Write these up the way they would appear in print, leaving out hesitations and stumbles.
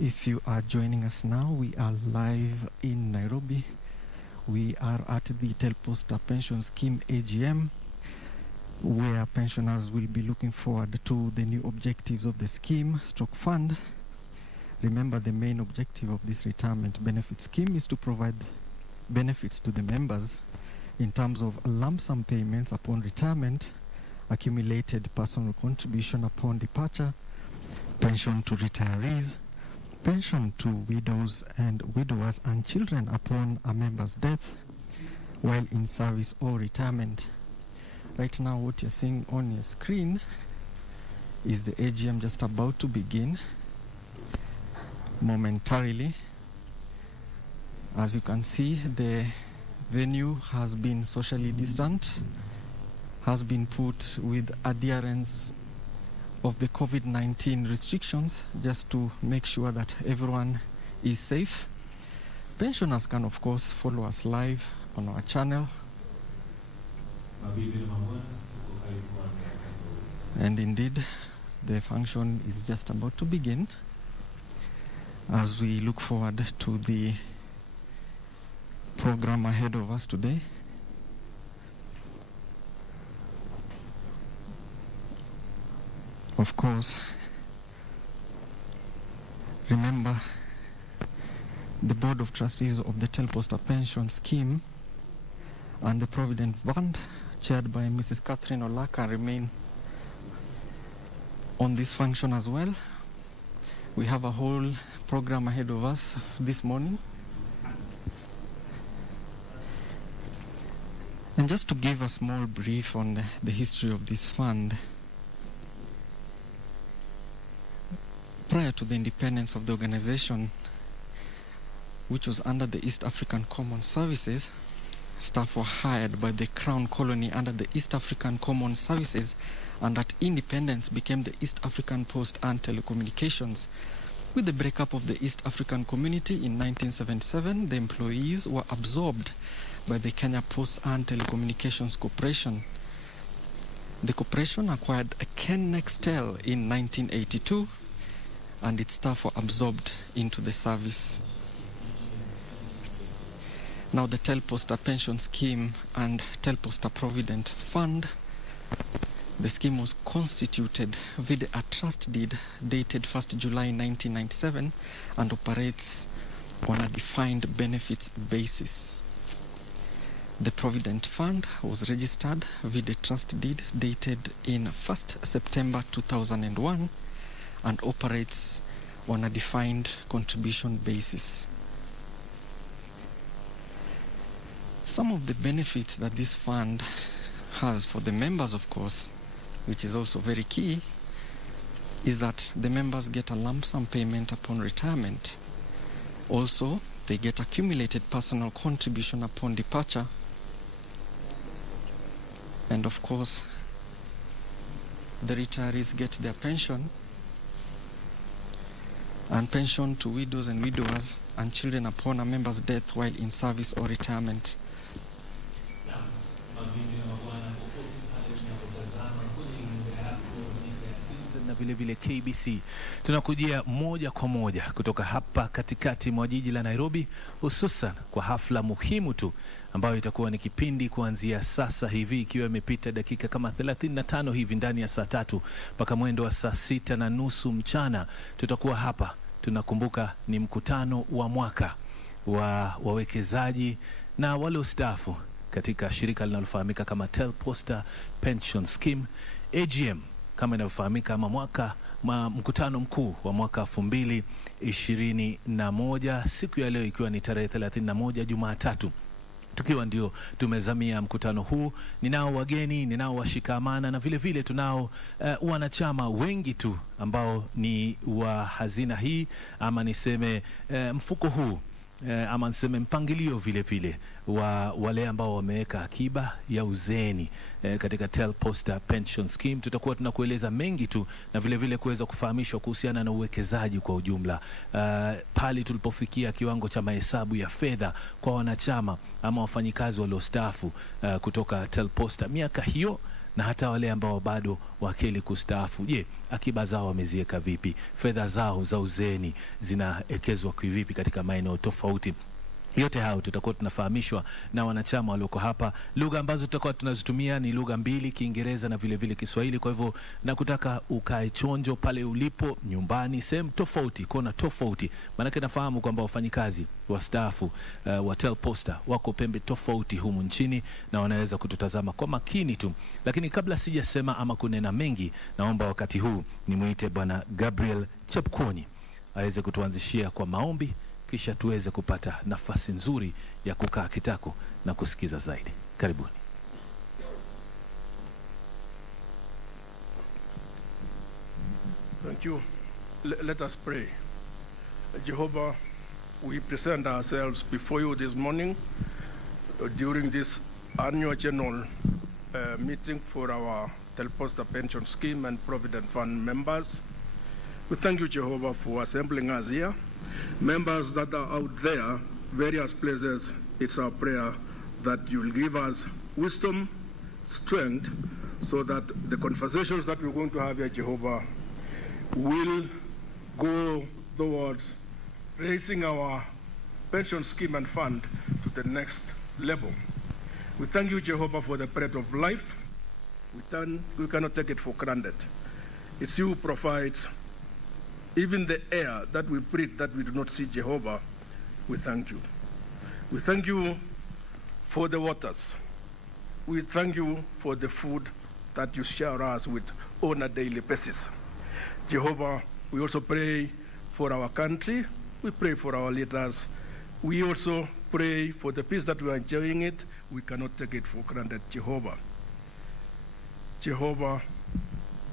If you are joining us now, we are live in Nairobi. We are at the Posta Pension Scheme AGM, where pensioners will be looking forward to the new objectives of the scheme stroke fund. Remember, the main objective of this retirement benefit scheme is to provide benefits to the members in terms of lump sum payments upon retirement, accumulated personal contribution upon departure, pension to retirees, pension to widows and widowers and children upon a member's death while in service or retirement. Right now, what you're seeing on your screen is the AGM just about to begin momentarily. As you can see, the venue has been socially distant, has been put with adherence of the COVID-19 restrictions just to make sure that everyone is safe. Pensioners can, of course, follow us live on our channel. And indeed, the function is just about to begin as we look forward to the program ahead of us today. Of course, remember, the Board of Trustees of the Posta Pension Scheme and the Provident Fund, chaired by Mrs. Catherine Olaka, remain on this function as well. We have a whole program ahead of us this morning. And just to give a small brief on the history of this fund, prior to the independence of the organization, which was under the East African Common Services, staff were hired by the Crown Colony under the East African Common Services, and at independence became the East African Post and Telecommunications. With the breakup of the East African Community in 1977, the employees were absorbed by the Kenya Post and Telecommunications Corporation. The corporation acquired a Ken Nextel in 1982, and its staff were absorbed into the service. Now the Posta Pension Scheme and Posta Provident Fund, the scheme was constituted via a trust deed dated 1st July 1997 and operates on a defined benefits basis. The Provident Fund was registered via the trust deed dated in 1st September 2001 and operates on a defined contribution basis. Some of the benefits that this fund has for the members, of course, which is also very key, is that the members get a lump sum payment upon retirement. Also, they get accumulated personal contribution upon departure. And of course, the retirees get their pension, and pension to widows and widowers and children upon a member's death while in service or retirement. Na vile vile KBC tunakujia moja kwa moja kutoka hapa katikati mwa jiji la Nairobi, hususan kwa hafla muhimu tu ambayo itakuwa ni kipindi kuanzia sasa hivi, ikiwa imepita dakika kama 35 hivi ndani ya saa 3 mpaka mwendo wa saa 6:30 mchana. Tutakuwa hapa, tunakumbuka ni mkutano wa mwaka wa wawekezaji na wale ustaafu katika shirika linalofahamika kama Posta Pension Scheme AGM, kama inavyofahamika mkutano mkuu wa mwaka 2021, siku ya leo ikiwa ni tarehe 31 Jumatatu, tukiwa ndio tumezamia mkutano huu. Ninao wageni, ninao washikamana, na vile vile tunao wanachama wengi tu ambao ni wa hazina hii, ama niseme mfuko huu, ama niseme mpangilio vile vile wa wale ambao wameweka akiba ya uzeeni katika Posta Pension Scheme. Tutakuwa tunakueleza mengi tu, na vile vile kuweza kufahamishwa kuhusiana na uwekezaji kwa ujumla, pale tulipofikia kiwango cha mahesabu ya fedha kwa wanachama ama wafanyikazi waliostaafu kutoka Posta miaka hiyo na hata wale ambao bado wakili kustaafu. Je, akiba zao wameziweka vipi? Fedha zao za uzeeni zinaekezwa kivipi katika maeneo tofauti? Yote hao tutakuwa tunafahamishwa na wanachama walioko hapa. Lugha ambazo tutakuwa tunazitumia ni lugha mbili, Kiingereza na vile vile Kiswahili. Kwa hivyo nakutaka ukae chonjo pale ulipo nyumbani, sehemu tofauti, kona tofauti. Maana nafahamu kwamba wafanyikazi wastaafu wa Posta wako pembe tofauti humu nchini na wanaweza kututazama kwa makini tu. Lakini kabla sijasema ama kunena mengi, naomba wakati huu nimuite Bwana Gabriel Chepkwony aweze kutuanzishia kwa maombi, kisha tuweze kupata nafasi nzuri ya kukaa kitako na kusikiza zaidi. Karibuni. Thank you. Let us pray. Jehovah, we present ourselves before you this morning during this annual general meeting for our Posta pension scheme and Provident fund members. We thank you, Jehovah, for assembling us here. Members that are out there, various places, it's our prayer that you'll give us wisdom, strength, so that the conversations that we're going to have here, Jehovah, will go towards raising our pension scheme and fund to the next level. We thank you, Jehovah, for the bread of life. We cannot take it for granted. It's you who provides even the air that we breathe, that we do not see, Jehovah. We thank you. We thank you for the waters. We thank you for the food that you share us with on a daily basis. Jehovah, we also pray for our country. We pray for our leaders. We also pray for the peace that we are enjoying it. We cannot take it for granted, Jehovah. Jehovah,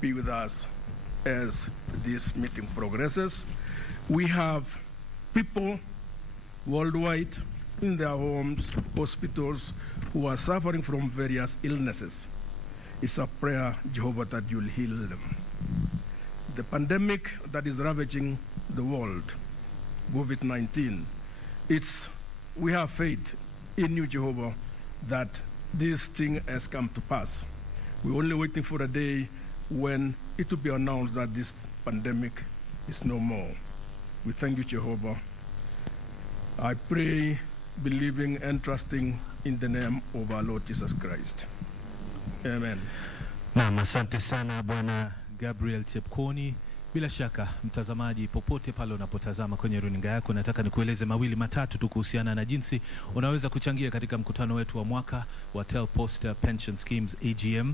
be with us as this meeting progresses. We have people worldwide in their homes, hospitals, who are suffering from various illnesses. It's a prayer, Jehovah, that you'll heal them. The pandemic that is ravaging the world, COVID-19, we have faith in you, Jehovah, that this thing has come to pass. We're only waiting for a day when it will be announced that this pandemic is no more. We thank you, Jehovah. I pray, believing and trusting in the name of our Lord Jesus Christ. Amen. Naam, asante sana Bwana Gabriel Chepkwony. Bila shaka mtazamaji, popote pale unapotazama kwenye runinga yako, nataka nikueleze mawili matatu tu kuhusiana na jinsi unaweza kuchangia katika mkutano wetu wa mwaka wa Posta Pension Schemes AGM.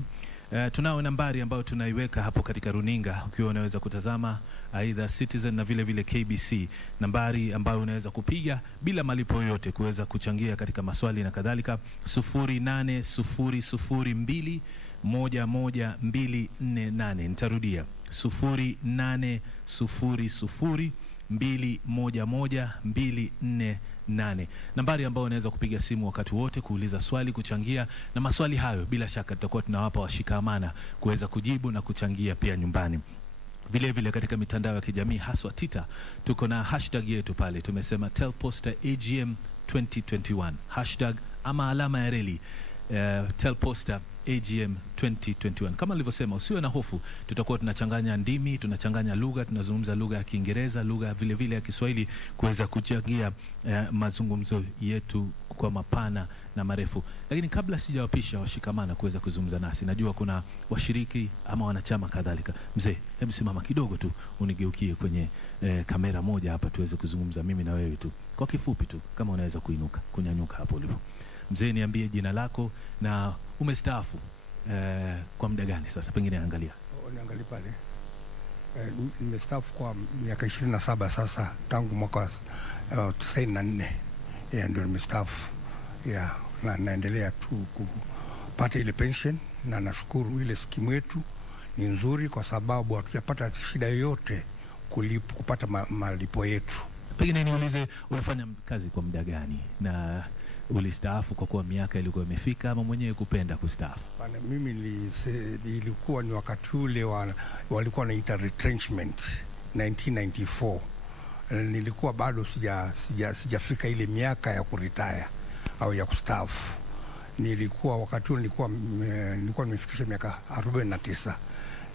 Tunao nambari ambayo tunaiweka hapo katika runinga, ukiwa unaweza kutazama aidha Citizen na vile vile KBC, nambari ambayo unaweza kupiga bila malipo yoyote kuweza kuchangia katika maswali na kadhalika. 0800211248. Nitarudia 0800211248, nambari ambayo unaweza kupiga simu wakati wote kuuliza swali, kuchangia, na maswali hayo bila shaka tutakuwa tunawapa washikamana kuweza kujibu na kuchangia pia nyumbani. Vile vile katika mitandao ya kijamii haswa Twitter, tuko na hashtag yetu pale, tumesema Posta AGM 2021, hashtag ama alama ya reli Posta AGM 2021. Kama nilivyosema, usiwe na hofu, tutakuwa tunachanganya ndimi, tunachanganya lugha, tunazungumza lugha ya Kiingereza, lugha vile vile ya Kiswahili kuweza kuchangia mazungumzo yetu kwa mapana na marefu. Lakini kabla sijawapisha washikamana kuweza kuzungumza nasi, najua kuna washiriki ama wanachama kadhalika. Mzee, hebu simama kidogo tu unigeukie kwenye kamera moja hapa tuweze kuzungumza mimi na wewe tu kwa kifupi tu, kama unaweza kunyanyuka hapo ulipo. Mzee, niambie jina lako na umestaafu kwa muda gani sasa? Pengine angalia. Niangalie pale. Nimestaafu kwa miaka 27 sasa, tangu mwaka 94. Ndio nimestaafu. Na naendelea tu kupata ile pension, na nashukuru ile skimu yetu ni nzuri kwa sababu hatujapata shida yoyote kupata malipo yetu. Pengine niulize, ulifanya kazi kwa muda gani na ulistaafu kwa kuwa miaka ilikuwa imefika ama mwenyewe kupenda kustaafu? Bana, mimi ilikuwa ni wakati ule walikuwa wanaita retrenchment 1994. Nilikuwa bado sijafika ile miaka ya kuretire au ya kustaafu. nilikuwa wakati huo nilikuwa nimefikisha miaka 49.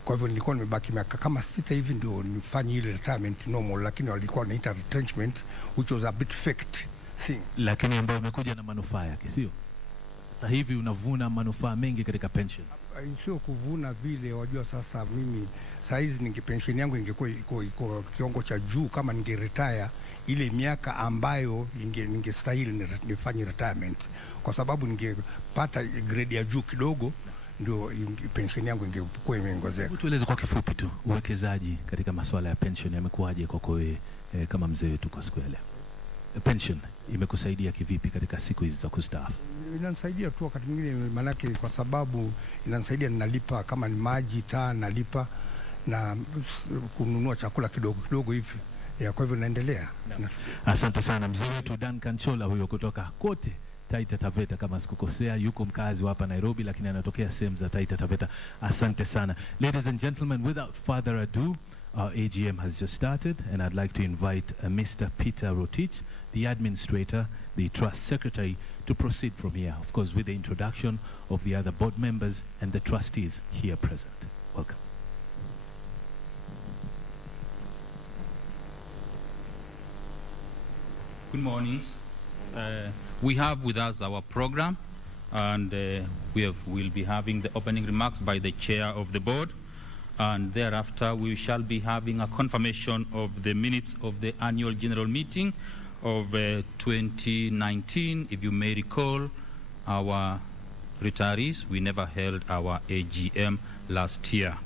Kwa hivyo nilikuwa nimebaki miaka kama 6 hivi ndio nifanye ile retirement normal, lakini walikuwa wanaita retrenchment, which was a bit faked thing, lakini ambayo imekuja na manufaa yake, sio? Sasa hivi unavuna manufaa mengi katika pensions. Sio kuvuna vile, wajua sasa mimi saizi pension yangu ingekuwa iko kiwango cha juu kama ningeretire ile miaka ambayo ningestahili nifanye retirement, kwa sababu ningepata grade ya juu kidogo ndio pension yangu ingekuwa imeongezeka. Tueleze kwa kifupi tu uwekezaji katika masuala ya pension yamekuaje kwako wewe kama mzee wetu kwa siku ya leo? Pension imekusaidia kivipi katika siku hizi za kustaafu? Inanisaidia tu wakati mwingine, manake kwa sababu inanisaidia, ninalipa kama ni maji, taa nalipa, na kununua chakula kidogo kidogo hivi. Kwa hivyo naendelea. Asante sana mzee wetu Duncan Chola, huyo kutoka kote Taita Taveta, kama sikukosea, yuko mkazi hapa Nairobi lakini anatokea sehemu za Taita Taveta. Asante sana. Ladies and gentlemen, without further ado, our AGM has just started and I'd like to invite Mr. Peter Rotich, the administrator, the trust secretary, to proceed from here, of course with the introduction of the other board members and the trustees here present. Welcome. Good morning. We have with us our program, and we'll be having the opening remarks by the chair of the board, and thereafter we shall be having a confirmation of the minutes of the annual general meeting of 2019. If you may recall, our retirees, we never held our AGM last year.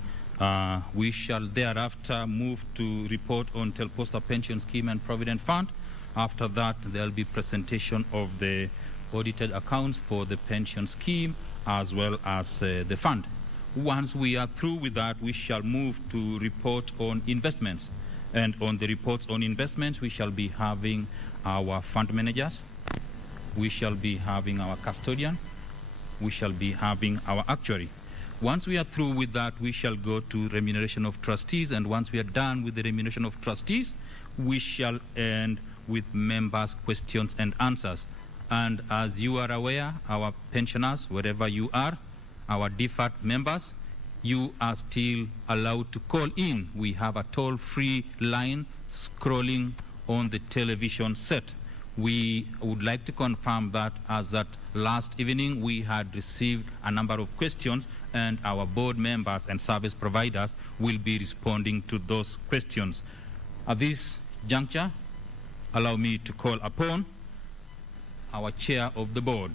We shall thereafter move to report on Posta Pension Scheme and Provident Fund. After that, there will be presentation of the audited accounts for the pension scheme as well as the fund. Once we are through with that, we shall move to report on investments. And on the reports on investments, we shall be having our fund managers, we shall be having our custodian, we shall be having our actuary. Once we are through with that, we shall go to remuneration of trustees, and once we are done with the remuneration of trustees, we shall end with members' questions and answers. And as you are aware, our pensioners, wherever you are, our deferred members, you are still allowed to call in. We have a toll-free line scrolling on the television set. We would like to confirm that as at last evening we had received a number of questions, and our board members and service providers will be responding to those questions. At this juncture, allow me to call upon our chair of the board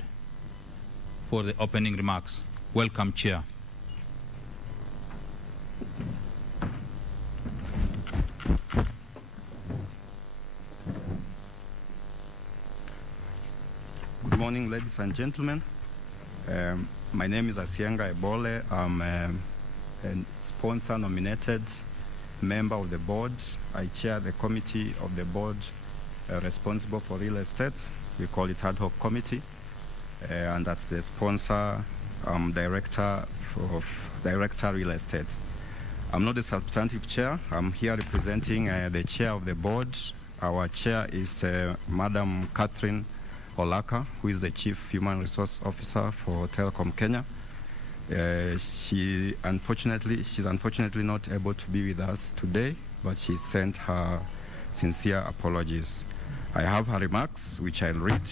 for the opening remarks. Welcome, Chair. Good morning, ladies and gentlemen. My name is Asienga Ebole. I'm a sponsor-nominated member of the board. I chair the committee of the board responsible for real estate. We call it ad hoc committee, and that's the sponsor director of director real estate. I'm not the substantive chair. I'm here representing the chair of the board. Our chair is Madam Catherine Olaka, who is the Chief Human Resource Officer for Telecom Kenya. She's unfortunately not able to be with us today, but she sent her sincere apologies. I have her remarks, which I'll read.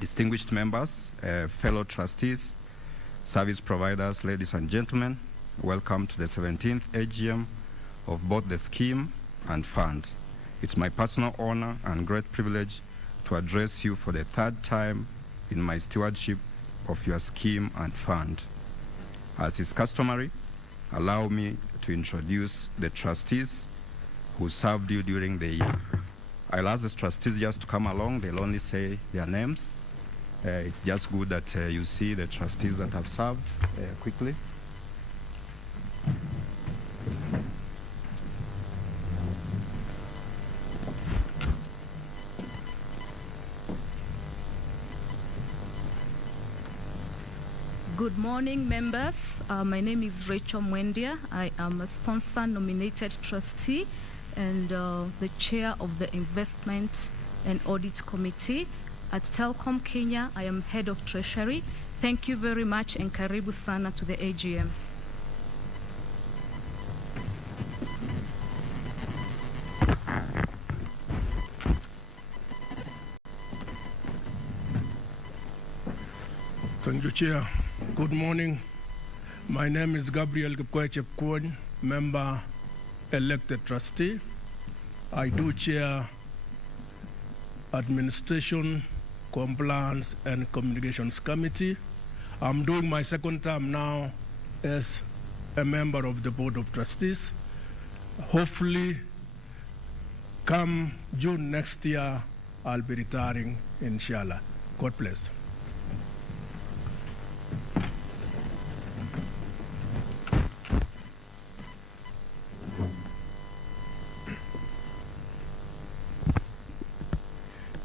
Distinguished members, fellow trustees, service providers, ladies and gentlemen, welcome to the 17th AGM of both the scheme and fund. It's my personal honor and great privilege to address you for the third time in my stewardship of your scheme and fund. As is customary, allow me to introduce the trustees who served you during the year. I'll ask the trustees just to come along. They'll only say their names. It's just good that you see the trustees that have served quickly. Good morning, members. My name is Rachel Mwendia. I am a sponsor-nominated trustee and the chair of the Investment and Audit Committee. At Telcom Kenya, I am Head of Treasury. Thank you very much and karibu sana to the AGM. Thank you, Chair. Good morning. My name is Gabriel Kipkoech, member elected trustee. I do chair Administration, Compliance and Communications Committee. I'm doing my second term now as a member of the Board of Trustees. Hopefully, come June next year, I'll be retiring, inshallah. God bless.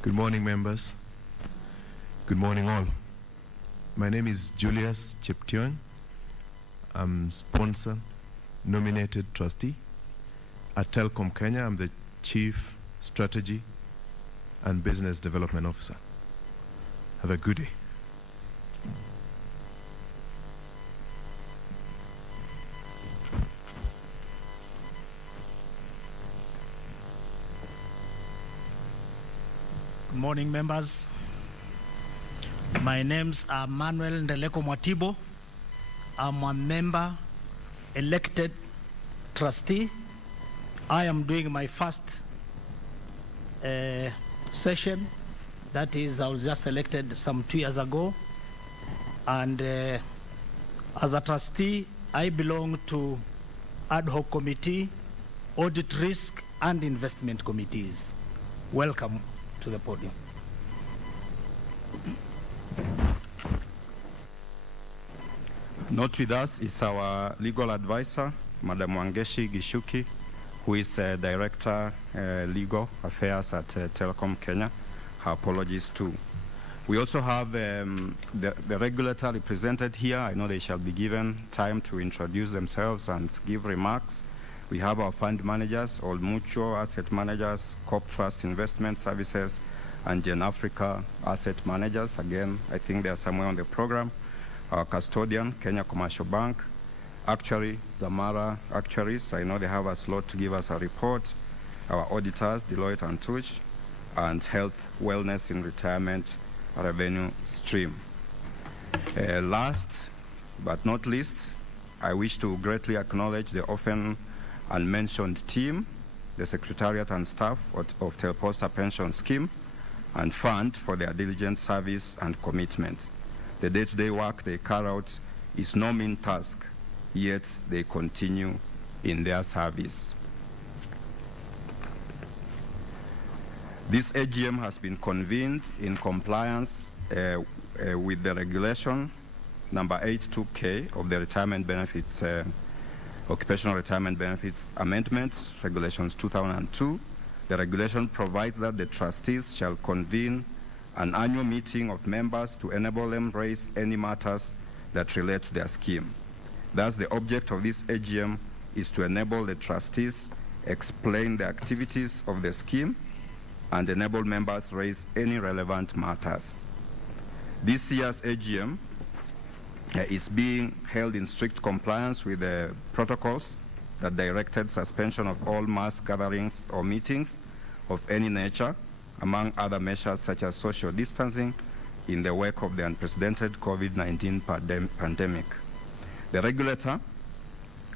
Good morning, members. Good morning, all. My name is Julius Cheption. I'm sponsor, nominated trustee. At Telcom Kenya, I'm the Chief Strategy and Business Development Officer. Have a good day. Good morning, members. My names are Manuel Ndeleko Mwatibo. I'm a member elected trustee. I am doing my first session. That is, I was just elected some 2 years ago. And as a trustee, I belong to ad hoc committee, audit risk, and investment committees. Welcome to the podium. Not with us is our legal advisor, Madam Wangeshi Gishuki, who is Director Legal Affairs at Telecom Kenya. Her apologies too. We also have the regulator represented here. I know they shall be given time to introduce themselves and give remarks. We have our fund managers, Old Mutual Asset Managers, Corp Trust Investment Services, and Gen Africa Asset Managers. Again, I think they are somewhere on the program. Our custodian, Kenya Commercial Bank. Actuary, Zamara Actuaries. I know they have a slot to give us a report. Our auditors, Deloitte and Touch, and Health, Wellness in Retirement Revenue Stream. Last but not least, I wish to greatly acknowledge the often unmentioned team, the Secretariat and staff of Posta Pension Scheme and Fund for their diligent service and commitment. The day-to-day work they carry out is no mean task, yet they continue in their service. This AGM has been convened in compliance with the regulation number 82K of the Retirement Benefits, Occupational Retirement Benefits Amendments, Regulations 2002. The regulation provides that the trustees shall convene an annual meeting of members to enable them raise any matters that relate to their scheme. Thus, the object of this AGM is to enable the trustees explain the activities of the scheme and enable members raise any relevant matters. This year's AGM is being held in strict compliance with the protocols that directed suspension of all mass gatherings or meetings of any nature, among other measures such as social distancing in the wake of the unprecedented COVID-19 pandemic. The regulator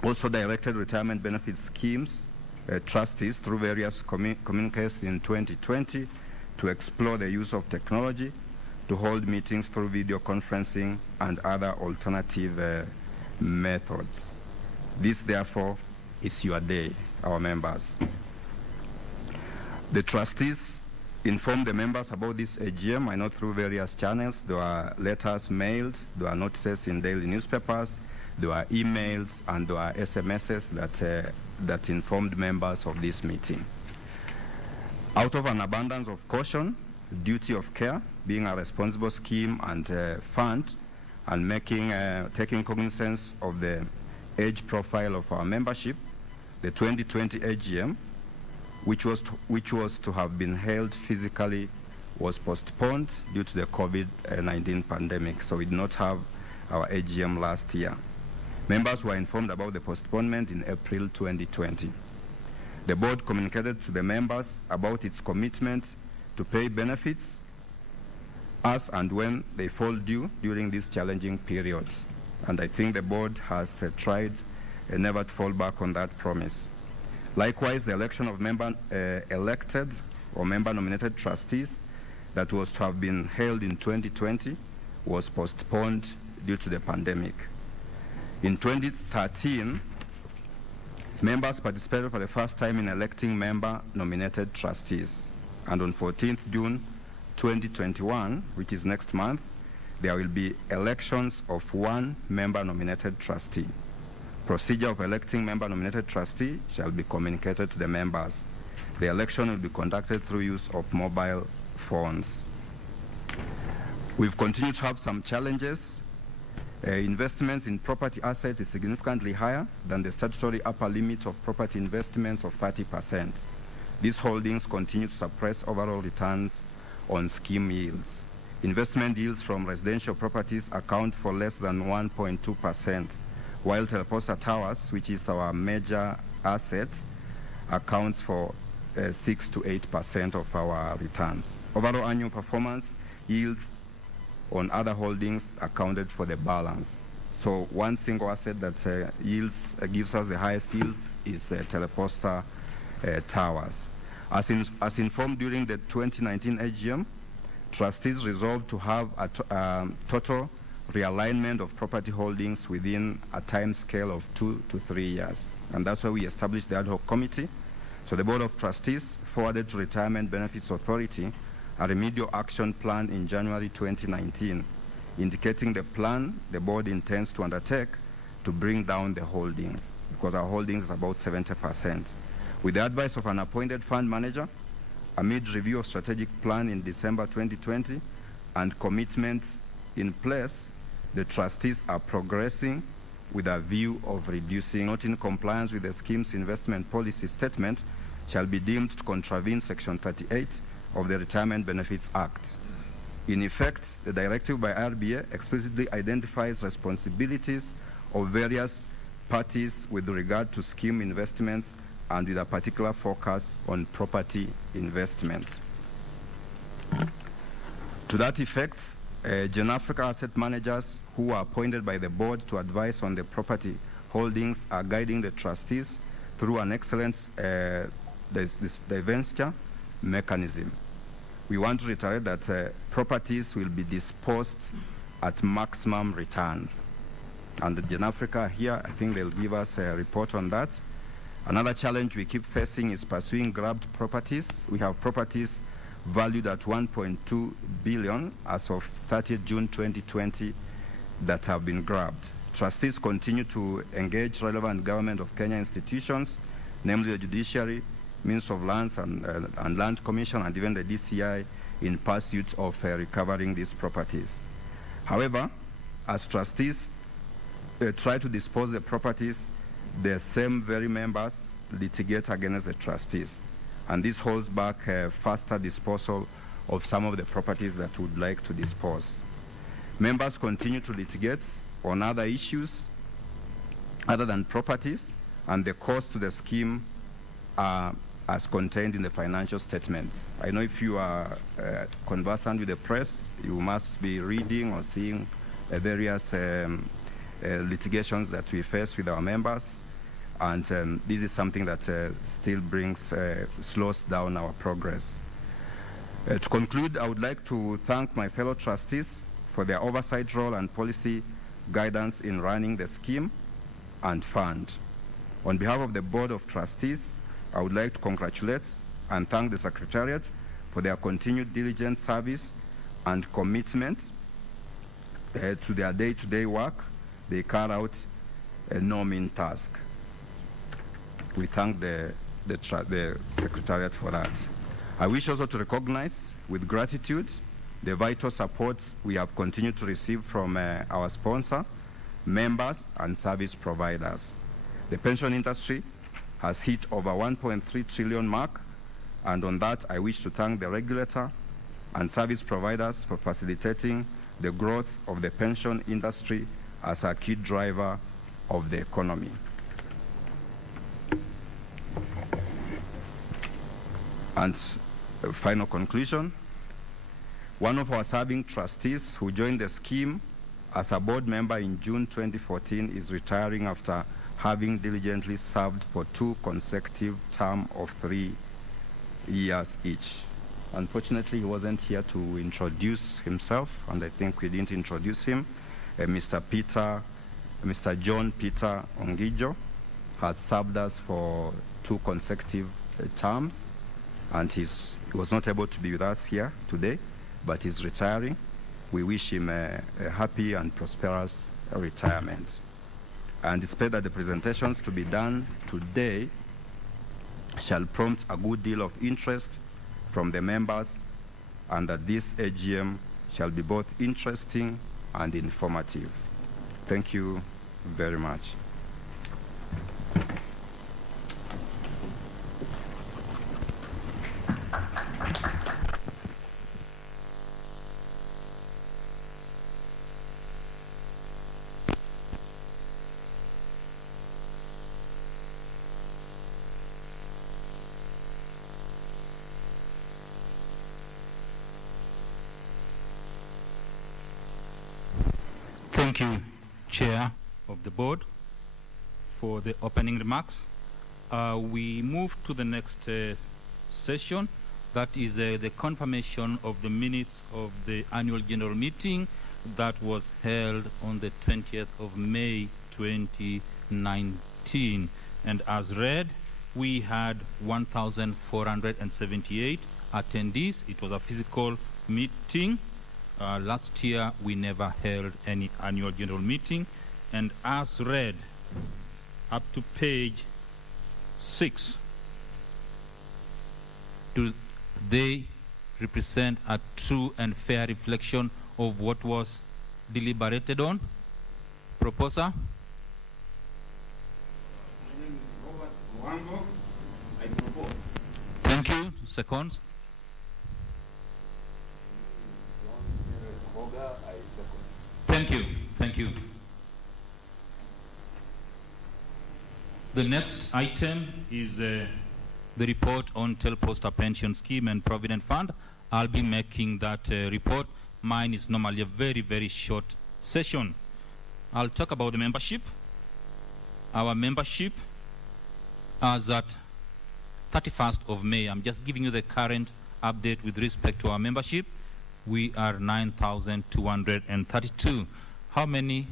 also directed retirement benefit schemes trustees through various communiques in 2020 to explore the use of technology to hold meetings through video conferencing and other alternative methods. This, therefore, is your day, our members. The trustees informed the members about this AGM, I know through various channels. There were letters mailed, there were notices in daily newspapers, there were emails, and there were SMSs that informed members of this meeting. Out of an abundance of caution, duty of care, being a responsible scheme and fund, and taking cognizance of the age profile of our membership, the 2020 AGM, which was to have been held physically, was postponed due to the COVID-19 pandemic, so we did not have our AGM last year. Members were informed about the postponement in April 2020. The board communicated to the members about its commitment to pay benefits as and when they fall due during this challenging period. And I think the board has tried never to fall back on that promise. Likewise, the election of elected or member-nominated trustees that was to have been held in 2020 was postponed due to the pandemic. In 2013, members participated for the first time in electing member-nominated trustees. And on 14th June 2021, which is next month, there will be elections of one member-nominated trustee. Procedure of electing member-nominated trustee shall be communicated to the members. The election will be conducted through use of mobile phones. We've continued to have some challenges. Investments in property assets is significantly higher than the statutory upper limit of property investments of 30%. These holdings continue to suppress overall returns on scheme yields. Investment yields from residential properties account for less than 1.2%, while Posta Towers, which is our major asset, accounts for 6 to 8% of our returns. Overall annual performance yields on other holdings accounted for the balance. So one single asset that gives us the highest yield is Posta Towers. As informed during the 2019 AGM, trustees resolved to have a total realignment of property holdings within a time scale of 2 to 3 years. And that's why we established the ad hoc committee. So the Board of Trustees forwarded to Retirement Benefits Authority a remedial action plan in January 2019, indicating the plan the board intends to undertake to bring down the holdings, because our holdings is about 70%. With the advice of an appointed fund manager, amid review of strategic plan in December 2020 and commitments in place, the trustees are progressing with a view of reducing. Not in compliance with the scheme's investment policy statement shall be deemed to contravene Section 38 of the Retirement Benefits Act. In effect, the directive by RBA explicitly identifies responsibilities of various parties with regard to scheme investments and with a particular focus on property investment. To that effect, Gen-Africa asset managers who are appointed by the board to advise on the property holdings are guiding the trustees through an excellent divestiture mechanism. We want to reiterate that properties will be disposed at maximum returns. And the Gen-Africa here, I think they'll give us a report on that. Another challenge we keep facing is pursuing grabbed properties. We have properties valued at 1.2 billion as of 30th June 2020 that have been grabbed. Trustees continue to engage relevant government of Kenya institutions, namely the judiciary, Ministry of Lands and Land Commission, and even the DCI in pursuit of recovering these properties. However, as trustees try to dispose the properties, the same very members litigate against the trustees. And this holds back faster disposal of some of the properties that would like to dispose. Members continue to litigate on other issues other than properties, and the cost to the scheme are as contained in the financial statements. I know if you are conversant with the press, you must be reading or seeing various litigations that we face with our members, and this is something that still slows down our progress. To conclude, I would like to thank my fellow trustees for their oversight role and policy guidance in running the scheme and fund. On behalf of the Board of Trustees, I would like to congratulate and thank the Secretariat for their continued diligent service and commitment to their day-to-day work. They carry out a no mean task. We thank the Secretariat for that. I wish also to recognize with gratitude the vital support we have continued to receive from our sponsor, members, and service providers. The pension industry has hit over 1.3 trillion mark, and on that I wish to thank the regulator, and service providers for facilitating the growth of the pension industry as a key driver of the economy. And a final conclusion, one of our serving trustees who joined the scheme as a board member in June 2014 is retiring after having diligently served for 2 consecutive terms of 3 years each. Unfortunately, he wasn't here to introduce himself, and I think we didn't introduce him. Mr. John Peter Ongijo has served us for 2 consecutive terms, and he was not able to be with us here today, but he's retiring. We wish him a happy and prosperous retirement. And expect that the presentations to be done today shall prompt a good deal of interest from the members, and that this AGM shall be both interesting and informative. Thank you very much. Thank you, Chair of the Board, for the opening remarks. We move to the next session. That is the confirmation of the minutes of the annual general meeting that was held on the 20th of May 2019. And as read, we had 1,478 attendees. It was a physical meeting. Last year, we never held any annual general meeting. And as read, up to page 6, do they represent a true and fair reflection of what was deliberated on? Proposer? Thank you. Seconds? Thank you. Thank you. The next item is the report on Posta Pension Scheme and Provident Fund. I'll be making that report. Mine is normally a very, very short session. I'll talk about the membership. Our membership as at 31st of May. I'm just giving you the current update with respect to our membership. We are 9,232. How many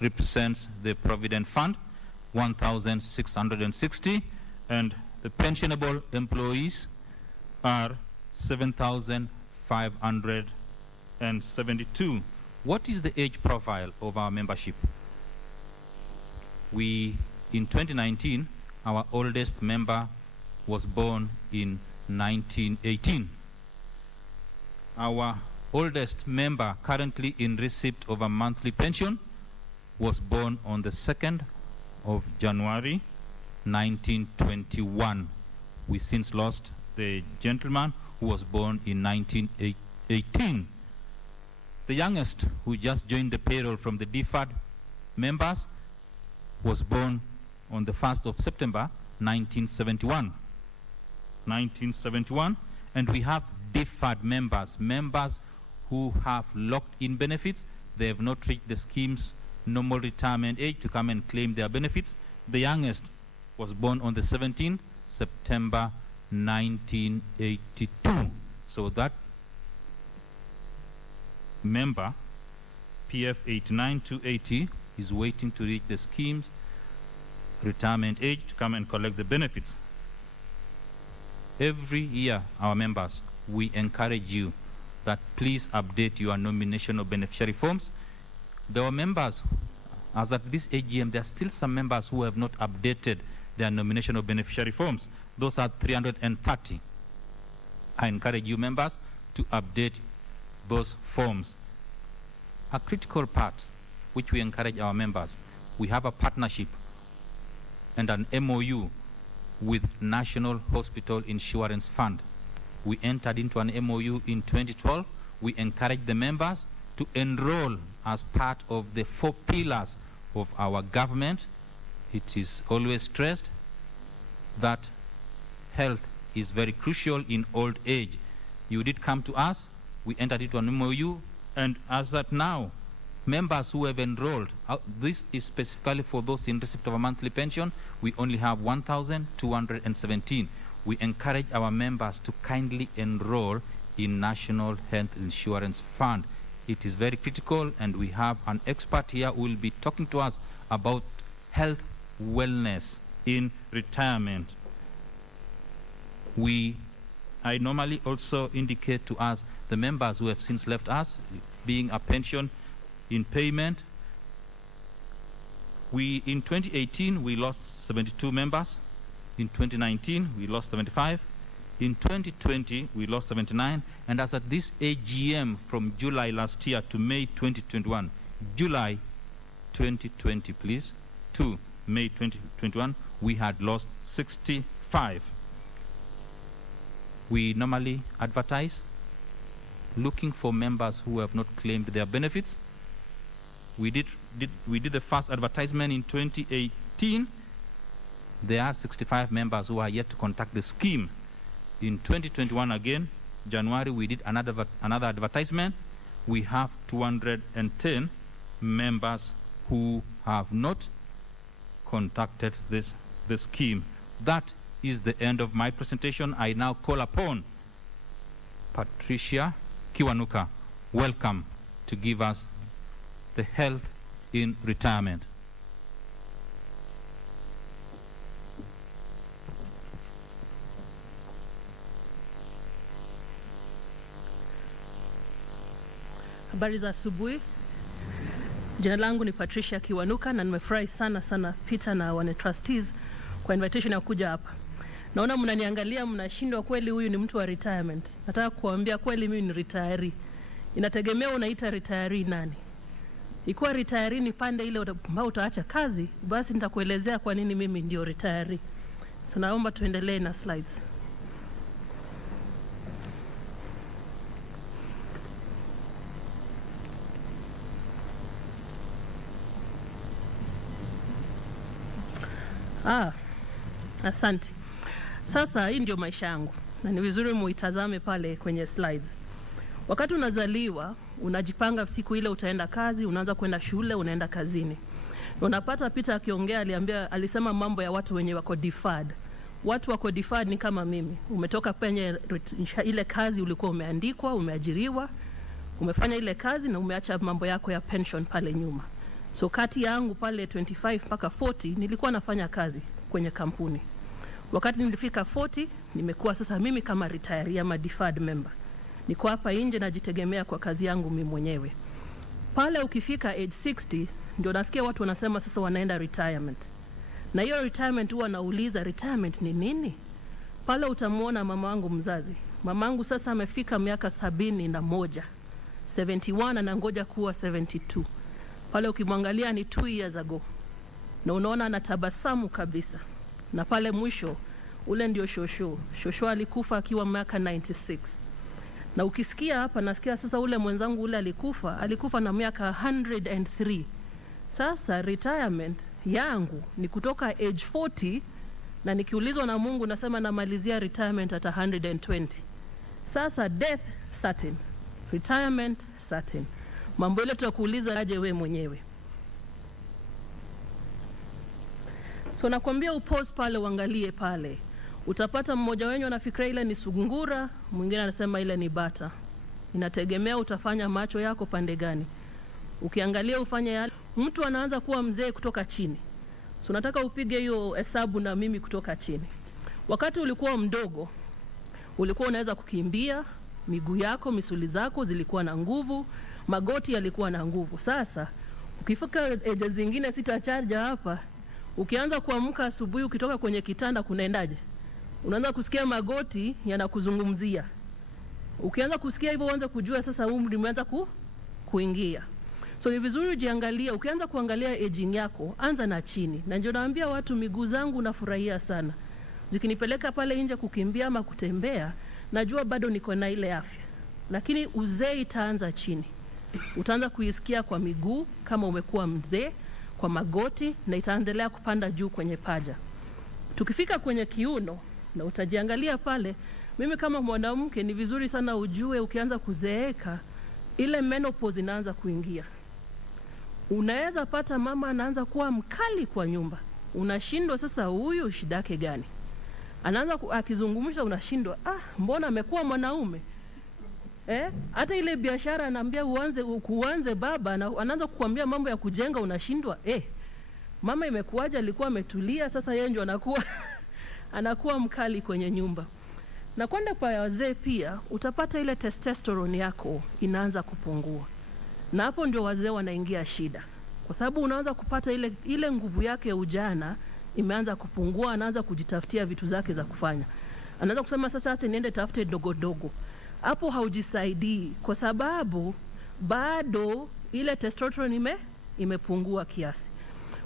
represents the Provident Fund? 1,660. And the pensionable employees are 7,572. What is the age profile of our membership? In 2019, our oldest member was born in 1918. Our oldest member currently in receipt of a monthly pension was born on the 2nd of January 1921. We since lost the gentleman who was born in 1918. The youngest who just joined the payroll from the deferred members was born on the 1st of September 1971. And we have deferred members who have locked-in benefits. They have not reached the scheme's normal retirement age to come and claim their benefits. The youngest was born on the 17th September 1982. So that member, PF 89280, is waiting to reach the scheme's retirement age to come and collect the benefits. Every year, our members, we encourage you that please update your nomination of beneficiary forms. There were members, as at this AGM, there are still some members who have not updated their nomination of beneficiary forms. Those are 330. I encourage you members to update those forms. A critical part, which we encourage our members, we have a partnership and an MOU with National Hospital Insurance Fund. We entered into an MOU in 2012. We encouraged the members to enroll as part of the 4 pillars of our government. It is always stressed that health is very crucial in old age. You did come to us, we entered into an MOU, and as at now, members who have enrolled, this is specifically for those in receipt of a monthly pension, we only have 1,217. We encourage our members to kindly enroll in National Health Insurance Fund. It is very critical, and we have an expert here who will be talking to us about health wellness in retirement. I normally also indicate to us the members who have since left us, being a pension in payment. In 2018, we lost 72 members. In 2019, we lost 75. In 2020, we lost 79. And as at this AGM from July last year to May 2021, July 2020, please, to May 2021, we had lost 65. We normally advertise looking for members who have not claimed their benefits. We did the first advertisement in 2018. There are 65 members who are yet to contact the scheme. In 2021 again, January, we did another advertisement. We have 210 members who have not contacted the scheme. That is the end of my presentation. I now call upon Patricia Kiwanuka. Welcome to give us the health in retirement. Habari za asubuhi. Jina langu ni Patricia Kiwanuka na nimefurahi sana Peter na wane trustees kwa invitation ya kuja hapa. Naona mnaniangalia mnashindwa, kweli huyu ni mtu wa retirement. Nataka kuambia kweli mimi ni retiree. Inategemea unaita retiree nani. Ikiwa retiree ni pande ile ambao utaacha kazi, basi nitakuelezea kwa nini mimi ndio retiree. So naomba tuendelee na slides. Asante. Sasa hii ndio maisha yangu na ni vizuri muitazame pale kwenye slides. Wakati unazaliwa, unajipanga siku ile utaenda kazi, unaanza kwenda shule, unaenda kazini. Unapata Peter akiongea alisema mambo ya watu wenye wako deferred. Watu wako deferred ni kama mimi. Umetoka penye ile kazi ulikuwa umeandikwa, umeajiriwa, umefanya ile kazi na umeacha mambo yako ya pension pale nyuma. So kati yangu pale 25 mpaka 40 nilikuwa nafanya kazi kwenye kampuni. Wakati nilifika 40 nimekuwa sasa mimi kama retiree ama deferred member. Niko hapa nje najitegemea kwa kazi yangu mimi mwenyewe. Pale ukifika age 60 ndio nasikia watu wanasema sasa wanaenda retirement. Na hiyo retirement huwa nauliza retirement ni nini? Pale utamuona mama wangu mzazi. Mama wangu sasa amefika miaka 71. 71 anangoja kuwa 72. Pale ukimwangalia ni 2 years ago. Na unaona anatabasamu kabisa. Na pale mwisho ule ndio Shosho. Shosho alikufa akiwa miaka 96. Na ukisikia hapa nasikia sasa ule mwenzangu ule alikufa na miaka 103. Sasa retirement yangu ni kutoka age 40 na nikiulizwa na Mungu nasema namalizia retirement at 120. Sasa death certain, retirement certain. Mambo ile tutakuuliza aje wewe mwenyewe. So nakwambia upause pale uangalie pale. Utapata mmoja wenyu anafikira ile ni sungura, mwingine anasema ile ni bata. Inategemea utafanya macho yako pande gani. Ukiangalia ufanye yale, mtu anaanza kuwa mzee kutoka chini. So nataka upige hiyo hesabu na mimi kutoka chini. Wakati ulikuwa mdogo, ulikuwa unaweza kukimbia, miguu yako, misuli zako zilikuwa na nguvu, magoti yalikuwa na nguvu. Sasa ukifika age zingine sitachaja hapa, ukianza kuamka asubuhi ukitoka kwenye kitanda kunaendaje? Unaanza kusikia magoti yanakuzungumzia. Ukianza kusikia hivyo uanze kujua sasa umri umeanza kuingia. So ni vizuri ujiangalia, ukianza kuangalia aging yako, anza na chini. Na ndio naambia watu miguu zangu nafurahia sana. Zikinipeleka pale nje kukimbia ama kutembea, najua bado niko na ile afya, lakini uzee itaanza chini. Utaanza kuisikia kwa miguu kama umekuwa mzee, kwa magoti, na itaendelea kupanda juu kwenye paja. Tukifika kwenye kiuno, na utajiangalia pale, mimi kama mwanamke ni vizuri sana ujue ukianza kuzeeka, ile menopause inaanza kuingia. Unaweza pata mama anaanza kuwa mkali kwa nyumba. Unashindwa sasa huyu shida yake gani? Anaanza akizungumsha unashindwa, mbona amekuwa mwanaume? Hata ile biashara anaambia uanze baba, na anaanza kukuambia mambo ya kujenga, unashindwa. Mama imekuaje, alikuwa ametulia, sasa yeye ndio anakuwa mkali kwenye nyumba. Na kwenda kwa wazee pia utapata ile testosterone yako inaanza kupungua. Na hapo ndio wazee wanaingia shida. Kwa sababu unaanza kupata ile nguvu yake ya ujana imeanza kupungua, anaanza kujitafutia vitu zake za kufanya. Anaanza kusema sasa acha niende tafute dogo dogo. Hapo haujisaidii kwa sababu bado ile testosterone imepungua kiasi.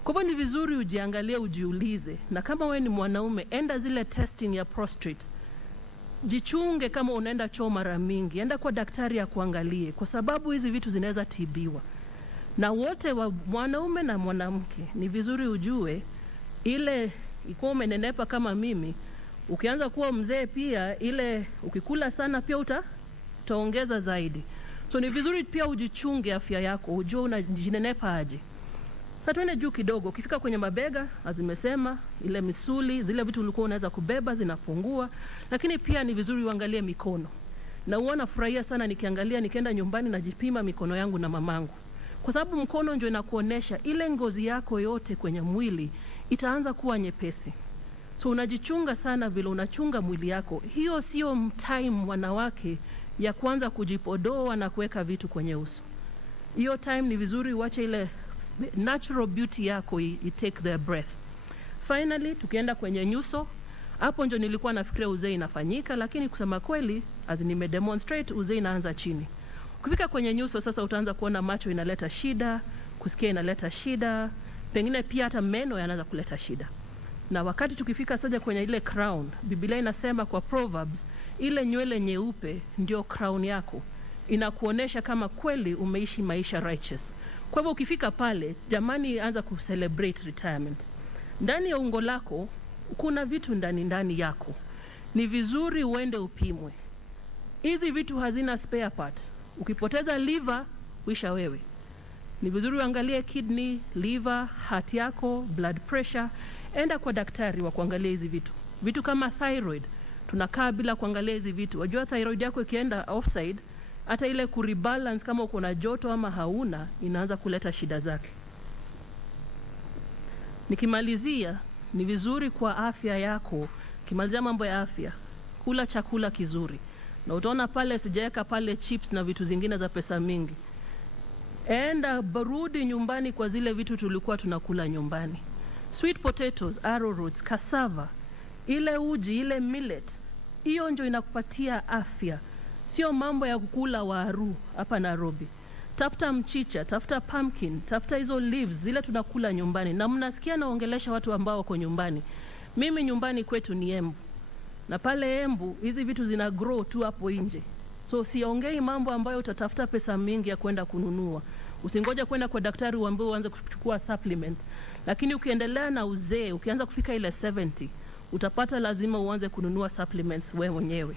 Kwa hivyo ni vizuri ujiangalie, ujiulize, na kama wewe ni mwanaume, enda zile testing ya prostate. Jichunge kama unaenda choo mara mingi, enda kwa daktari ya kuangalie, kwa sababu hizi vitu zinaweza tibiwa. Na wote wa mwanaume na mwanamke ni vizuri ujue ile ikuwa umenenepa kama mimi, ukianza kuwa mzee pia ile ukikula sana pia utaongeza zaidi. So ni vizuri pia ujichunge afya yako, ujue unajinenepa aje. Sasa tuende juu kidogo, ukifika kwenye mabega, azimesema ile misuli, zile vitu ulikuwa unaweza kubeba zinapungua, lakini pia ni vizuri uangalie mikono. Na uona furahia sana nikiangalia nikienda nyumbani najipima mikono yangu na mamangu. Kwa sababu mkono ndio inakuonesha ile ngozi yako yote kwenye mwili itaanza kuwa nyepesi. So unajichunga sana vile unachunga mwili yako. Hiyo sio time wanawake ya kuanza kujipodoa na kuweka vitu kwenye uso. Hiyo time ni vizuri uache ile natural beauty yako take their breath. Finally, tukienda kwenye nyuso, hapo ndio nilikuwa nafikiria uzee inafanyika, lakini kusema kweli, nimedemonstrate uzee inaanza chini. Ukifika kwenye nyuso sasa utaanza kuona macho inaleta shida, kusikia inaleta shida, pengine pia hata meno yanaanza kuleta shida. Na wakati tukifika sasa kwenye ile crown, Biblia inasema kwa Proverbs, ile nywele nyeupe ndio crown yako. Inakuonesha kama kweli umeishi maisha righteous. Kwa hivyo ukifika pale, jamani, anza kucelebrate retirement. Ndani ya ungo lako kuna vitu ndani yako. Ni vizuri uende upimwe. Hizi vitu hazina spare part. Ukipoteza liver, uisha wewe. Ni vizuri uangalie kidney, liver, heart yako, blood pressure. Enda kwa daktari wa kuangalia hizi vitu. Vitu kama thyroid, tunakaa bila kuangalia hizi vitu. Wajua thyroid yako ikienda offside, hata ile kurebalance kama uko na joto ama hauna, inaanza kuleta shida zake. Nikimalizia, ni vizuri kwa afya yako, kimalizia mambo ya afya, kula chakula kizuri. Na utaona pale sijaweka pale chips na vitu zingine za pesa mingi. Enda barudi nyumbani kwa zile vitu tulikuwa tunakula nyumbani. Sweet potatoes, arrowroots, cassava, ile uji, ile millet, hiyo ndio inakupatia afya. Sio mambo ya kukula waru hapa Nairobi. Tafuta mchicha, tafuta pumpkin, tafuta hizo leaves zile tunakula nyumbani. Na mnasikia naongelesha watu ambao wako nyumbani. Mimi nyumbani kwetu ni Embu. Na pale Embu hizi vitu zina grow tu hapo nje. So siongei mambo ambayo utatafuta pesa mingi ya kwenda kununua. Usingoje kwenda kwa daktari uambiwe uanze kuchukua supplement. Lakini ukiendelea na uzee, ukianza kufika ile 70, utapata lazima uanze kununua supplements wewe mwenyewe.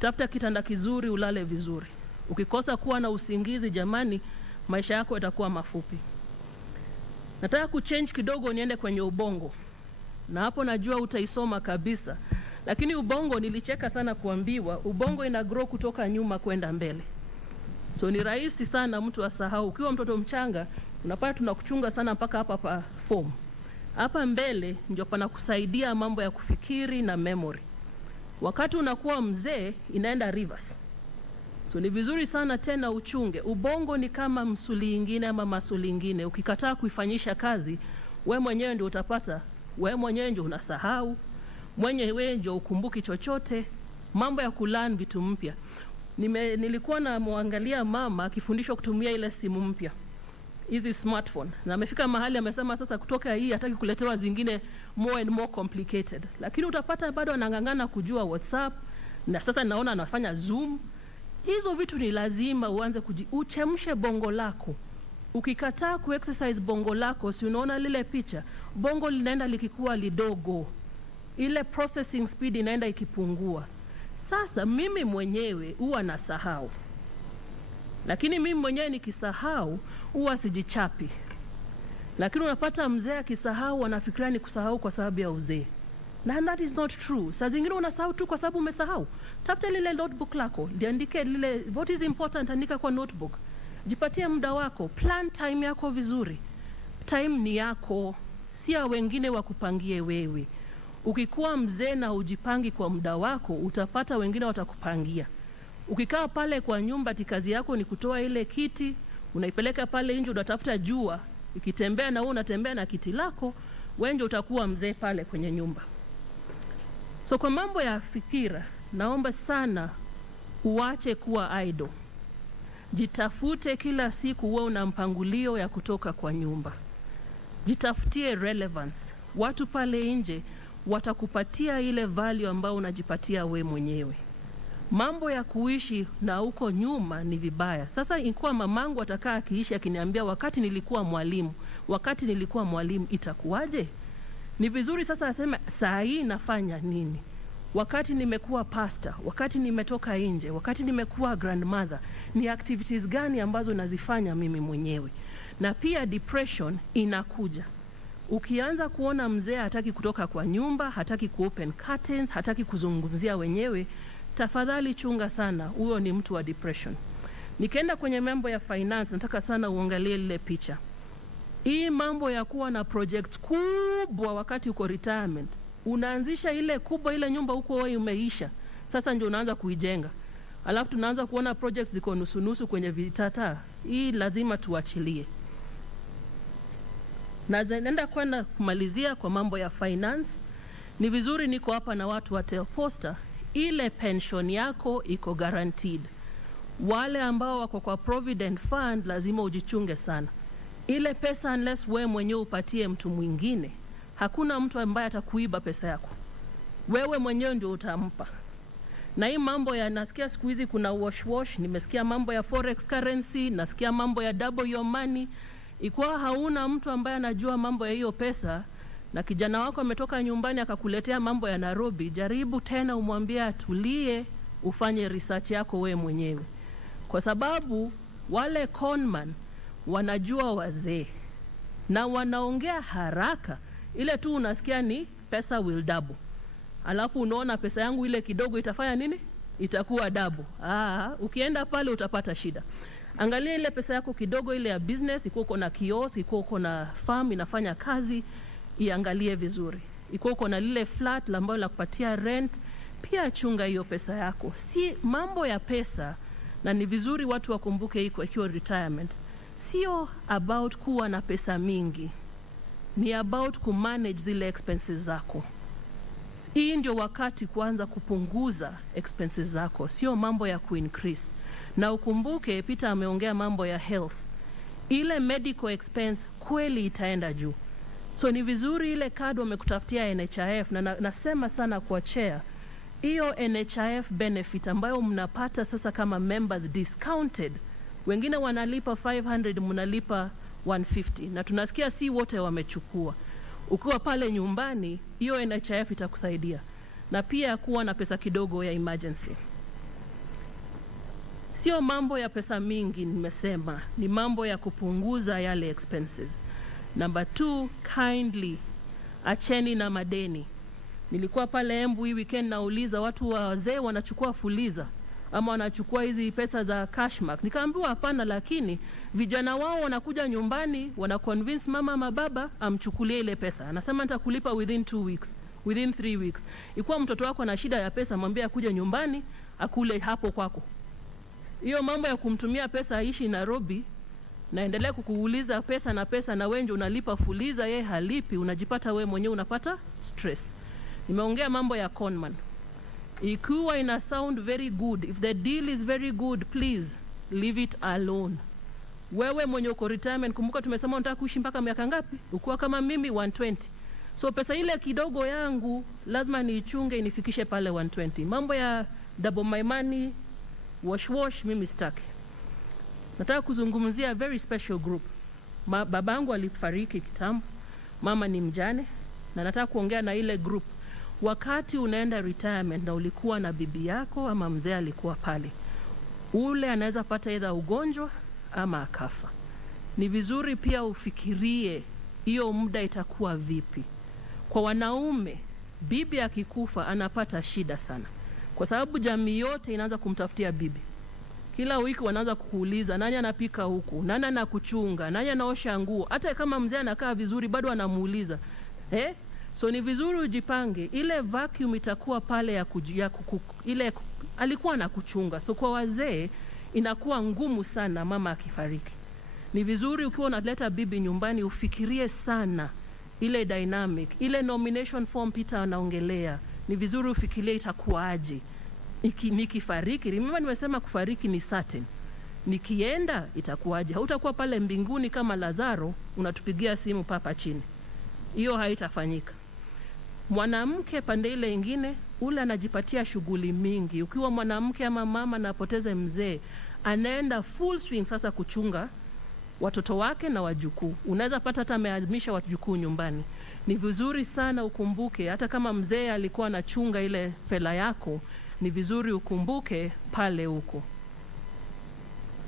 Tafuta kitanda kizuri, ulale vizuri. Ukikosa kuwa na usingizi, jamani, maisha yako yatakuwa mafupi. Nataka kuchange kidogo niende kwenye ubongo. Na hapo najua utaisoma kabisa. Lakini ubongo nilicheka sana kuambiwa, ubongo ina grow kutoka nyuma kwenda mbele. So ni rahisi sana mtu asahau. Ukiwa mtoto mchanga, unapata tunakuchunga sana mpaka hapa pa form. Hapa mbele ndio panakusaidia mambo ya kufikiri na memory. Wakati unakuwa mzee inaenda reverse. So ni vizuri sana tena uchunge. Ubongo ni kama msuli ingine ama masuli ingine. Ukikataa kuifanyisha kazi, wewe mwenyewe ndio utapata, wewe mwenyewe ndio unasahau, mwenyewe ndio ukumbuki chochote, mambo ya kulearn vitu mpya. Nilikuwa na muangalia mama akifundishwa kutumia ile simu mpya, hizi smartphone, na amefika mahali amesema sasa kutoka hii hataki kuletewa zingine more and more complicated. Lakini utapata bado anangangana kujua WhatsApp, na sasa naona anafanya Zoom. Hizo vitu ni lazima uanze uchemshe bongo lako. Ukikataa kuexercise bongo lako, si unaona lile picha, bongo linaenda likikuwa lidogo, ile processing speed inaenda ikipungua. Sasa mimi mwenyewe huwa nasahau, lakini mimi mwenyewe nikisahau huwa sijichapi. Lakini unapata mzee akisahau anafikiria ni kusahau kwa sababu ya uzee. Na that is not true. Saa zingine unasahau tu kwa sababu umesahau. Tafuta lile notebook lako, liandike lile what is important, andika kwa notebook. Jipatie muda wako, plan time yako vizuri. Time ni yako, si ya wengine wakupangie wewe. Ukikuwa mzee na ujipangi kwa muda wako, utapata wengine watakupangia. Ukikaa pale kwa nyumba, kazi yako ni kutoa ile kiti, unaipeleka pale nje, unatafuta jua, ikitembea na wewe unatembea na kiti lako, wewe ndio utakuwa mzee pale kwenye nyumba. So kwa mambo ya fikira, naomba sana uache kuwa idle. Jitafute kila siku uwe una mpangilio ya kutoka kwa nyumba. Jitafutie relevance. Watu pale nje watakupatia ile value ambayo unajipatia we mwenyewe. Mambo ya kuishi na uko nyuma ni vibaya. Sasa inkuwa mamangu atakaa akiishi akiniambia wakati nilikuwa mwalimu itakuwaje? Ni vizuri sasa aseme saa hii nafanya nini? Wakati nimekuwa pastor, wakati nimetoka nje, wakati nimekuwa grandmother, ni activities gani ambazo nazifanya mimi mwenyewe? Na pia depression inakuja. Ukianza kuona mzee hataki kutoka kwa nyumba, hataki kuopen curtains, hataki kuzungumzia wenyewe, tafadhali chunga sana, huyo ni mtu wa depression. Nikaenda kwenye mambo ya finance, nataka sana uangalie lile picha. Hii mambo ya kuwa na project kubwa wakati uko retirement, unaanzisha ile kubwa, ile nyumba huko wewe umeisha, sasa ndio unaanza kuijenga. Alafu tunaanza kuona projects ziko nusu kwenye vitata. Hii lazima tuachilie. Na naenda kwenda kumalizia kwa mambo ya finance. Ni vizuri niko hapa na watu wa Posta, ile pension yako iko guaranteed. Wale ambao wako kwa Provident Fund lazima ujichunge sana. Ile pesa unless wewe mwenyewe upatie mtu mwingine, hakuna mtu ambaye atakuiba pesa yako. Wewe mwenyewe ndio utampa. Na hii mambo ya nasikia siku hizi kuna wash, nimesikia mambo ya forex currency, nasikia mambo ya double your money. Ikuwa hauna mtu ambaye anajua mambo ya hiyo pesa na kijana wako ametoka nyumbani akakuletea mambo ya Nairobi, jaribu tena umwambie atulie, ufanye research yako wewe mwenyewe. Kwa sababu wale conman wanajua wazee na wanaongea haraka, ile tu unasikia ni pesa will double. Alafu unaona pesa yangu ile kidogo itafanya nini? Itakuwa double. Ukienda pale utapata shida. Angalia ile pesa yako kidogo ile ya business, iko uko na kiosk, iko uko na farm inafanya kazi, iangalie vizuri. Iko uko na lile flat ambayo la kupatia rent, pia chunga hiyo pesa yako. Si mambo ya pesa, na ni vizuri watu wakumbuke iko ikiwa retirement. Sio about kuwa na pesa mingi. Ni about kumanage zile expenses zako. Hii ndio wakati kuanza kupunguza expenses zako, sio mambo ya kuincrease. Na ukumbuke Peter ameongea mambo ya health. Ile medical expense kweli itaenda juu. So ni vizuri ile kadi wamekutafutia NHIF, na nasema sana kwa chair, hiyo NHIF benefit ambayo mnapata sasa kama members discounted. Wengine wanalipa 500, mnalipa 150, na tunasikia si wote wamechukua. Ukiwa pale nyumbani, hiyo NHIF itakusaidia. Na pia kuwa na pesa kidogo ya emergency. Sio mambo ya pesa mingi nimesema, ni mambo ya kupunguza yale expenses. Number 2, kindly acheni na madeni. Nilikuwa pale Embu hii weekend nauliza watu wazee wanachukua fuliza ama wanachukua hizi pesa za cashback. Nikaambiwa hapana, lakini vijana wao wanakuja nyumbani, wana convince mama ama baba amchukulie ile pesa. Anasema nitakulipa within 2 weeks, within 3 weeks. Ikuwa mtoto wako ana shida ya pesa, mwambie akuje nyumbani akule hapo kwako. Hiyo mambo ya kumtumia pesa aishi Nairobi, naendelea kukuuliza pesa na wewe ndio unalipa fuliza, yeye halipi, unajipata wewe mwenyewe unapata stress. Nimeongea mambo ya conman. Ikiwa ina sound very good, if the deal is very good, please leave it alone. Wewe mwenye uko retirement, kumbuka tumesema unataka kuishi mpaka miaka ngapi? Ukiwa kama mimi 120. So pesa ile kidogo yangu lazima niichunge inifikishe pale 120. Mambo ya double my money, wash, mimi sitaki. Nataka kuzungumzia a very special group. Babangu alifariki kitambo, mama ni mjane, na nataka kuongea na ile group. Wakati unaenda retirement na ulikuwa na bibi yako ama mzee alikuwa pale, ule anaweza pata either ugonjwa ama akafa. Ni vizuri pia ufikirie hiyo muda itakuwa vipi. Kwa wanaume, bibi akikufa anapata shida sana, kwa sababu jamii yote inaanza kumtafutia bibi. Kila wiki wanaanza kukuuliza nani anapika huku, nani anakuchunga, nani anaosha nguo. Hata kama mzee anakaa vizuri bado anamuuliza. So ni vizuri ujipange, ile vacuum itakuwa pale ile alikuwa anakuchunga. So kwa wazee inakuwa ngumu sana mama akifariki. Ni vizuri ukiwa unaleta bibi nyumbani ufikirie sana ile dynamic, ile nomination form Peter anaongelea. Ni vizuri ufikirie itakuaje. Nikifariki, remember nimesema kufariki ni certain. Nikienda itakuaje? Hautakuwa pale mbinguni kama Lazaro unatupigia simu papa chini. Hiyo haitafanyika. Mwanamke pande ile nyingine, ule anajipatia shughuli mingi. Ukiwa mwanamke ama mama na apoteze mzee, anaenda full swing sasa kuchunga watoto wake na wajukuu. Unaweza pata hata ameadmisha wajukuu nyumbani. Ni vizuri sana ukumbuke, hata kama mzee alikuwa anachunga ile fela yako, ni vizuri ukumbuke pale huko.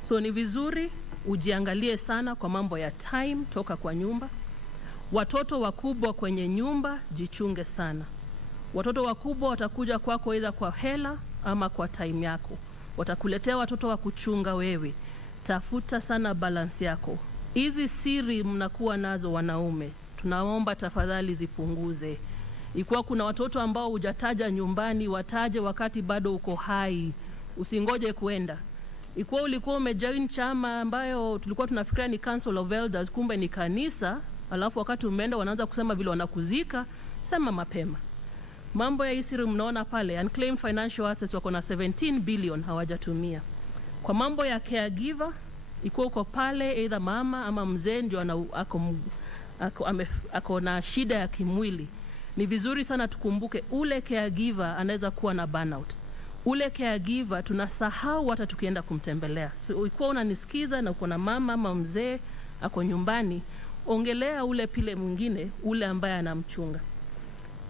So ni vizuri ujiangalie sana kwa mambo ya time toka kwa nyumba. Watoto wakubwa kwenye nyumba, jichunge sana. Watoto wakubwa watakuja kwako either kwa hela ama kwa time yako. Watakuletea watoto wa kuchunga wewe. Tafuta sana balance yako. Hizi siri mnakuwa nazo wanaume, tunaomba tafadhali zipunguze. Ikiwa kuna watoto ambao hujataja nyumbani, wataje wakati bado uko hai. Usingoje kuenda. Ikiwa ulikuwa umejoin chama ambayo tulikuwa tunafikiria ni Council of Elders, kumbe ni kanisa, alafu wakati umeenda wanaanza kusema vile wanakuzika, sema mapema. Mambo ya isiri mnaona pale, unclaimed financial assets wako na 17 billion hawajatumia. Kwa mambo ya caregiver, ikiwa uko pale either mama ama mzee ndio ako na shida ya kimwili, ni vizuri sana tukumbuke ule caregiver anaweza kuwa na burnout. Ule caregiver tunasahau hata tukienda kumtembelea. So ikiwa unanisikiza na uko na mama ama mzee ako nyumbani, ongelea ule pile mwingine, ule ambaye anamchunga.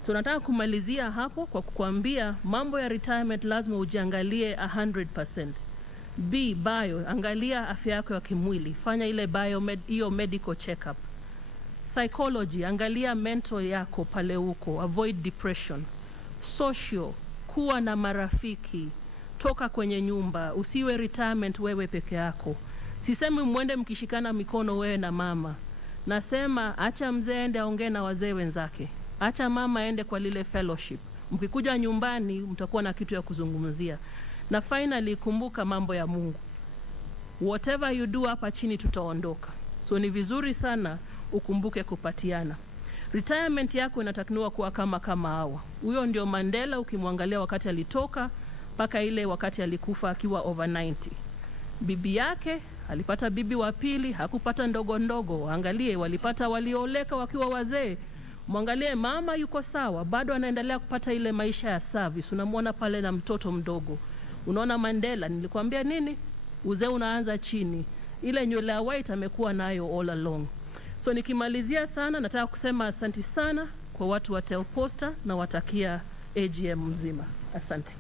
Tunataka kumalizia hapo kwa kukuambia mambo ya retirement lazima ujiangalie 100%. Bio, angalia afya yako ya kimwili, fanya ile hiyo medical check-up. Psychology, angalia mental yako pale huko, avoid depression. Social, kuwa na marafiki, toka kwenye nyumba, usiwe retirement wewe peke yako. Sisemi mwende mkishikana mikono wewe na mama. Nasema acha mzee ende aongee na wazee wenzake. Acha mama ende kwa lile fellowship. Mkikuja nyumbani mtakuwa na kitu ya kuzungumzia. Na finally kumbuka mambo ya Mungu. Whatever you do hapa chini tutaondoka. So ni vizuri sana ukumbuke kupatiana. Retirement yako inatakiwa kuwa kama hawa. Huyo ndio Mandela ukimwangalia wakati alitoka mpaka ile wakati alikufa akiwa over 90. Bibi yake alipata bibi wa pili, hakupata ndogo. Angalie walipata walioleka wakiwa wazee. Mwangalie mama yuko sawa, bado anaendelea kupata ile maisha ya service. Unamwona pale na mtoto mdogo. Unaona Mandela, nilikwambia nini? Uzee unaanza chini. Ile nywele ya white amekuwa nayo all along. So nikimalizia sana, nataka kusema asante sana kwa watu wa Posta na watakia AGM mzima. Asante.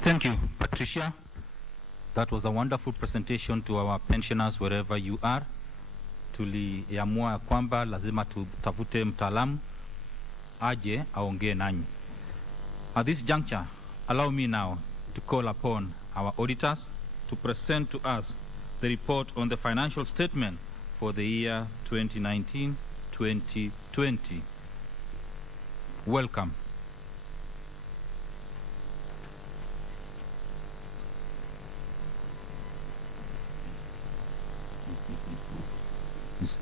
Thank you, Patricia. That was a wonderful presentation to our pensioners wherever you are. Tuliamua kwamba lazima tutafute mtaalamu aje aongee nanyi. At this juncture, allow me now to call upon our auditors to present to us the report on the financial statement for the year 2019-2020. Welcome.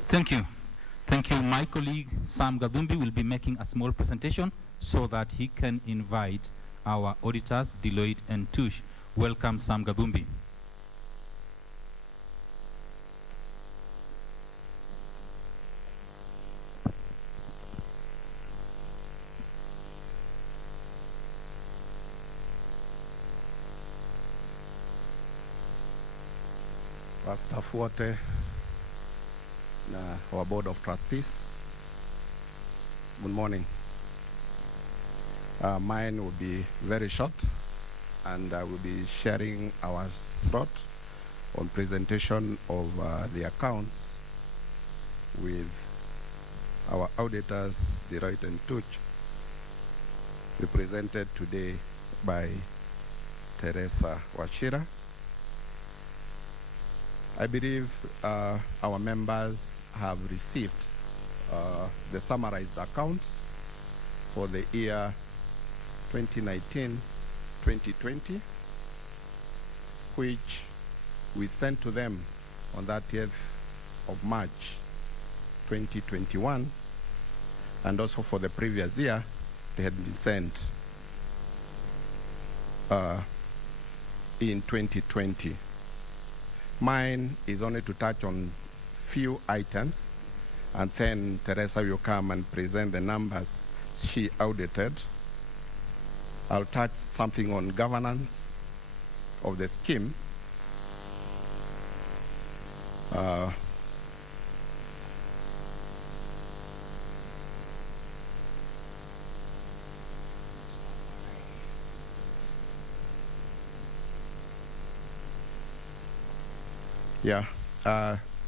Thank you. Thank you. My colleague Sam Gadumbi will be making a small presentation so that he can invite our auditors, Deloitte and Touche. Welcome, Sam Gadumbi. staff wote na our board of trustees. Good morning. Mine will be very short, and I will be sharing our thought on presentation of the accounts with our auditors, Deloitte and Touch, represented today by Teresa Wachira. I believe our members have received the summarized accounts for the year 2019-2020, which we sent to them on 30th of March 2021, and also for the previous year they had been sent in 2020. Mine is only to touch on few items, and then Teresa will come and present the numbers she audited. I'll touch something on governance of the scheme.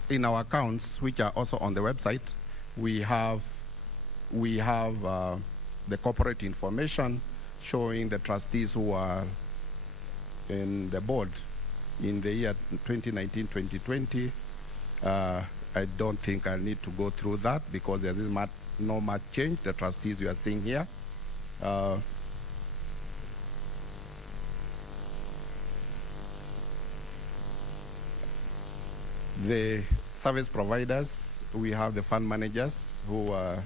In our accounts, which are also on the website, we have the corporate information showing the trustees who are in the board in the year 2019-2020. I don't think I need to go through that because there is no much change. The trustees you are seeing here. The service providers, we have the fund managers who are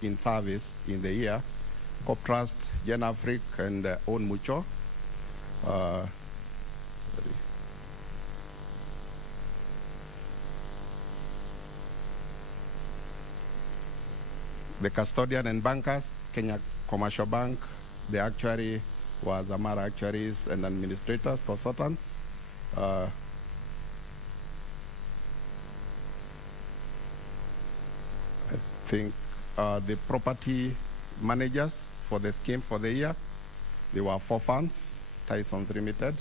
in service in the year, CopTrust, GenAfric, and Own Mucho. The custodian and bankers, Kenya Commercial Bank. The actuary was Amara Actuaries and Administrators, Consultants. I think the property managers for the scheme for the year, there were 4 funds: Tyson's Limited,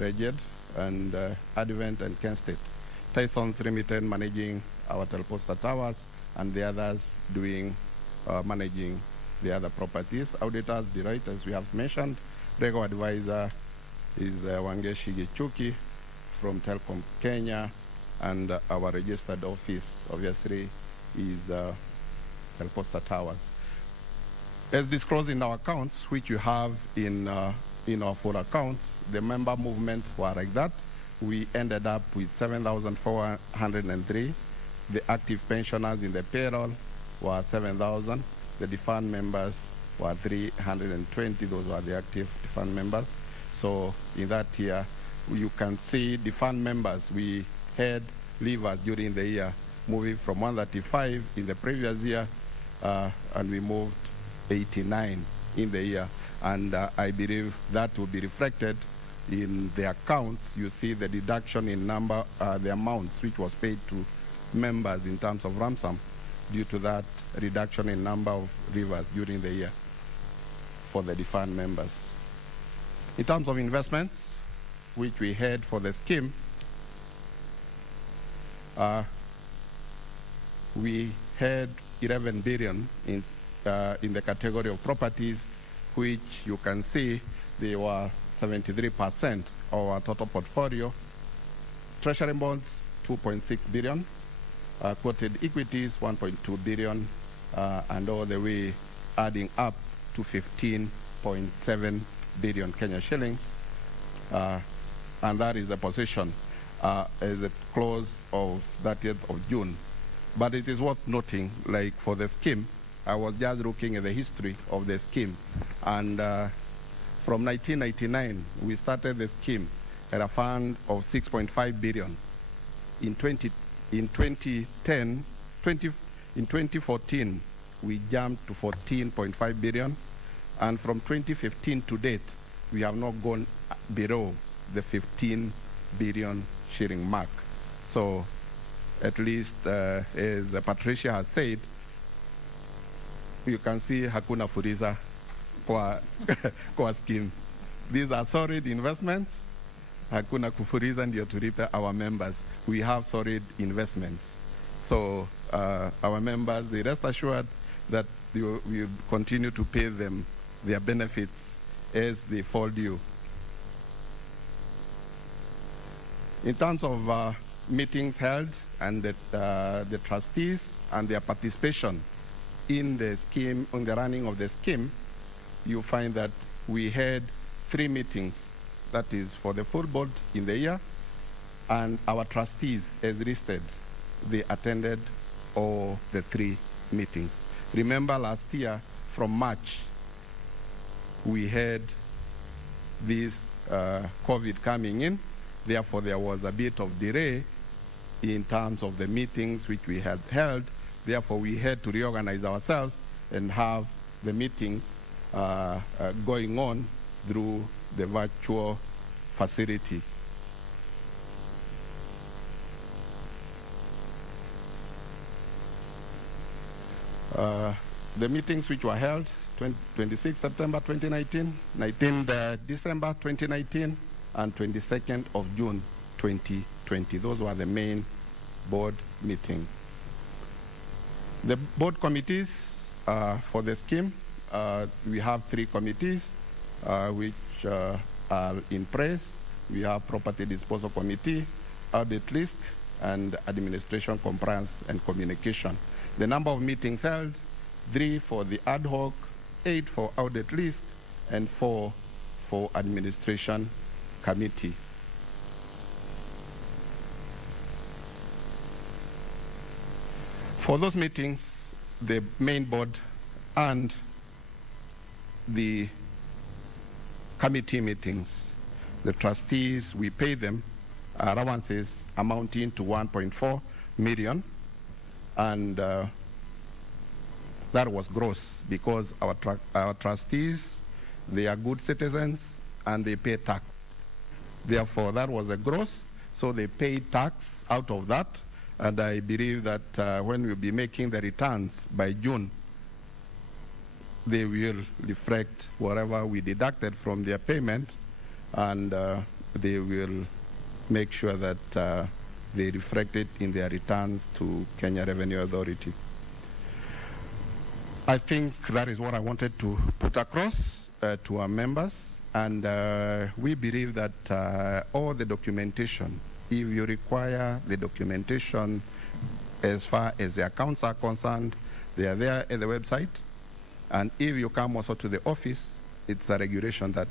Regid, and Advent and Kent State. Tyson's Limited managing our Posta towers, and the others doing managing the other properties. Auditors, Deloitte, as we have mentioned. Legal advisor is Wangeshi Gichuki from Telcom Kenya, and our registered office, obviously, is Posta Towers. As disclosed in our accounts, which you have in our full accounts, the member movements were like that. We ended up with 7,403. The active pensioners in the payroll were 7,000. The defined members were 320. Those were the active defined members. So in that year, you can see defined members. We had leavers during the year, moving from 135 in the previous year, and we moved 89 in the year. And I believe that will be reflected in the accounts. You see the deduction in number, the amounts which was paid to members in terms of ransom due to that reduction in number of leavers during the year for the defined members. In terms of investments, which we had for the scheme, we had 11 billion in the category of properties, which you can see they were 73% of our total portfolio. Treasury bonds, 2.6 billion. Quoted equities, 1.2 billion, and all the way adding up to 15.7 billion Kenya shillings. And that is the position as a close of 30th of June. But it is worth noting, like for the scheme, I was just looking at the history of the scheme. And from 1999, we started the scheme at a fund of 6.5 billion. In 2014, we jumped to 14.5 billion. And from 2015 to date, we have not gone below the 15 billion shilling mark. So at least, as Patricia has said, you can see hakuna furiza kwa scheme. These are solid investments. Hakuna kufuriza ndio tulipe our members. We have solid investments. So our members, they rest assured that we will continue to pay them their benefits as they fall due. In terms of meetings held and the trustees and their participation in the scheme, on the running of the scheme, you find that we had 3 meetings, that is for the full board in the year, and our trustees, as listed, they attended all the 3 meetings. Remember last year, from March, we had this COVID coming in, therefore there was a bit of delay in terms of the meetings which we had held. Therefore, we had to reorganize ourselves and have the meetings going on through the virtual facility. The meetings which were held 26 September 2019, 19 December 2019, and 22nd of June 2020. Those were the main board meetings. The board committees for the scheme, we have 3 committees which are in place. We have Property Disposal Committee, Audit Risk, and Administration, Compliance, and Communication. The number of meetings held, 3 for the ad hoc, 8 for Audit Risk, and 4 for Administration Committee. For those meetings, the main board and the committee meetings, the trustees, we pay them allowances amounting to 1.4 million, and that was gross because our trustees, they are good citizens and they pay tax. Therefore, that was a gross, so they paid tax out of that, and I believe that when we'll be making the returns by June, they will reflect whatever we deducted from their payment, and they will make sure that they reflect it in their returns to Kenya Revenue Authority. I think that is what I wanted to put across to our members, and we believe that all the documentation, if you require the documentation as far as the accounts are concerned, they are there at the website. And if you come also to the office, it's a regulation that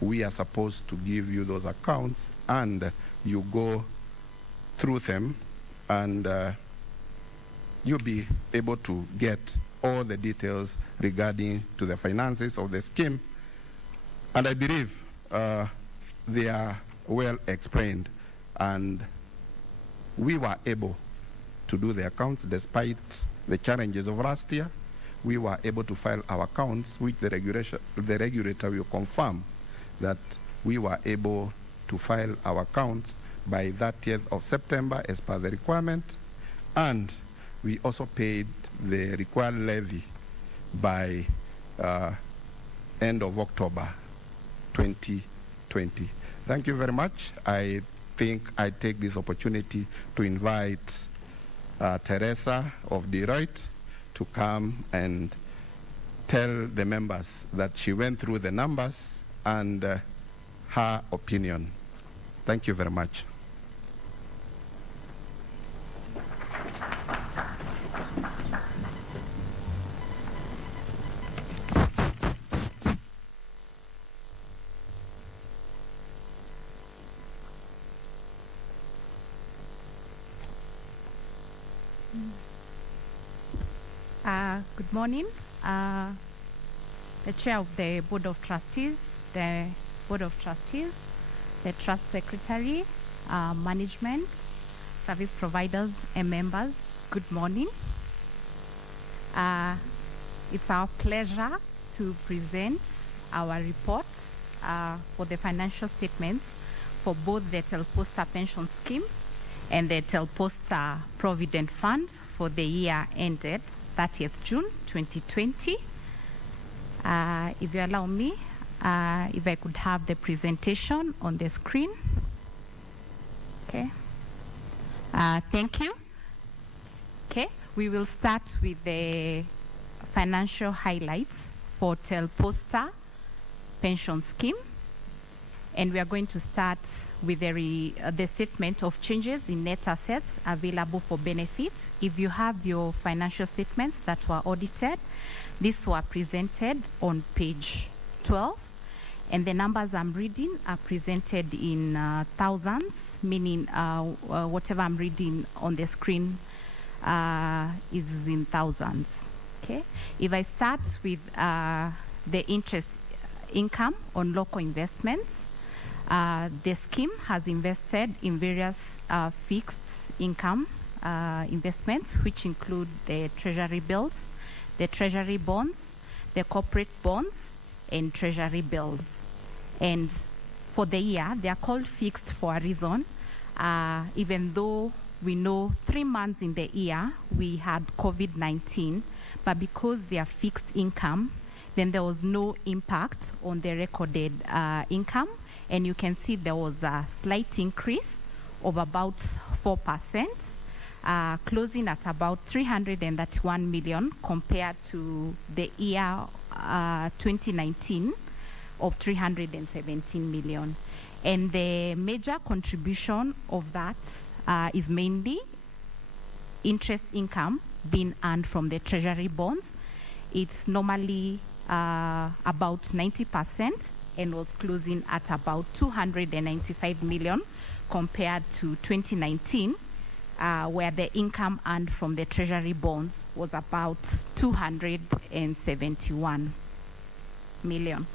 we are supposed to give you those accounts, and you go through them, and you'll be able to get all the details regarding to the finances of the scheme. And I believe they are well explained, and we were able to do the accounts despite the challenges of last year. We were able to file our accounts, which the regulator will confirm that we were able to file our accounts by 30th of September as per the requirement, and we also paid the required levy by end of October 2020. Thank you very much. I think I take this opportunity to invite Teresa of Deloitte to come and tell the members that she went through the numbers and her opinion. Thank you very much. Good morning. The Chair of the Board of Trustees, the Board of Trustees, the Trust Secretary, management, service providers, and members, good morning. It's our pleasure to present our report for the financial statements for both the Posta pension scheme and the Posta Provident Fund for the year ended 30th June 2020. If you allow me, if I could have the presentation on the screen. Okay. Thank you. Okay, we will start with the financial highlights for Posta pension scheme, and we are going to start with the statement of changes in net assets available for benefits. If you have your financial statements that were audited, these were presented on page 12, and the numbers I'm reading are presented in thousands, meaning whatever I'm reading on the screen is in thousands. Okay. If I start with the interest income on local investments, the scheme has invested in various fixed income investments, which include the treasury bills, the treasury bonds, the corporate bonds, and treasury bills. And for the year, they are called fixed for a reason, even though we know 3 months in the year we had COVID-19, but because they are fixed income, then there was no impact on the recorded income. And you can see there was a slight increase of about 4%, closing at about 331 million compared to the year 2019 of 317 million. And the major contribution of that is mainly interest income being earned from the treasury bonds. It's normally about 90%, and was closing at about 295 million compared to 2019, where the income earned from the treasury bonds was about 271 million.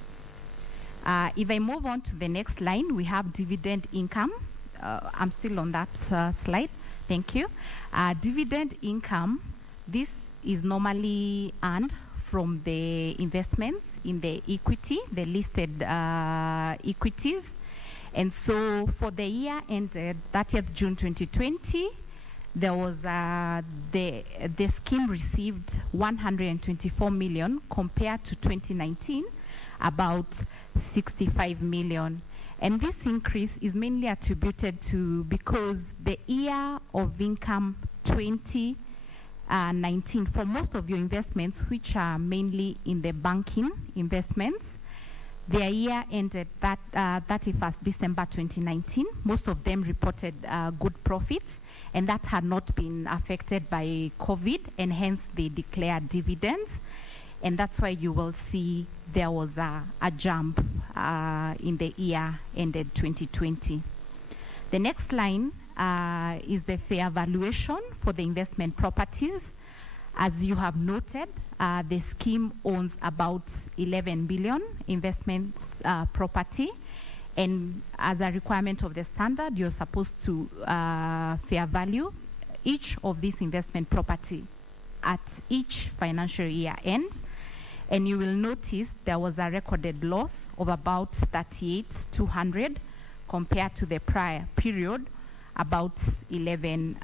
If I move on to the next line, we have dividend income. I'm still on that slide. Thank you. Dividend income, this is normally earned from the investments in the equity, the listed equities. And so for the year ended 30th June 2020, there was the scheme received 124 million compared to 2019, about 65 million. And this increase is mainly attributed to because the year of income 2019 for most of your investments, which are mainly in the banking investments, their year ended 31st December 2019. Most of them reported good profits, and that had not been affected by COVID, and hence they declared dividends. And that's why you will see there was a jump in the year ended 2020. The next line is the fair valuation for the investment properties. As you have noted, the scheme owns about 11 billion investments property, and as a requirement of the standard, you're supposed to fair value each of these investment property at each financial year end. And you will notice there was a recorded loss of about 38,200 compared to the prior period, about 11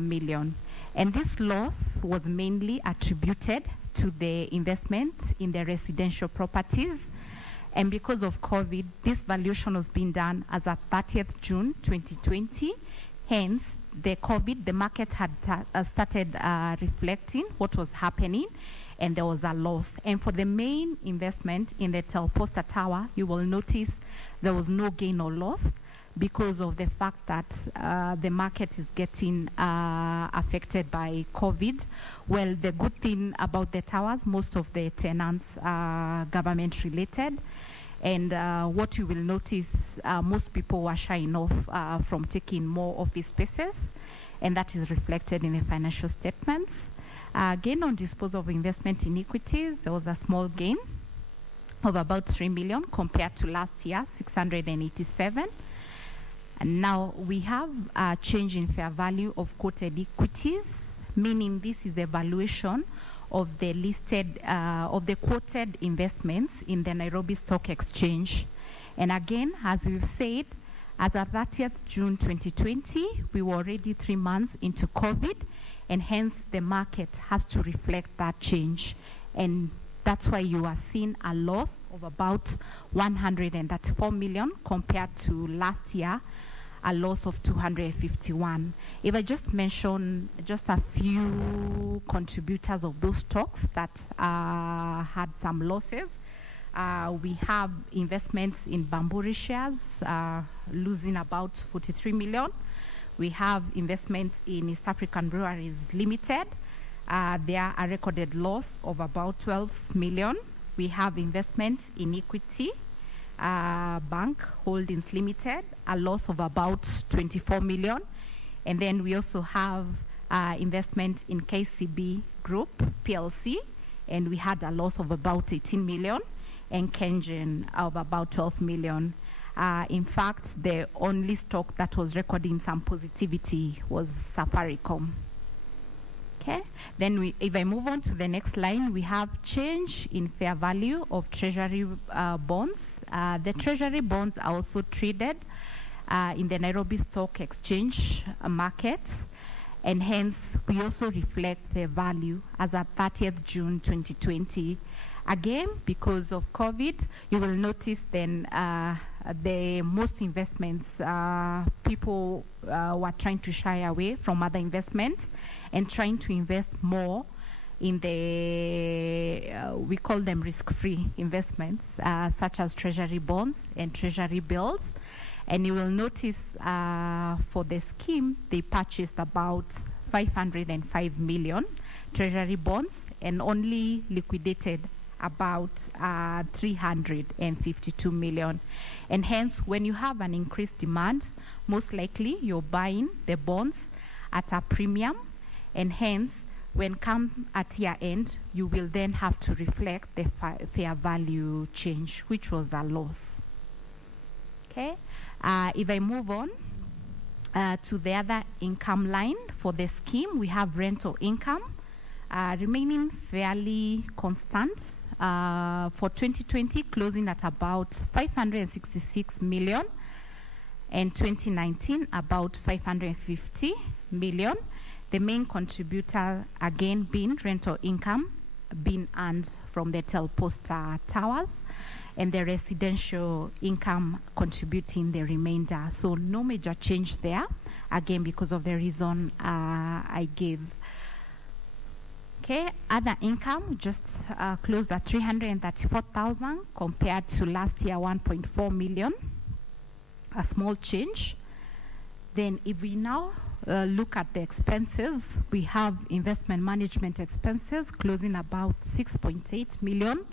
million. And this loss was mainly attributed to the investment in the residential properties. And because of COVID, this valuation was being done as of 30th June 2020. Hence, the COVID, the market had started reflecting what was happening, and there was a loss. And for the main investment in the Posta Tower, you will notice there was no gain or loss because of the fact that the market is getting affected by COVID. Well, the good thing about the towers, most of the tenants are government related. And what you will notice, most people were shying off from taking more office spaces, and that is reflected in the financial statements. Gain on disposal of investment in equities, there was a small gain of about 3 million compared to last year, 687. And now we have a change in fair value of quoted equities, meaning this is the valuation of the listed, of the quoted investments in the Nairobi Stock Exchange. And again, as we've said, As of 30th June 2020, we were already 3 months into COVID, and hence the market has to reflect that change. And that's why you are seeing a loss of about 134 million compared to last year, a loss of 251. If I just mention just a few contributors of those stocks that had some losses, we have investments in Bamburi shares losing about 43 million. We have investments in East African Breweries Limited. There are a recorded loss of about 12 million. We have investments in Equity Bank Holdings Limited, a loss of about 24 million. And then we also have investment in KCB Group PLC, and we had a loss of about 18 million, and Kengen of about 12 million. In fact, the only stock that was recording some positivity was Safaricom. Okay, then if I move on to the next line, we have change in fair value of treasury bonds. The treasury bonds are also traded in the Nairobi Stock Exchange market, and hence we also reflect the value as at 30th June 2020. Again, because of COVID, you will notice then the most investments, people were trying to shy away from other investments and trying to invest more in the, we call them risk-free investments, such as treasury bonds and treasury bills. And you will notice for the scheme, they purchased about 505 million treasury bonds and only liquidated about 352 million. And hence, when you have an increased demand, most likely you're buying the bonds at a premium, and hence, when come at year end, you will then have to reflect the fair value change, which was a loss. Okay, if I move on to the other income line for the scheme, we have rental income remaining fairly constant for 2020, closing at about 566 million, and 2019 about 550 million. The main contributor again being rental income being earned from the Posta towers, and the residential income contributing the remainder. So no major change there, again because of the reason I gave. Okay, other income just closed at 334,000 compared to last year 1.4 million, a small change. Then if we now look at the expenses, we have investment management expenses closing about 6.8 million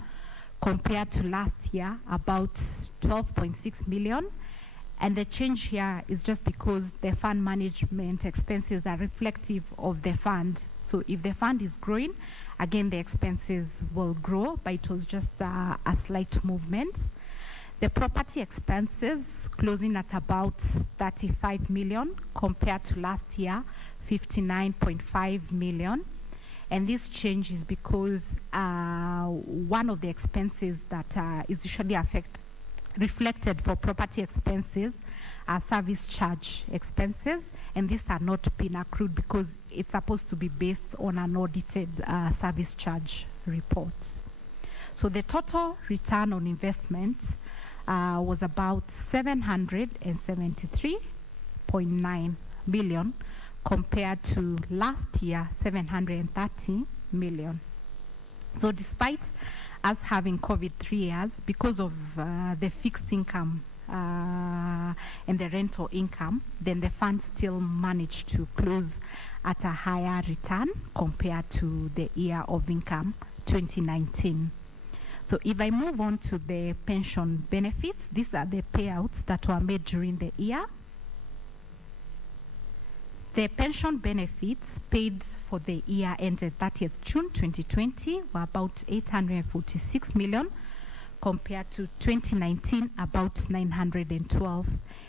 compared to last year about 12.6 million. And the change here is just because the fund management expenses are reflective of the fund. So if the fund is growing, again, the expenses will grow, but it was just a slight movement. The property expenses closing at about 35 million compared to last year, 59.5 million. And this change is because one of the expenses that is usually reflected for property expenses are service charge expenses, and these are not being accrued because it's supposed to be based on an audited service charge reports. So the total return on investment was about 773.9 million compared to last year 730 million. So despite us having COVID 3 years, because of the fixed income and the rental income, then the fund still managed to close at a higher return compared to the year of income 2019. So if I move on to the pension benefits, these are the payouts that were made during the year. The pension benefits paid for the year ended 30th June 2020 were about 846 million compared to 2019 about 912.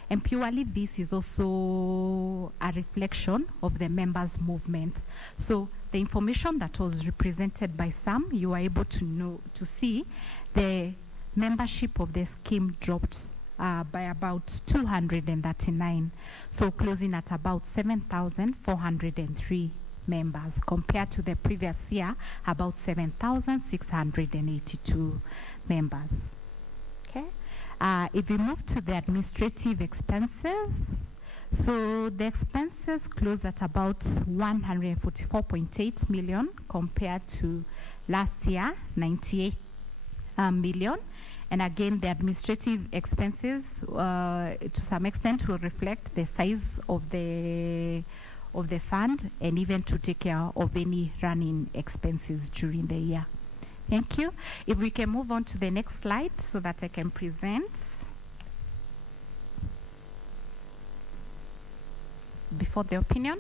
And purely this is also a reflection of the members' movement. So the information that was represented by Sam, you are able to see the membership of the scheme dropped by about 239, so closing at about 7,403 members compared to the previous year, about 7,682 members. Okay. If we move to the administrative expenses, so the expenses closed at about 144.8 million compared to last year, 98 million. And again, the administrative expenses, to some extent, will reflect the size of the fund and even to take care of any running expenses during the year. Thank you. If we can move on to the next slide so that I can present. Before the opinion.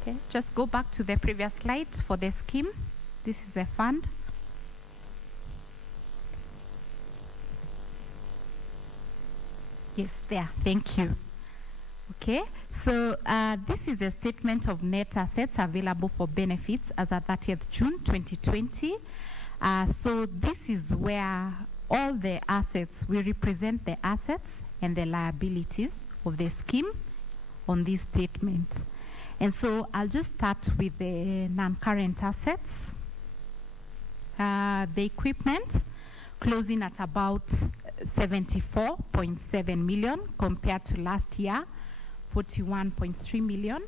Okay, just go back to the previous slide for the scheme. This is a fund. Yes, there. Thank you. Okay, so this is a statement of net assets available for benefits as at 30th June 2020. So this is where all the assets, we represent the assets and the liabilities of the scheme on this statement. And so I'll just start with the non-current assets. The equipment closing at about 74.7 million compared to last year, 41.3 million.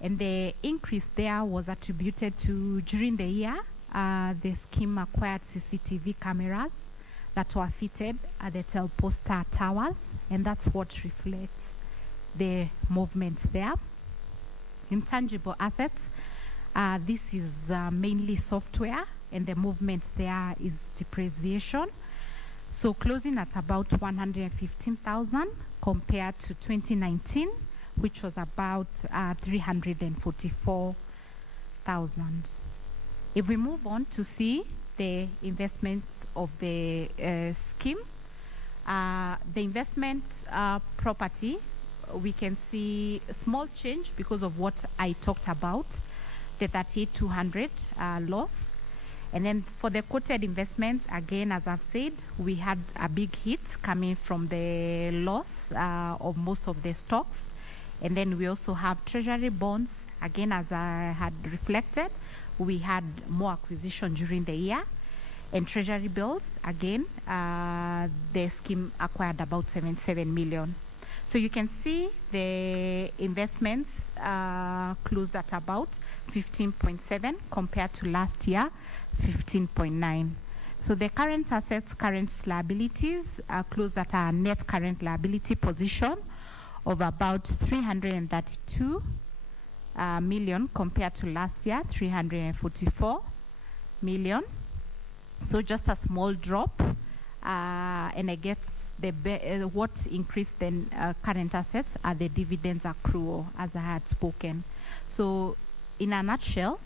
And the increase there was attributed to, during the year, the scheme acquired CCTV cameras that were fitted at the Posta towers, and that's what reflects the movement there. Intangible assets, this is mainly software, and the movement there is depreciation. So closing at about 115,000 compared to 2019, which was about 344,000. If we move on to see the investments of the scheme, the investment property, we can see a small change because of what I talked about, the 38,200 loss. And then for the quoted investments, again, as I've said, we had a big hit coming from the loss of most of the stocks. And then we also have treasury bonds. Again, as I had reflected, we had more acquisition during the year. And treasury bills, again, the scheme acquired about 77 million. So you can see the investments closed at about 15.7 compared to last year, 15.9. So the current assets, current liabilities are closed at a net current liability position of about 332 million compared to last year, 344 million. So just a small drop, and I guess what increased the current assets are the dividends accrual, as I had spoken. So in a nutshell,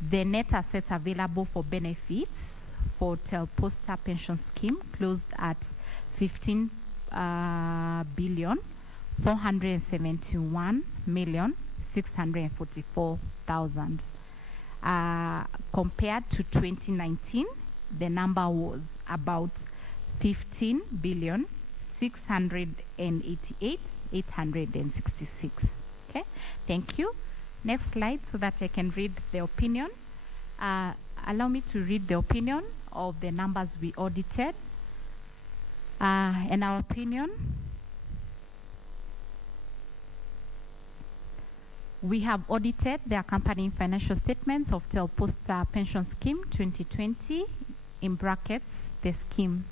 the net assets available for benefits for Posta pension scheme closed at 15 billion 471 million 644,000. Compared to 2019, the number was about 15 billion 688 866. Okay, thank you. Next slide so that I can read the opinion. Allow me to read the opinion of the numbers we audited. In our opinion, we have audited the accompanying financial statements of Posta Pension Scheme 2020, in brackets, the scheme,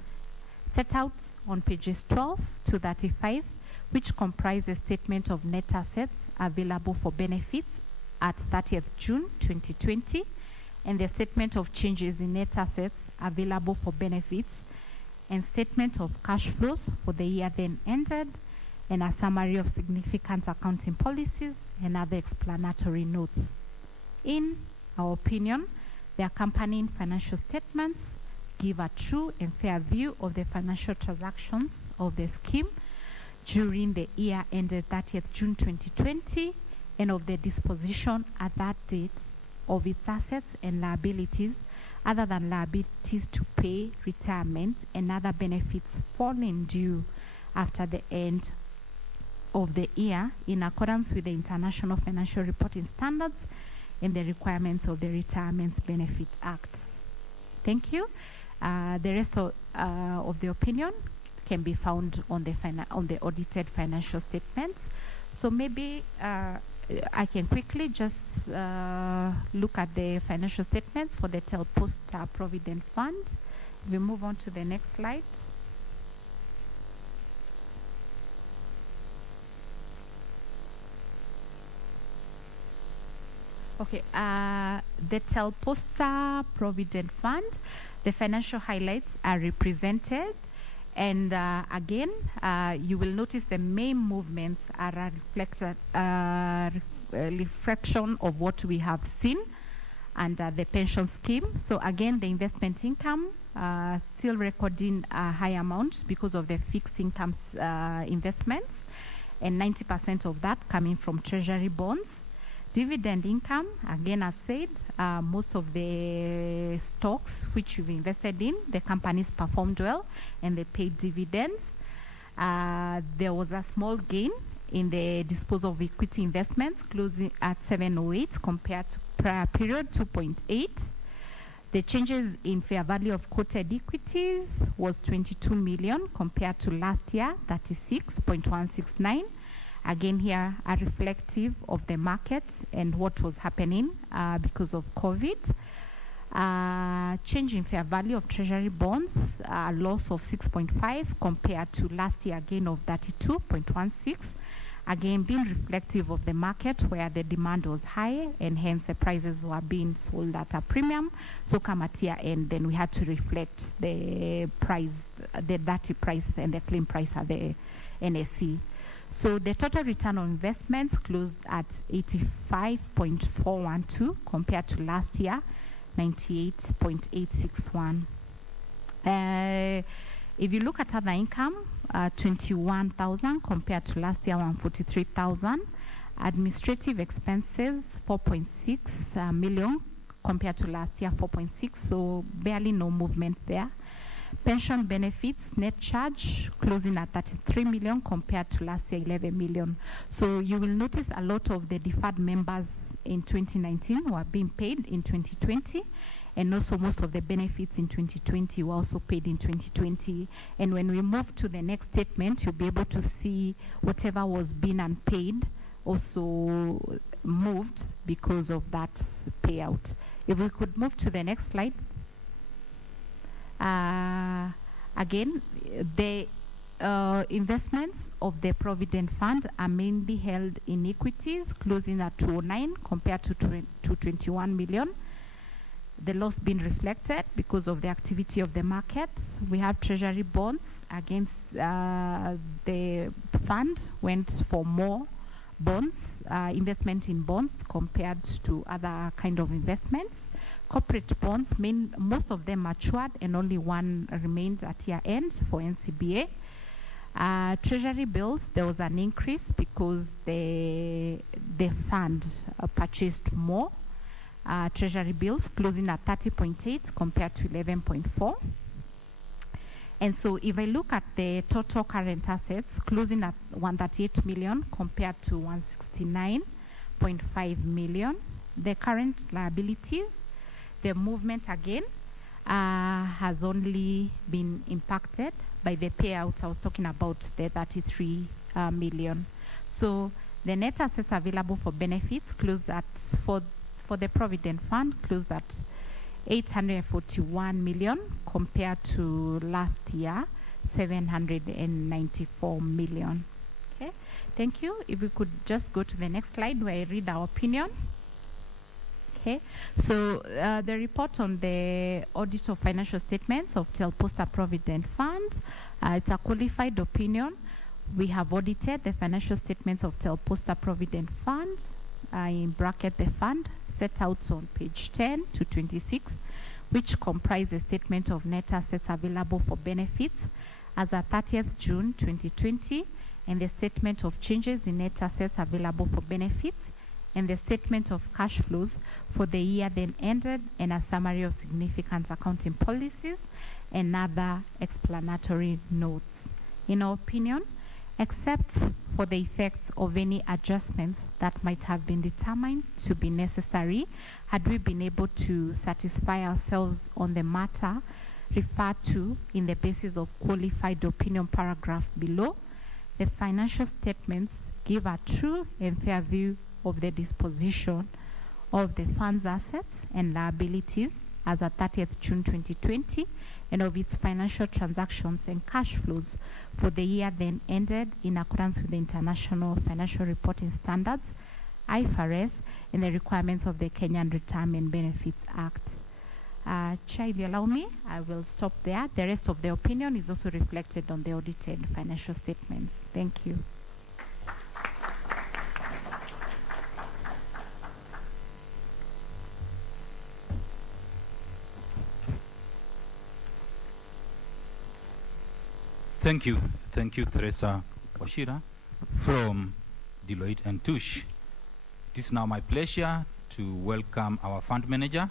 set out on pages 12 to 35, which comprise a statement of net assets available for benefits at 30th June 2020, and the statement of changes in net assets available for benefits, and statement of cash flows for the year then ended, and a summary of significant accounting policies and other explanatory notes. In our opinion, the accompanying financial statements give a true and fair view of the financial transactions of the scheme during the year ended 30th June 2020, and of the disposition at that date of its assets and liabilities other than liabilities to pay retirement and other benefits falling due after the end of the year in accordance with the International Financial Reporting Standards and the requirements of the Retirement Benefits Act. Thank you. The rest of the opinion can be found on the audited financial statements. So maybe I can quickly just look at the financial statements for the Posta Provident Fund. We move on to the next slide. Okay, the Posta Provident Fund, the financial highlights are represented, and again, you will notice the main movements are a reflection of what we have seen under the pension scheme. So again, the investment income still recording a high amount because of the fixed income investments, and 90% of that coming from treasury bonds. Dividend income, again, as said, most of the stocks which you've invested in, the companies performed well and they paid dividends. There was a small gain in the disposal of equity investments, closing at 708 compared to prior period 2.8. The changes in fair value of quoted equities was 22 million compared to last year, 36.169. Again, here are reflective of the markets and what was happening because of COVID. Change in fair value of treasury bonds, a loss of 6.5 compared to last year, gain of 32.16. Again, being reflective of the market where the demand was high and hence the prices were being sold at a premium. So come at year end, then we had to reflect the price, the dirty price and the clean price at the NSE. So the total return on investments closed at 85.412 compared to last year, 98.861. If you look at other income, 21,000 compared to last year, 143,000. Administrative expenses, 4.6 million compared to last year, 4.6. So barely no movement there. Pension benefits net charge closing at 33 million compared to last year 11 million. So you will notice a lot of the deferred members in 2019 were being paid in 2020, and also most of the benefits in 2020 were also paid in 2020. And when we move to the next statement, you'll be able to see whatever was being unpaid also moved because of that payout. If we could move to the next slide. Again, the investments of the Provident Fund are mainly held in equities, closing at 209 compared to 21 million. The loss being reflected because of the activity of the markets. We have treasury bonds against the fund went for more bonds, investment in bonds compared to other kind of investments. Corporate bonds, most of them matured and only one remained at year end for NCBA. Treasury bills, there was an increase because the fund purchased more treasury bills, closing at 30.8 compared to 11.4. And so if I look at the total current assets, closing at 138 million compared to 169.5 million. The current liabilities, the movement again has only been impacted by the payouts I was talking about, the 33 million. So the net assets available for benefits closed at, for the Provident Fund, closed at 841 million compared to last year, 794 million. Okay, thank you. If we could just go to the next slide where I read our opinion. Okay, so the report on the audit of financial statements of Posta Provident Fund, it's a qualified opinion. We have audited the financial statements of Posta Provident Fund, in bracket the fund, set out on page 10 to 26, which comprise a statement of net assets available for benefits as of 30th June 2020, and the statement of changes in net assets available for benefits and the statement of cash flows for the year then ended, and a summary of significant accounting policies and other explanatory notes. In our opinion, except for the effects of any adjustments that might have been determined to be necessary, had we been able to satisfy ourselves on the matter referred to in the basis of qualified opinion paragraph below, the financial statements give a true and fair view of the disposition of the fund's assets and liabilities as at 30th June 2020, and of its financial transactions and cash flows for the year then ended in accordance with the International Financial Reporting Standards, IFRS, and the requirements of the Kenyan Retirement Benefits Act. Chair, if you allow me, I will stop there. The rest of the opinion is also reflected on the audited financial statements. Thank you. Thank you, Teresa Washira from Deloitte and Touche. It is now my pleasure to welcome our fund manager,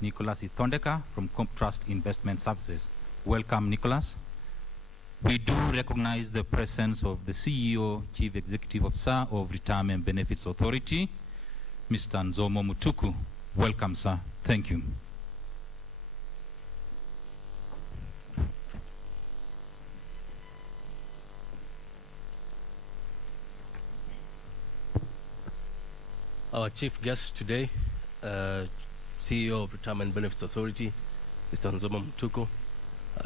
Nicholas Ithondeka from Trust Investment Services. Welcome, Nicholas. We do recognize the presence of the CEO, Chief Executive Officer of Retirement Benefits Authority, Mr. Nzomo Mutuku. Welcome, sir. Thank you. Our chief guest today, CEO of Retirement Benefits Authority, Mr. Nzomo Mutuku,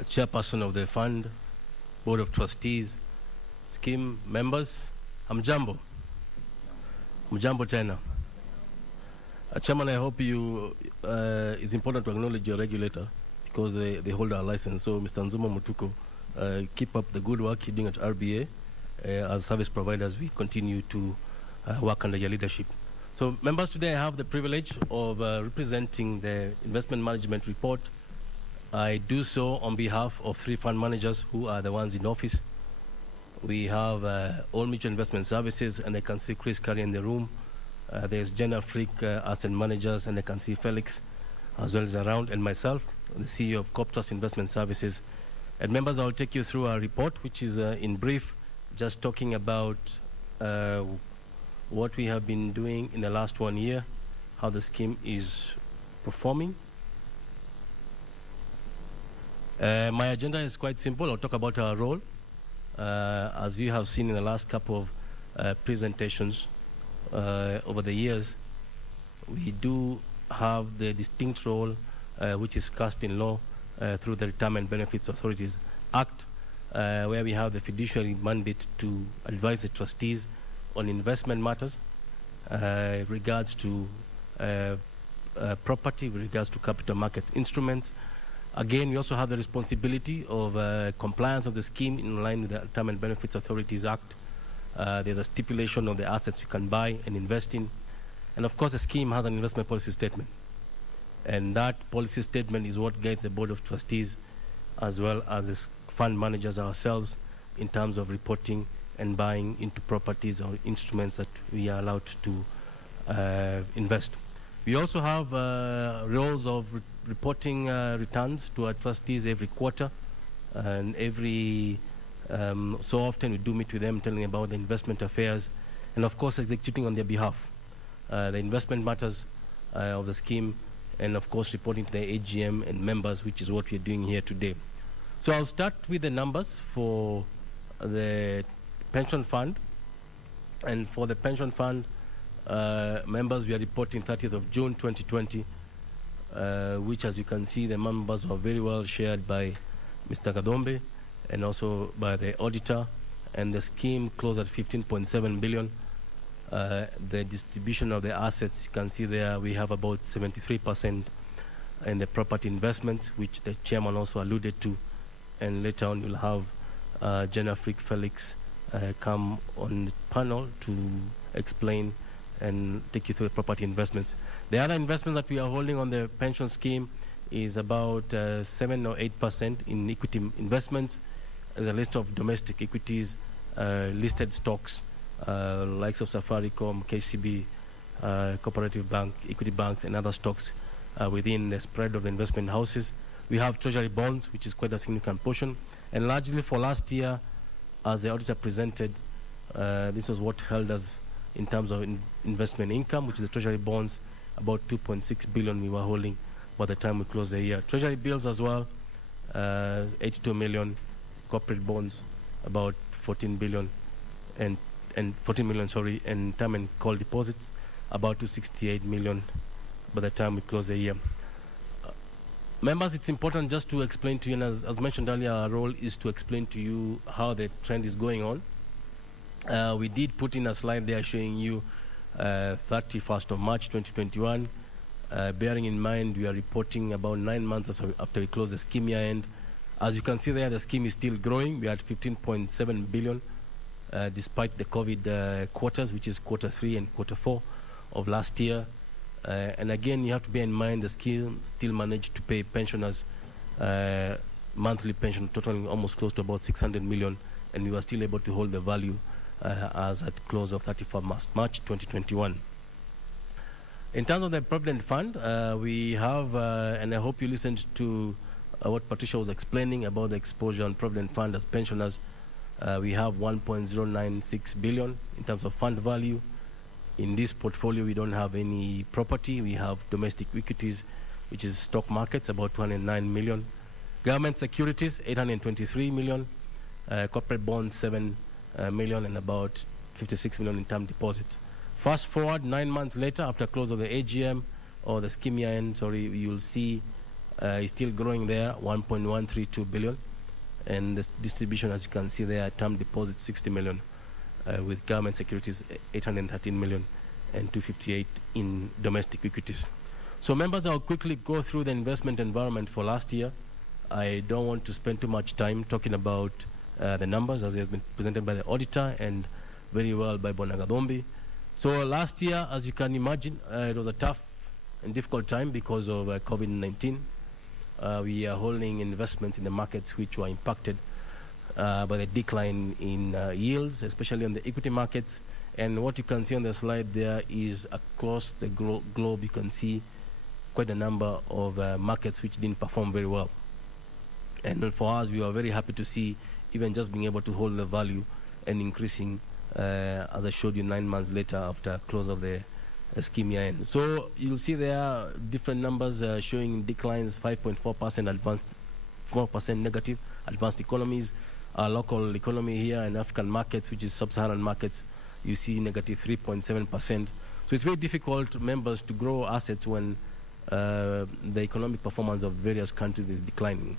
chairperson of the fund, board of trustees, scheme members. Hamjambo. Hamjambo tena. Chairman, I hope you, it's important to acknowledge your regulator because they hold our license. So Mr. Nzomo Mutuku, keep up the good work you're doing at RBA. As service providers, we continue to work under your leadership. So members, today I have the privilege of representing the investment management report. I do so on behalf of 3 fund managers who are the ones in office. We have All Mutual Investment Services, and I can see Chris Curry in the room. There's Jenna Frick, asset managers, and I can see Felix as well as around, and myself, the CEO of Trust Investment Services. And members, I'll take you through our report, which is in brief, just talking about what we have been doing in the last 1 year, how the scheme is performing. My agenda is quite simple. I'll talk about our role. As you have seen in the last couple of presentations over the years, we do have the distinct role which is cast in law through the Retirement Benefits Authorities Act, where we have the fiduciary mandate to advise the trustees on investment matters, regards to property, with regards to capital market instruments. Again, we also have the responsibility of compliance of the scheme in line with the Retirement Benefits Authorities Act. There's a stipulation of the assets you can buy and invest in. And of course, the scheme has an investment policy statement. And that policy statement is what guides the Board of Trustees as well as the fund managers ourselves in terms of reporting and buying into properties or instruments that we are allowed to invest. We also have roles of reporting returns to our trustees every quarter, and every so often we do meet with them, telling about the investment affairs, and of course executing on their behalf the investment matters of the scheme, and of course reporting to the AGM and members, which is what we're doing here today. So I'll start with the numbers for the pension fund. And for the pension fund members, we are reporting 30th of June 2020, which, as you can see, the members were very well shared by Mr. Kadombe and also by the auditor, and the scheme closed at 15.7 billion. The distribution of the assets, you can see there we have about 73% in the property investments, which the chairman also alluded to, and later on you'll have Jenna Frick Felix come on the panel to explain and take you through the property investments. The other investments that we are holding on the pension scheme is about 7 or 8% in equity investments. There's a list of domestic equities, listed stocks, likes of Safaricom, KCB, cooperative bank, equity banks, and other stocks within the spread of the investment houses. We have treasury bonds, which is quite a significant portion. And largely for last year, as the auditor presented, this was what held us in terms of investment income, which is the treasury bonds, about 2.6 billion we were holding by the time we closed the year. Treasury bills as well, 82 million. Corporate bonds, about 14 billion, and 14 million, sorry, and term and call deposits, about 268 million by the time we closed the year. Members, it's important just to explain to you, and as mentioned earlier, our role is to explain to you how the trend is going on. We did put in a slide there showing you 31st of March 2021. Bearing in mind we are reporting about 9 months after we close the scheme year end. As you can see there, the scheme is still growing. We are at 15.7 billion despite the COVID quarters, which is quarter 3 and quarter 4 of last year. And again, you have to bear in mind the scheme still managed to pay pensioners monthly pension totaling almost close to about 600 million, and we were still able to hold the value as at close of 31st March 2021. In terms of the Provident Fund, we have, and I hope you listened to what Patricia was explaining about the exposure on Provident Fund as pensioners. We have 1.096 billion in terms of fund value. In this portfolio, we don't have any property. We have domestic equities, which is stock markets, about 209 million. Government securities, 823 million. Corporate bonds, 7 million, and about 56 million in term deposits. Fast forward 9 months later, after close of the AGM or the scheme year end, sorry, you'll see it's still growing there, 1.132 billion. And the distribution, as you can see there, term deposits 60 million, with government securities 813 million and 258 in domestic equities. So members, I'll quickly go through the investment environment for last year. I don't want to spend too much time talking about the numbers, as it has been presented by the auditor and very well by Bonagadombi. So last year, as you can imagine, it was a tough and difficult time because of COVID-19. We are holding investments in the markets which were impacted by the decline in yields, especially on the equity markets. And what you can see on the slide there is across the globe, you can see quite a number of markets which didn't perform very well. And for us, we were very happy to see even just being able to hold the value and increasing, as I showed you 9 months later after close of the scheme year end. So you'll see there are different numbers showing declines, 5.4% advanced, 4% negative, advanced economies. Our local economy here in African markets, which is sub-Saharan markets, you see negative 3.7%. So it's very difficult, members, to grow assets when the economic performance of various countries is declining.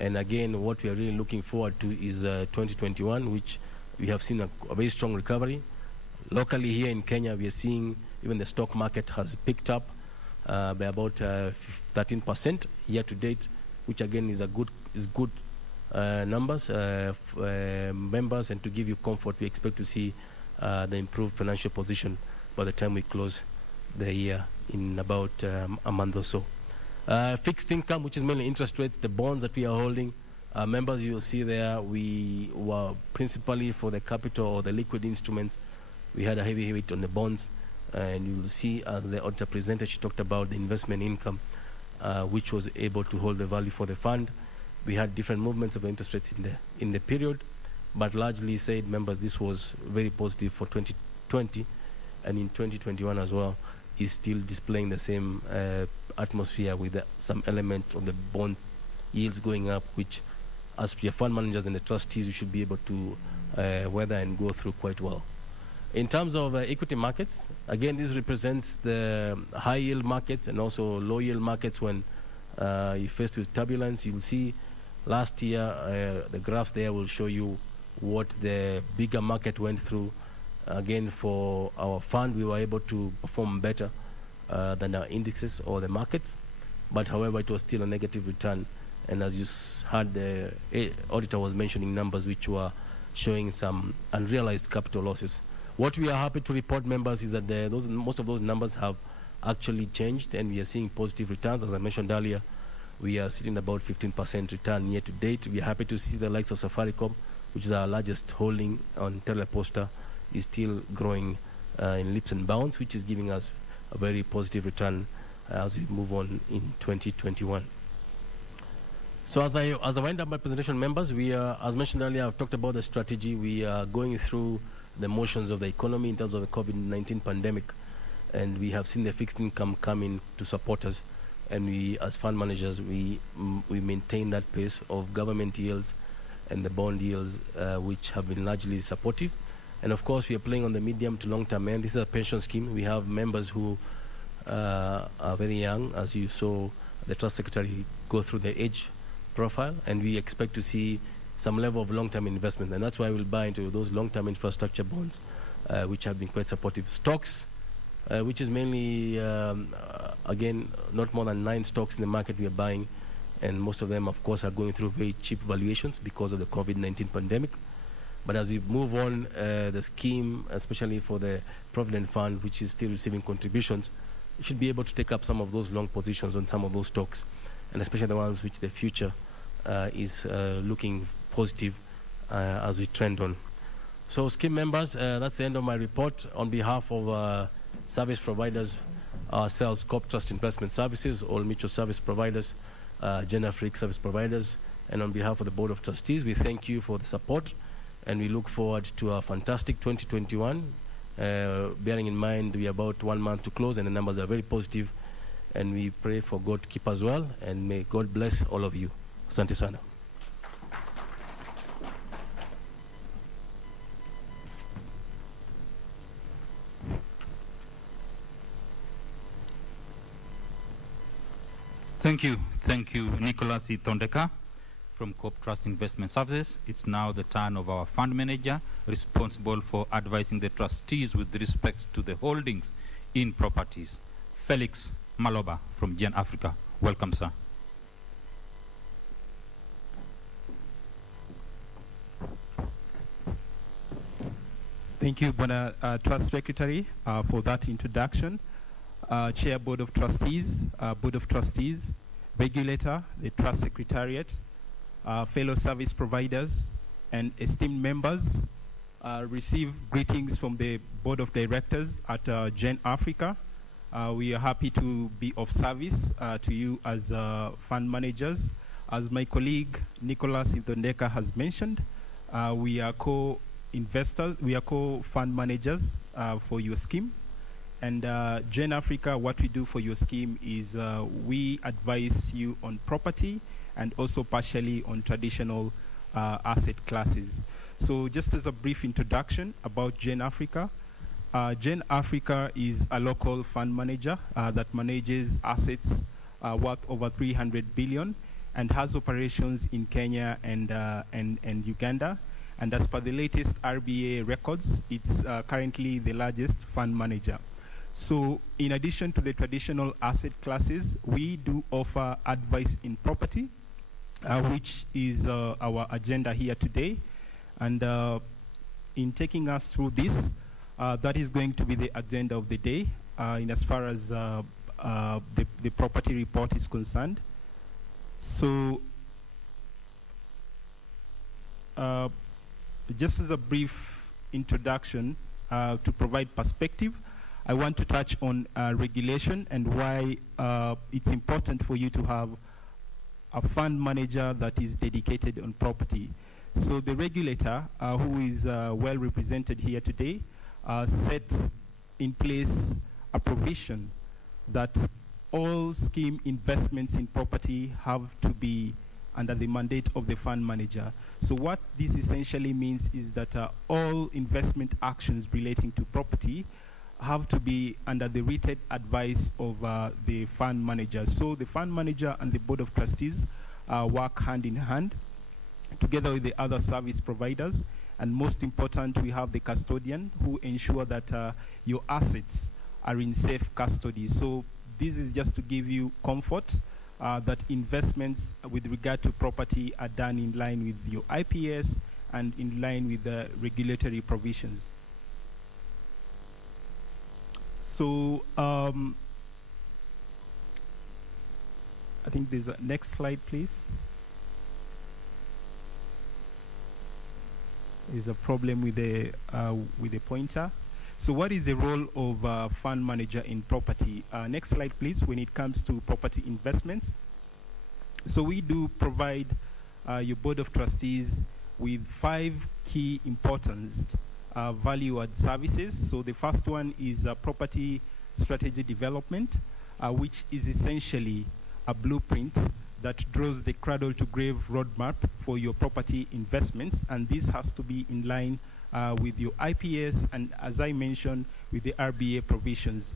And again, what we are really looking forward to is 2021, which we have seen a very strong recovery. Locally here in Kenya, we are seeing even the stock market has picked up by about 13% year to date, which again is good numbers, members, and to give you comfort, we expect to see the improved financial position by the time we close the year in about a month or so. Fixed income, which is mainly interest rates, the bonds that we are holding, members, you will see there, we were principally for the capital or the liquid instruments. We had a heavy weight on the bonds, and you will see as the auditor presented, she talked about the investment income, which was able to hold the value for the fund. We had different movements of interest rates in the period, but largely said, members, this was very positive for 2020, and in 2021 as well, is still displaying the same atmosphere with some element of the bond yields going up, which as for your fund managers and the trustees, you should be able to weather and go through quite well. In terms of equity markets, again, this represents the high yield markets and also low yield markets. When you're faced with turbulence, you'll see last year, the graphs there will show you what the bigger market went through. Again, for our fund, we were able to perform better than our indexes or the markets, but however, it was still a negative return. And as you heard, the auditor was mentioning numbers which were showing some unrealized capital losses. What we are happy to report, members, is that most of those numbers have actually changed, and we are seeing positive returns. As I mentioned earlier, we are sitting about 15% return year to date. We are happy to see the likes of Safaricom, which is our largest holding on Posta, is still growing in leaps and bounds, which is giving us a very positive return as we move on in 2021. So as I wind up my presentation, members, we are, as mentioned earlier, I've talked about the strategy. We are going through the motions of the economy in terms of the COVID-19 pandemic, and we have seen the fixed income come in to support us. And we, as fund managers, we maintain that pace of government yields and the bond yields, which have been largely supportive. And of course, we are playing on the medium to long-term end. This is a pension scheme. We have members who are very young, as you saw the Trust Secretary go through the age profile, and we expect to see some level of long-term investment. And that's why we'll buy into those long-term infrastructure bonds, which have been quite supportive. Stocks, which is mainly, again, not more than 9 stocks in the market we are buying, and most of them, of course, are going through very cheap valuations because of the COVID-19 pandemic. But as we move on, the scheme, especially for the Provident Fund, which is still receiving contributions, should be able to take up some of those long positions on some of those stocks, and especially the ones which the future is looking positive as we trend on. So scheme members, that's the end of my report. On behalf of service providers, ourselves, Corp Trust Investment Services, all mutual service providers, Gender Freak service providers, and on behalf of the Board of Trustees, we thank you for the support, and we look forward to a fantastic 2021. Bearing in mind we are about 1 month to close, and the numbers are very positive, and we pray for God to keep us well, and may God bless all of you. Asante sana. Thank you, Nicholas Itondeka from Corp Trust Investment Services. It's now the turn of our fund manager, responsible for advising the trustees with respect to the holdings in properties, Felix Maloba from Gen Africa. Welcome, sir. Thank you, Bona Trust Secretary, for that introduction. Chair, Board of Trustees, Regulator, the Trust Secretariat, fellow service providers, and esteemed members, receive greetings from the Board of Directors at Gen Africa. We are happy to be of service to you as fund managers. As my colleague Nicholas Itondeka has mentioned, we are co-investors, we are co-fund managers for your scheme. And Gen Africa, what we do for your scheme is we advise you on property and also partially on traditional asset classes. So just as a brief introduction about Gen Africa, Gen Africa is a local fund manager that manages assets worth over 300 billion and has operations in Kenya and Uganda. And as per the latest RBA records, it's currently the largest fund manager. So in addition to the traditional asset classes, we do offer advice in property, which is our agenda here today. And in taking us through this, that is going to be the agenda of the day in as far as the property report is concerned. So just as a brief introduction to provide perspective, I want to touch on regulation and why it's important for you to have a fund manager that is dedicated on property. So the regulator, who is well represented here today, set in place a provision that all scheme investments in property have to be under the mandate of the fund manager. So what this essentially means is that all investment actions relating to property have to be under the written advice of the fund manager. So the fund manager and the Board of Trustees work hand in hand together with the other service providers. And most important, we have the custodian who ensure that your assets are in safe custody. So this is just to give you comfort that investments with regard to property are done in line with your IPS and in line with the regulatory provisions. So I think there's a next slide, please. There's a problem with the pointer. So what is the role of a fund manager in property? Next slide, please, when it comes to property investments. So we do provide your board of trustees with 5 key important value-add services. So the first one is property strategy development, which is essentially a blueprint that draws the cradle-to-grave roadmap for your property investments, and this has to be in line with your IPS and, as I mentioned, with the RBA provisions.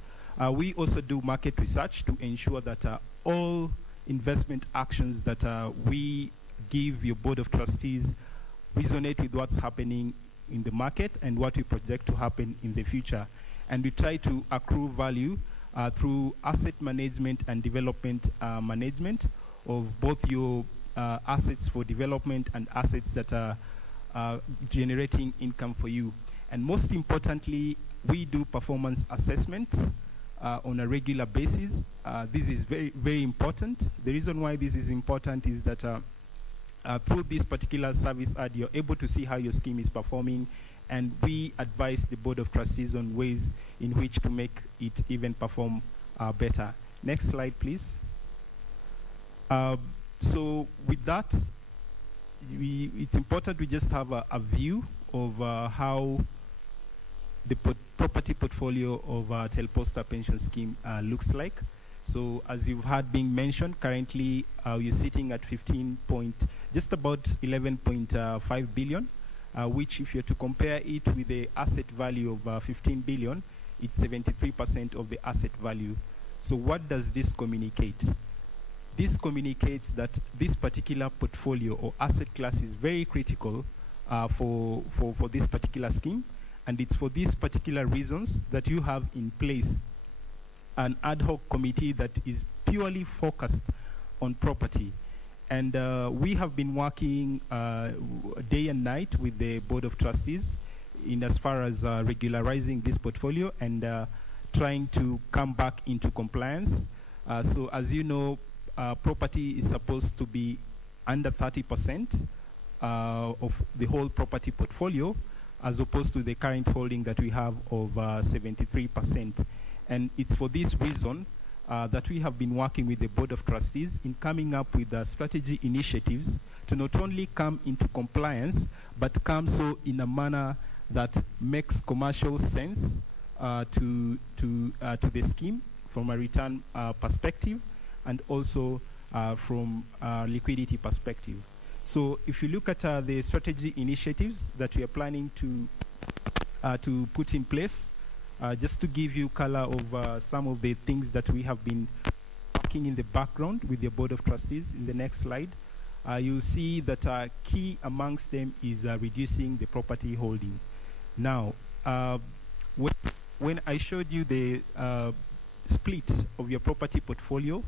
We also do market research to ensure that all investment actions that we give your board of trustees resonate with what's happening in the market and what we project to happen in the future. And we try to accrue value through asset management and development management of both your assets for development and assets that are generating income for you. And most importantly, we do performance assessments on a regular basis. This is very, very important. The reason why this is important is that through this particular service ad, you're able to see how your scheme is performing, and we advise the board of trustees on ways in which to make it even perform better. Next slide, please. So with that, it's important we just have a view of how the property portfolio of Posta pension scheme looks like. So as you've heard being mentioned, currently you're sitting at just about 11.5 billion, which if you're to compare it with the asset value of 15 billion, it's 73% of the asset value. So what does this communicate? This communicates that this particular portfolio or asset class is very critical for this particular scheme, and it's for these particular reasons that you have in place an ad hoc committee that is purely focused on property. And we have been working day and night with the board of trustees in as far as regularizing this portfolio and trying to come back into compliance. So as you know, property is supposed to be under 30% of the whole property portfolio, as opposed to the current holding that we have of 73%. And it's for this reason that we have been working with the board of trustees in coming up with strategy initiatives to not only come into compliance, but come so in a manner that makes commercial sense to the scheme from a return perspective, and also from a liquidity perspective. So if you look at the strategy initiatives that we are planning to put in place, just to give you color of some of the things that we have been working in the background with the board of trustees. In the next slide, you'll see that key amongst them is reducing the property holding. Now, when I showed you the split of your property portfolio,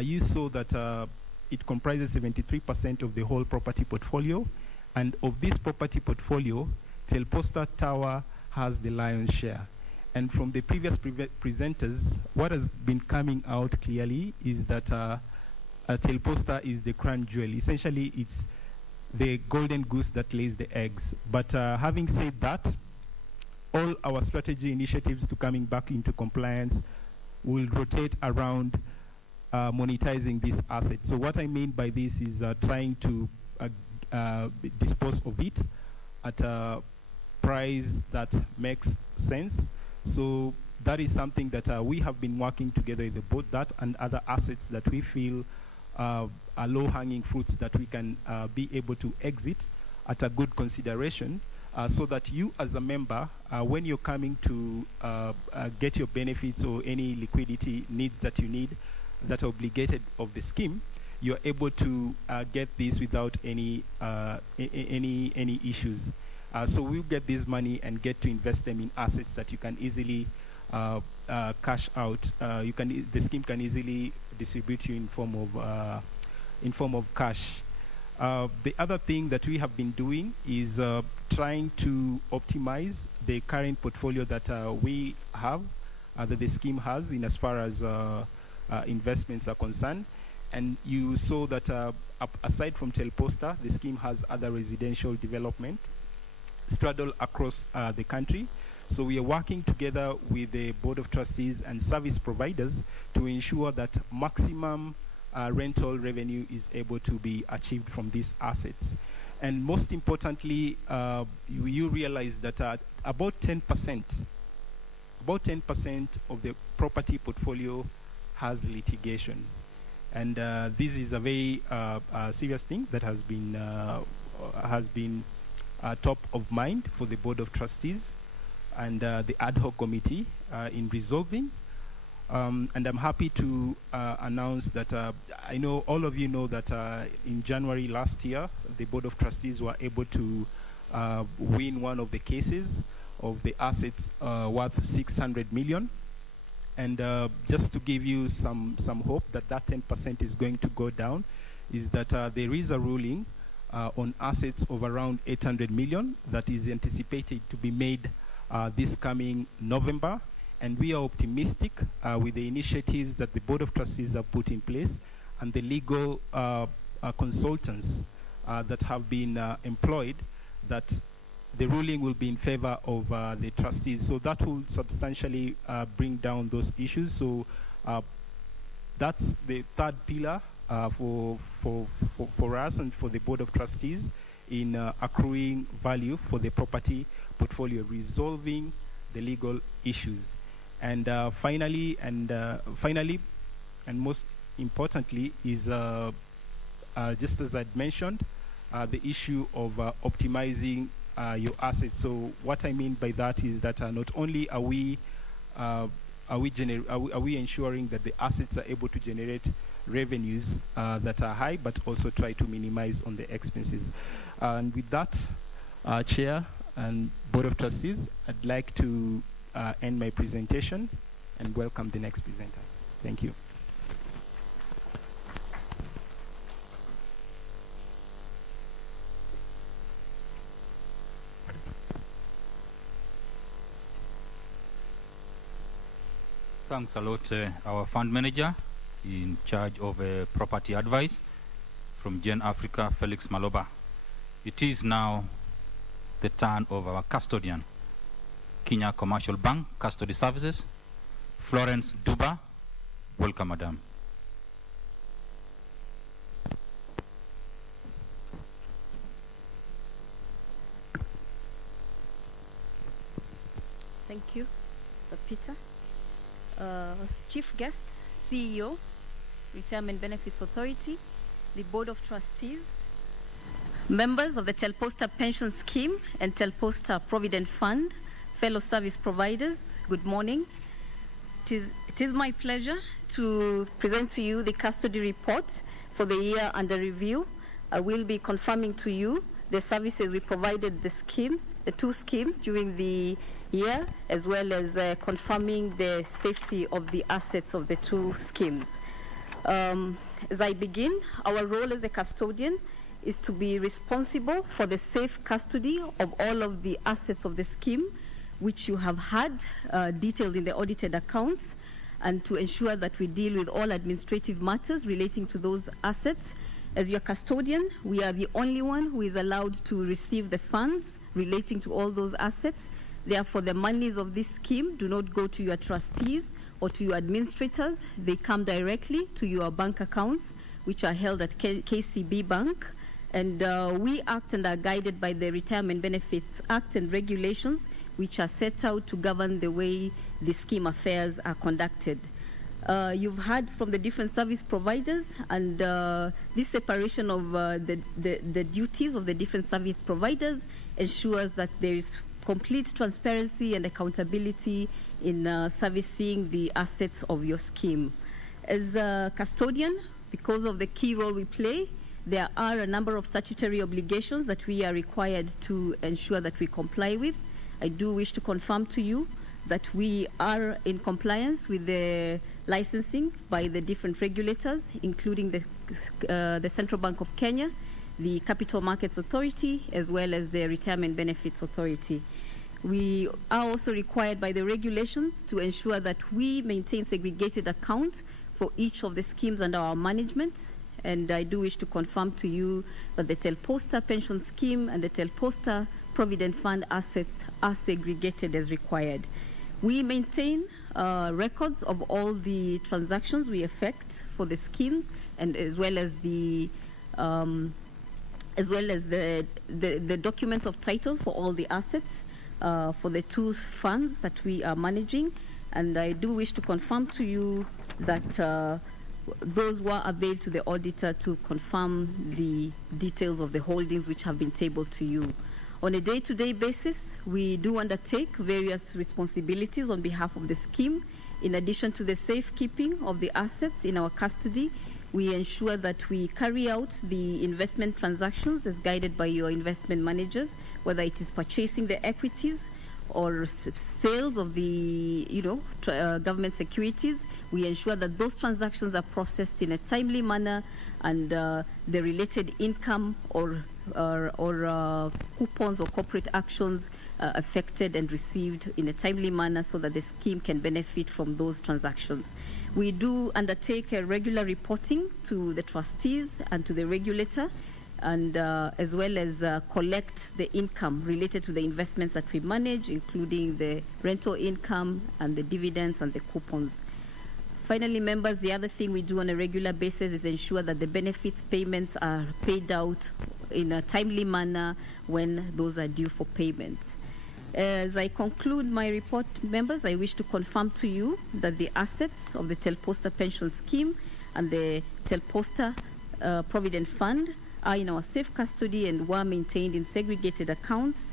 you saw that it comprises 73% of the whole property portfolio, and of this property portfolio, Posta Tower has the lion's share. And from the previous presenters, what has been coming out clearly is that Posta is the crown jewel. Essentially, it's the golden goose that lays the eggs. But having said that, all our strategy initiatives to coming back into compliance will rotate around monetizing this asset. So what I mean by this is trying to dispose of it at a price that makes sense. So that is something that we have been working together with both that and other assets that we feel are low-hanging fruits that we can be able to exit at a good consideration, so that you as a member, when you're coming to get your benefits or any liquidity needs that you need that are obligated of the scheme, you're able to get this without any issues. So we'll get this money and get to invest them in assets that you can easily cash out. The scheme can easily distribute you in form of cash. The other thing that we have been doing is trying to optimize the current portfolio that we have, that the scheme has, in as far as investments are concerned. And you saw that aside from Posta, the scheme has other residential development straddled across the country. So we are working together with the Board of Trustees and service providers to ensure that maximum rental revenue is able to be achieved from these assets. And most importantly, you realize that about 10% of the property portfolio has litigation. And this is a very serious thing that has been top of mind for the Board of Trustees and the ad hoc committee in resolving. And I'm happy to announce that I know all of you know that in January last year, the Board of Trustees were able to win one of the cases of the assets worth 600 million. And just to give you some hope that that 10% is going to go down, is that there is a ruling on assets of around 800 million that is anticipated to be made this coming November. And we are optimistic with the initiatives that the Board of Trustees have put in place and the legal consultants that have been employed, that the ruling will be in favor of the trustees. So that will substantially bring down those issues. So that's the third pillar for us and for the Board of Trustees in accruing value for the property portfolio, resolving the legal issues. And finally, and most importantly, is just as I'd mentioned, the issue of optimizing your assets. So what I mean by that is that not only are we ensuring that the assets are able to generate revenues that are high, but also try to minimize on the expenses. And with that, Chair and Board of Trustees, I'd like to end my presentation and welcome the next presenter. Thank you. Thanks a lot, our fund manager in charge of property advice from Gen Africa, Felix Maloba. It is now the turn of our custodian, Kenya Commercial Bank Custody Services, Florence Duba. Welcome, Madam. Thank you, Mr. Peter. As Chief Guest, CEO, Retirement Benefits Authority, the Board of Trustees, members of the Posta Pension Scheme and Posta Provident Fund, fellow service providers, good morning. It is my pleasure to present to you the custody report for the year under review. I will be confirming to you the services we provided the two schemes during the year, as well as confirming the safety of the assets of the two schemes. As I begin, our role as a custodian is to be responsible for the safe custody of all of the assets of the scheme, which you have had detailed in the audited accounts, and to ensure that we deal with all administrative matters relating to those assets. As your custodian, we are the only one who is allowed to receive the funds relating to all those assets. Therefore, the monies of this scheme do not go to your trustees or to your administrators. They come directly to your bank accounts, which are held at KCB Bank. And we act and are guided by the Retirement Benefits Act and regulations, which are set out to govern the way the scheme affairs are conducted. You've heard from the different service providers, and this separation of the duties of the different service providers ensures that there is complete transparency and accountability in servicing the assets of your scheme. As a custodian, because of the key role we play, there are a number of statutory obligations that we are required to ensure that we comply with. I do wish to confirm to you that we are in compliance with the licensing by the different regulators, including the Central Bank of Kenya, the Capital Markets Authority, as well as the Retirement Benefits Authority. We are also required by the regulations to ensure that we maintain segregated accounts for each of the schemes under our management. And I do wish to confirm to you that the Posta Pension Scheme and the Posta Provident Fund assets are segregated as required. We maintain records of all the transactions we effect for the schemes, and as well as the documents of title for all the assets for the two funds that we are managing. And I do wish to confirm to you that those were available to the auditor to confirm the details of the holdings which have been tabled to you. On a day-to-day basis, we do undertake various responsibilities on behalf of the scheme. In addition to the safekeeping of the assets in our custody, we ensure that we carry out the investment transactions as guided by your investment managers, whether it is purchasing the equities or sales of the government securities. We ensure that those transactions are processed in a timely manner, and the related income or coupons or corporate actions affected and received in a timely manner so that the scheme can benefit from those transactions. We do undertake a regular reporting to the trustees and to the regulator, and as well as collect the income related to the investments that we manage, including the rental income and the dividends and the coupons. Finally, members, the other thing we do on a regular basis is ensure that the benefits payments are paid out in a timely manner when those are due for payment. As I conclude my report, members, I wish to confirm to you that the assets of the Posta pension scheme and the Posta Provident Fund are in our safe custody and were maintained in segregated accounts.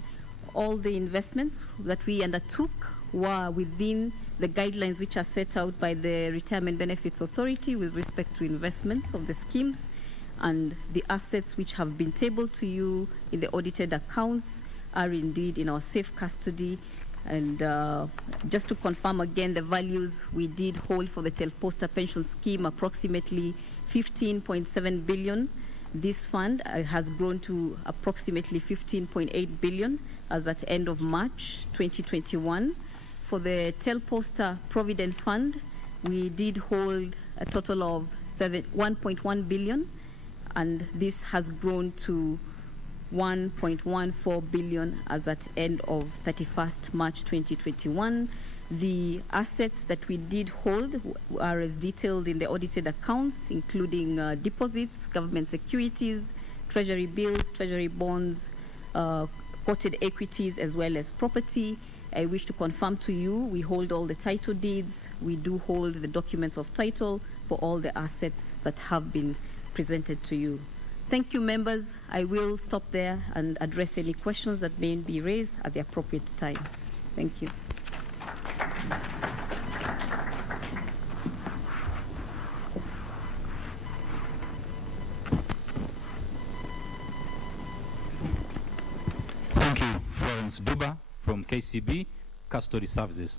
All the investments that we undertook were within the guidelines which are set out by the Retirement Benefits Authority with respect to investments of the schemes, and the assets which have been tabled to you in the audited accounts are indeed in our safe custody. And just to confirm again, the values we did hold for the Posta pension scheme, approximately 15.7 billion. This fund has grown to approximately 15.8 billion as at end of March 2021. For the Posta Provident Fund, we did hold a total of 1.1 billion, and this has grown to 1.14 billion as at end of 31st March 2021. The assets that we did hold are as detailed in the audited accounts, including deposits, government securities, treasury bills, treasury bonds, quoted equities, as well as property. I wish to confirm to you, we hold all the title deeds. We do hold the documents of title for all the assets that have been presented to you. Thank you, members. I will stop there and address any questions that may be raised at the appropriate time. Thank you. Thank you, Florence Duba from KCB Custody Services.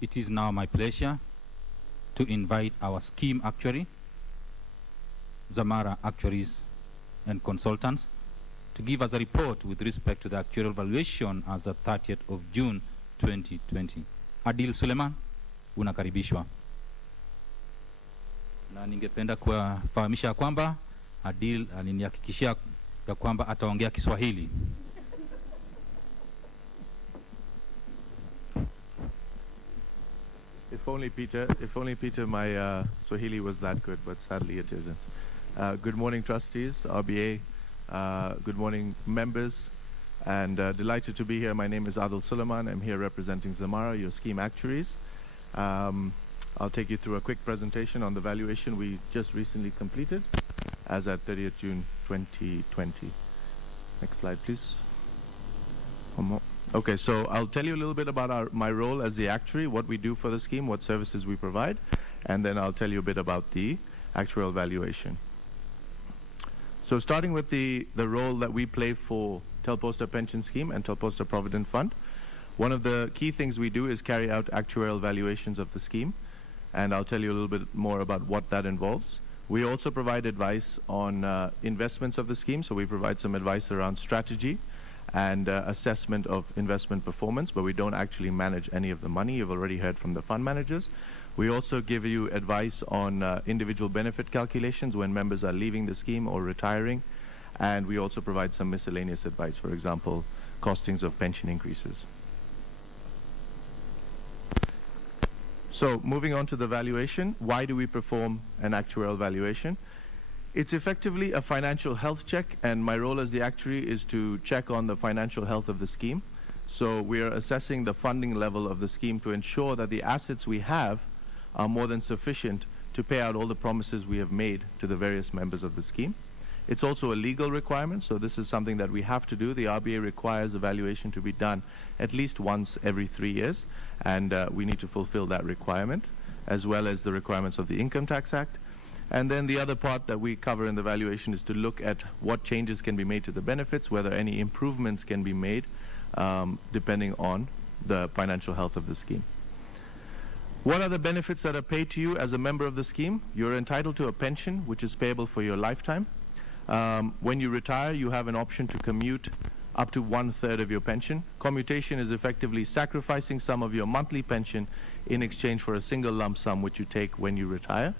It is now my pleasure to invite our scheme actuary, Zamara Actuaries and Consultants, to give us a report with respect to the actuarial valuation as of 30th of June 2020. Adil Suleiman, unakaribishwa. Na ningependa kuwafahamisha kwamba Adil alinihakikishia ya kwamba ataongea Kiswahili. If only Peter, my Swahili was that good, but sadly it isn't. Good morning, trustees, RBA. Good morning, members, and delighted to be here. My name is Adil Suleiman. I'm here representing Zamara, your scheme actuaries. I'll take you through a quick presentation on the valuation we just recently completed as at 30th June 2020. Next slide, please. One more. Okay, so I'll tell you a little bit about my role as the actuary, what we do for the scheme, what services we provide, and then I'll tell you a bit about the actuarial valuation. So starting with the role that we play for Posta Pension Scheme and Posta Provident Fund, one of the key things we do is carry out actuarial valuations of the scheme, and I'll tell you a little bit more about what that involves. We also provide advice on investments of the scheme, so we provide some advice around strategy and assessment of investment performance, but we don't actually manage any of the money. You've already heard from the fund managers. We also give you advice on individual benefit calculations when members are leaving the scheme or retiring, and we also provide some miscellaneous advice, for example, costings of pension increases. So moving on to the valuation, why do we perform an actuarial valuation? It's effectively a financial health check, and my role as the actuary is to check on the financial health of the scheme. So we are assessing the funding level of the scheme to ensure that the assets we have are more than sufficient to pay out all the promises we have made to the various members of the scheme. It's also a legal requirement, so this is something that we have to do. The RBA requires a valuation to be done at least once every 3 years, and we need to fulfill that requirement, as well as the requirements of the Income Tax Act. And then the other part that we cover in the valuation is to look at what changes can be made to the benefits, whether any improvements can be made, depending on the financial health of the scheme. What are the benefits that are paid to you as a member of the scheme? You're entitled to a pension, which is payable for your lifetime. When you retire, you have an option to commute up to 1/3 of your pension. Commutation is effectively sacrificing some of your monthly pension in exchange for a single lump sum which you take when you retire.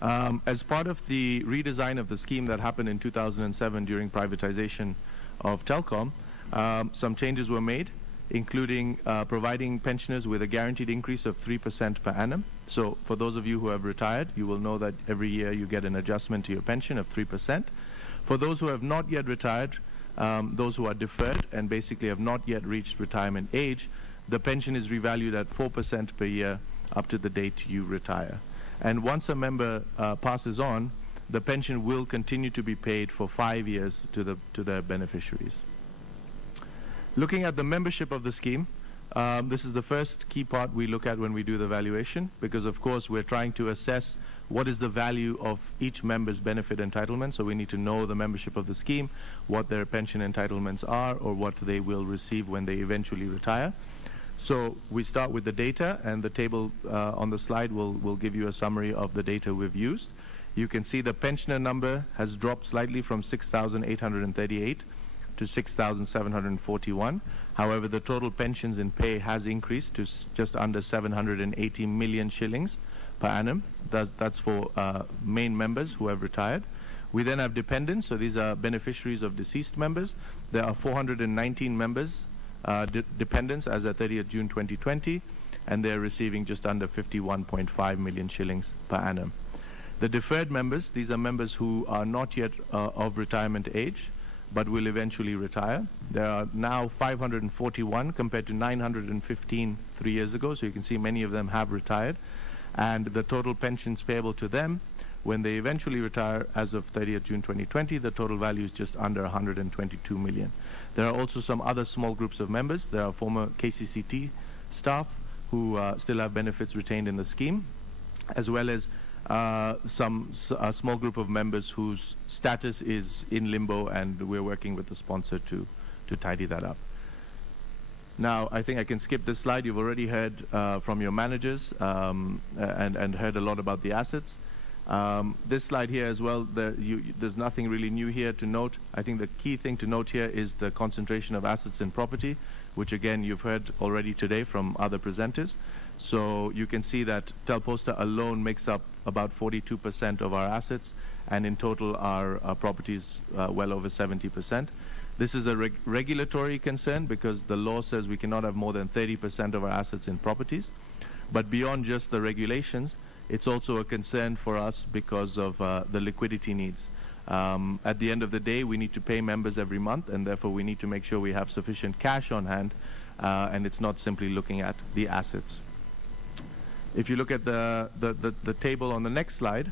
As part of the redesign of the scheme that happened in 2007 during privatization of Telcom, some changes were made, including providing pensioners with a guaranteed increase of 3% per annum. So for those of you who have retired, you will know that every year you get an adjustment to your pension of 3%. For those who have not yet retired, those who are deferred and basically have not yet reached retirement age, the pension is revalued at 4% per year up to the date you retire. And once a member passes on, the pension will continue to be paid for 5 years to their beneficiaries. Looking at the membership of the scheme, this is the first key part we look at when we do the valuation, because of course we're trying to assess what is the value of each member's benefit entitlement. So we need to know the membership of the scheme, what their pension entitlements are, or what they will receive when they eventually retire. So we start with the data, and the table on the slide will give you a summary of the data we've used. You can see the pensioner number has dropped slightly from 6,838 to 6,741. However, the total pensions in pay has increased to just under 780 million shillings per annum. That's for main members who have retired. We then have dependents, so these are beneficiaries of deceased members. There are 419 members, dependents, as at 30th June 2020, and they're receiving just under 51.5 million shillings per annum. The deferred members, these are members who are not yet of retirement age, but will eventually retire. There are now 541 compared to 915 3 years ago, so you can see many of them have retired. And the total pensions payable to them when they eventually retire as of 30th June 2020, the total value is just under 122 million. There are also some other small groups of members. There are former KCCT staff who still have benefits retained in the scheme, as well as a small group of members whose status is in limbo, and we're working with the sponsor to tidy that up. Now, I think I can skip this slide. You've already heard from your managers and heard a lot about the assets. This slide here as well, there's nothing really new here to note. I think the key thing to note here is the concentration of assets in property, which again you've heard already today from other presenters. So you can see that Posta alone makes up about 42% of our assets, and in total our properties well over 70%. This is a regulatory concern because the law says we cannot have more than 30% of our assets in properties. But beyond just the regulations, it's also a concern for us because of the liquidity needs. At the end of the day, we need to pay members every month, and therefore we need to make sure we have sufficient cash on hand, and it's not simply looking at the assets. If you look at the table on the next slide,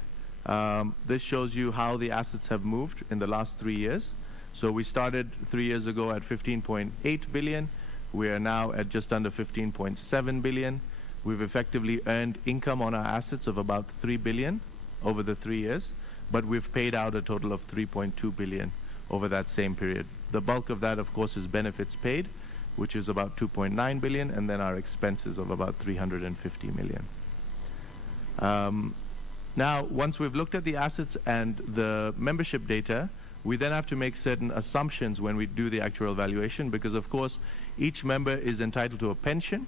this shows you how the assets have moved in the last 3 years. So we started 3 years ago at 15.8 billion. We are now at just under 15.7 billion. We've effectively earned income on our assets of about 3 billion over the 3 years, but we've paid out a total of 3.2 billion over that same period. The bulk of that, of course, is benefits paid, which is about 2.9 billion, and then our expenses of about 350 million. Now, once we've looked at the assets and the membership data, we then have to make certain assumptions when we do the actuarial valuation, because of course each member is entitled to a pension.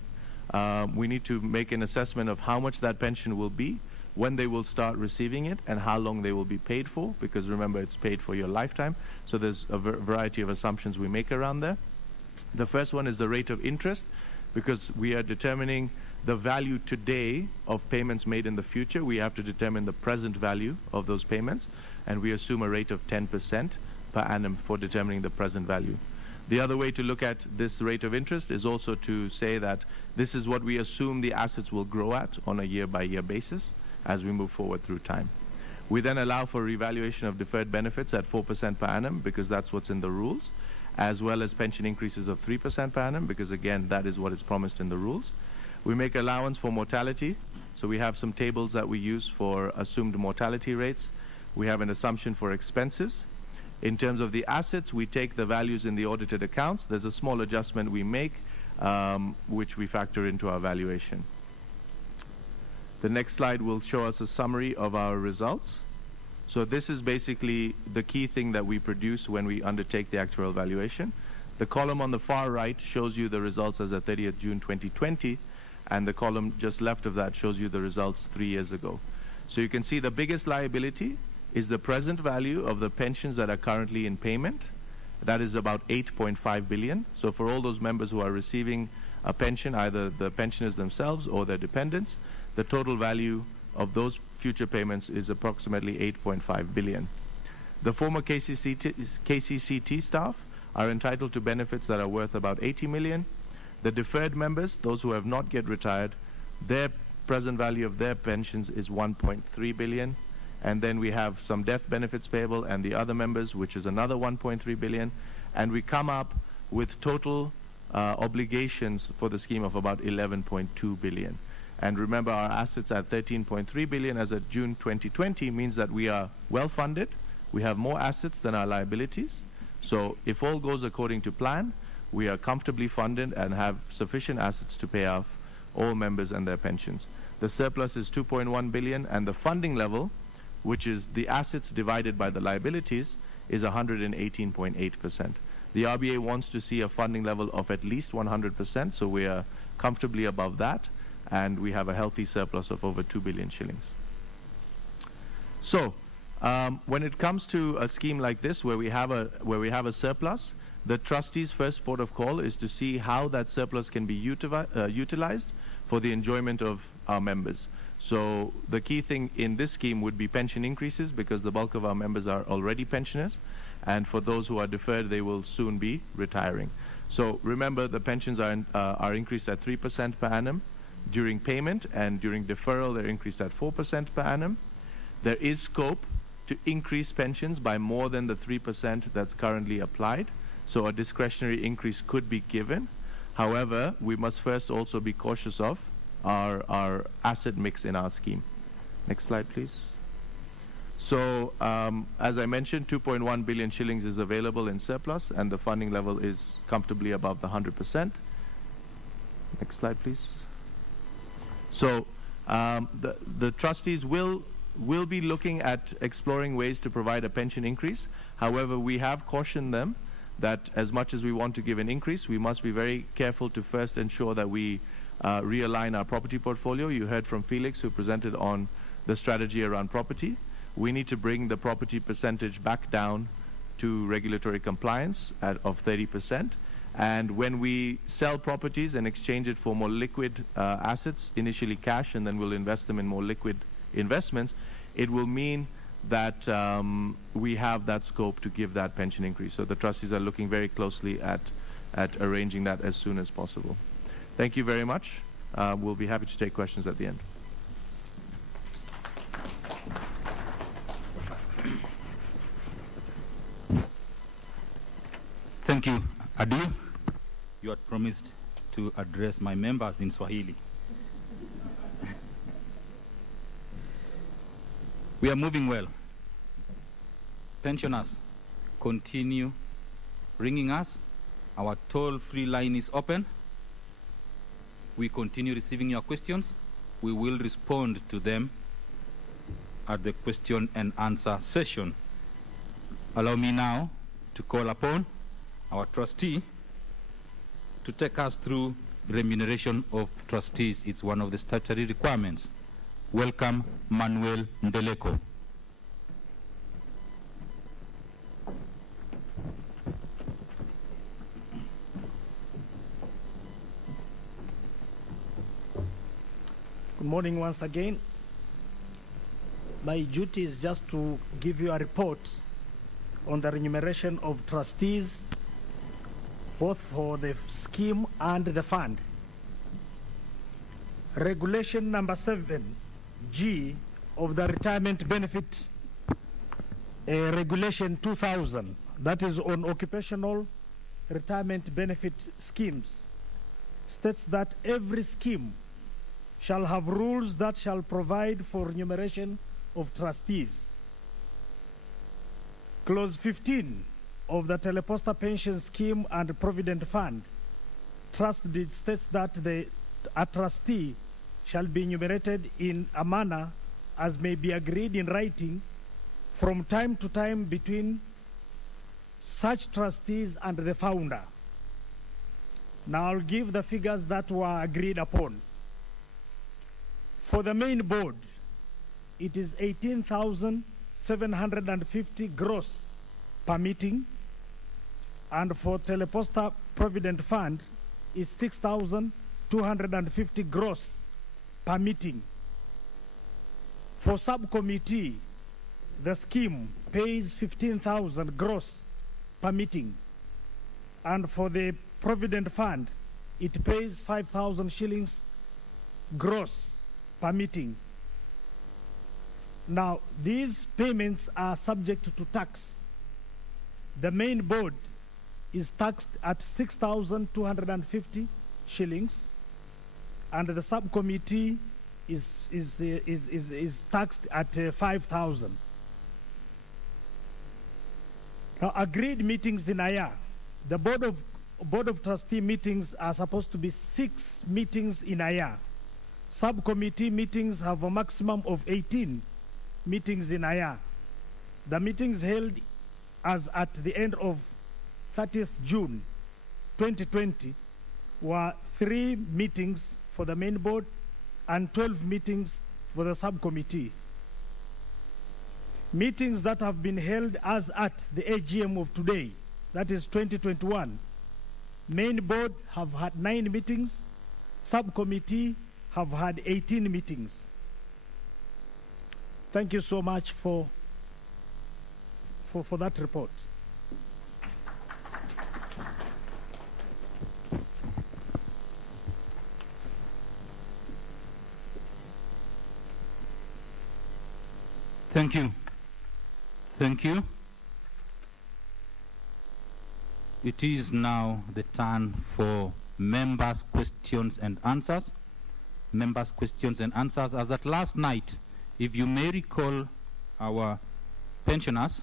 We need to make an assessment of how much that pension will be, when they will start receiving it, and how long they will be paid for, because remember, it's paid for your lifetime. So there's a variety of assumptions we make around there. The first one is the rate of interest, because we are determining the value today of payments made in the future. We have to determine the present value of those payments, and we assume a rate of 10% per annum for determining the present value. The other way to look at this rate of interest is also to say that this is what we assume the assets will grow at on a year-by-year basis as we move forward through time. We then allow for revaluation of deferred benefits at 4% per annum, because that's what's in the rules, as well as pension increases of 3% per annum, because again, that is what is promised in the rules. We make allowance for mortality, so we have some tables that we use for assumed mortality rates. We have an assumption for expenses. In terms of the assets, we take the values in the audited accounts. There's a small adjustment we make, which we factor into our valuation. The next slide will show us a summary of our results. So this is basically the key thing that we produce when we undertake the actuarial valuation. The column on the far right shows you the results as of 30th June 2020, and the column just left of that shows you the results 3 years ago. So you can see the biggest liability is the present value of the pensions that are currently in payment. That is about 8.5 billion. So for all those members who are receiving a pension, either the pensioners themselves or their dependents, the total value of those future payments is approximately 8.5 billion. The former KCCT staff are entitled to benefits that are worth about 80 million. The deferred members, those who have not yet retired, their present value of their pensions is 1.3 billion. And then we have some death benefits payable and the other members, which is another 1.3 billion. And we come up with total obligations for the scheme of about 11.2 billion. And remember, our assets at 13.3 billion as of June 2020 means that we are well funded. We have more assets than our liabilities. So if all goes according to plan, we are comfortably funded and have sufficient assets to pay off all members and their pensions. The surplus is 2.1 billion, and the funding level, which is the assets divided by the liabilities, is 118.8%. The RBA wants to see a funding level of at least 100%, so we are comfortably above that, and we have a healthy surplus of over 2 billion shillings. So, when it comes to a scheme like this, where we have a surplus, the trustees' first port of call is to see how that surplus can be utilized for the enjoyment of our members. So the key thing in this scheme would be pension increases, because the bulk of our members are already pensioners, and for those who are deferred, they will soon be retiring. So remember, the pensions are increased at 3% per annum during payment, and during deferral they're increased at 4% per annum. There is scope to increase pensions by more than the 3% that's currently applied, so a discretionary increase could be given. However, we must first also be cautious of our asset mix in our scheme. Next slide, please. So, as I mentioned, 2.1 billion shillings is available in surplus, and the funding level is comfortably above the 100%. Next slide, please. So, the trustees will be looking at exploring ways to provide a pension increase. However, we have cautioned them that as much as we want to give an increase, we must be very careful to first ensure that we realign our property portfolio. You heard from Felix, who presented on the strategy around property. We need to bring the property percentage back down to regulatory compliance of 30%. And when we sell properties and exchange it for more liquid assets, initially cash, and then we'll invest them in more liquid investments, it will mean that we have that scope to give that pension increase. So the trustees are looking very closely at arranging that as soon as possible. Thank you very much. We'll be happy to take questions at the end. Thank you, Adil. You had promised to address my members in Swahili. We are moving well. Pensioners, continue ringing us. Our toll-free line is open. We continue receiving your questions. We will respond to them at the question and answer session. Allow me now to call upon our trustee to take us through remuneration of trustees. It's one of the statutory requirements. Welcome, Manuel Ndeleko. Good morning once again. My duty is just to give you a report on the remuneration of trustees, both for the scheme and the fund. Regulation number 7G of the Retirement Benefit Regulation 2000, that is on occupational retirement benefit schemes, states that every scheme shall have rules that shall provide for remuneration of trustees. Clause 15 of the Teleposta Pension Scheme and Provident Fund Trust Deed states that a trustee shall be enumerated in a manner as may be agreed in writing from time to time between such trustees and the founder. Now I'll give the figures that were agreed upon. For the main board, it is 18,750 gross per meeting, and for Teleposta Provident Fund is 6,250 gross per meeting. For subcommittee, the scheme pays 15,000 gross per meeting, and for the Provident Fund, it pays 5,000 shillings gross per meeting. Now, these payments are subject to tax. The main board is taxed at 6,250 shillings, and the subcommittee is taxed at 5,000. Now, agreed meetings in a year. The board of trustee meetings are supposed to be 6 meetings in a year. Subcommittee meetings have a maximum of 18 meetings in a year. The meetings held as at the end of 30th June 2020 were 3 meetings for the main board and 12 meetings for the subcommittee. Meetings that have been held as at the AGM of today, that is 2021, main board have had 9 meetings, subcommittee have had 18 meetings. Thank you so much for that report. Thank you. Thank you. It is now the turn for members' questions and answers. Members' questions and answers. As at last night, if you may recall, our pensioners,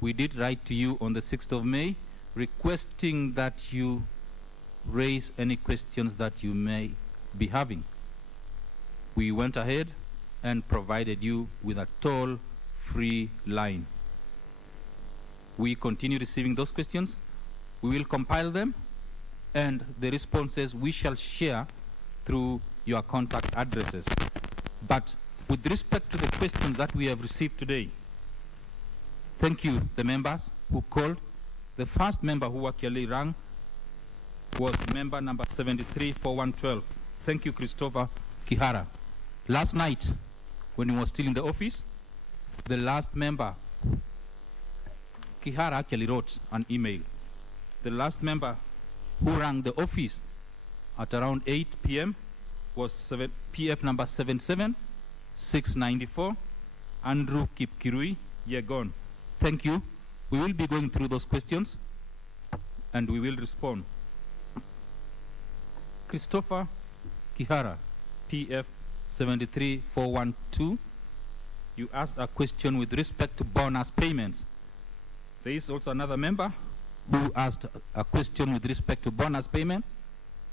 we did write to you on the 6th of May requesting that you raise any questions that you may be having. We went ahead and provided you with a toll-free line. We continue receiving those questions. We will compile them, and the responses we shall share through your contact addresses. But with respect to the questions that we have received today, thank you, the members who called. The first member who actually rang was member number 734112. Thank you, Christopher Kihara. Last night, when he was still in the office, the last member, Kihara, actually wrote an email. The last member who rang the office at around 8 p.m. was PF number 77694, Andrew Kipkirui Yegon. Thank you. We will be going through those questions and we will respond. Christopher Kihara, PF 73412, you asked a question with respect to bonus payments. There is also another member who asked a question with respect to bonus payment.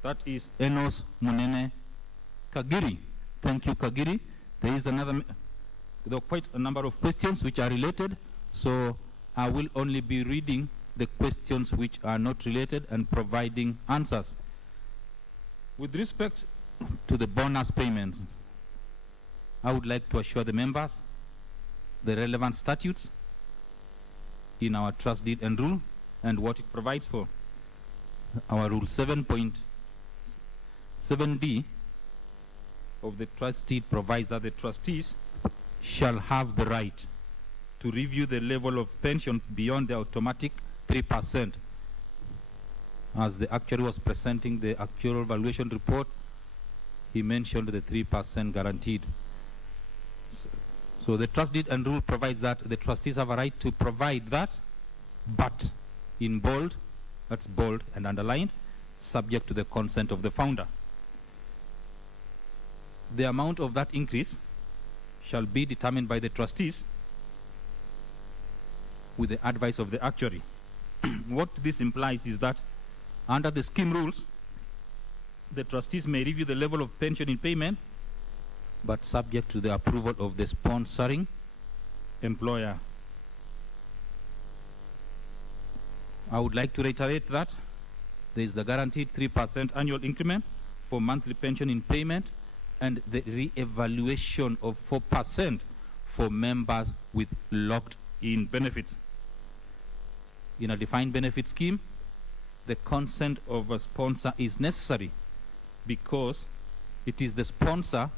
That is Enos Munene Kagiri. Thank you, Kagiri. There is another, there are quite a number of questions which are related, so I will only be reading the questions which are not related and providing answers. With respect to the bonus payments, I would like to assure the members the relevant statutes in our trust deed and rule and what it provides for. Our rule 7.7D of the trustee provides that the trustees shall have the right to review the level of pension beyond the automatic 3%. As the actuary was presenting the actuarial valuation report, he mentioned the 3% guaranteed. So the trust deed and rule provides that the trustees have a right to provide that, but in bold, that's bold and underlined, subject to the consent of the founder. The amount of that increase shall be determined by the trustees with the advice of the actuary. What this implies is that under the scheme rules, the trustees may review the level of pension in payment, but subject to the approval of the sponsoring employer. I would like to reiterate that there is the guaranteed 3% annual increment for monthly pension in payment and the re-evaluation of 4% for members with locked-in benefits. In a defined benefit scheme, the consent of a sponsor is necessary because it is the sponsor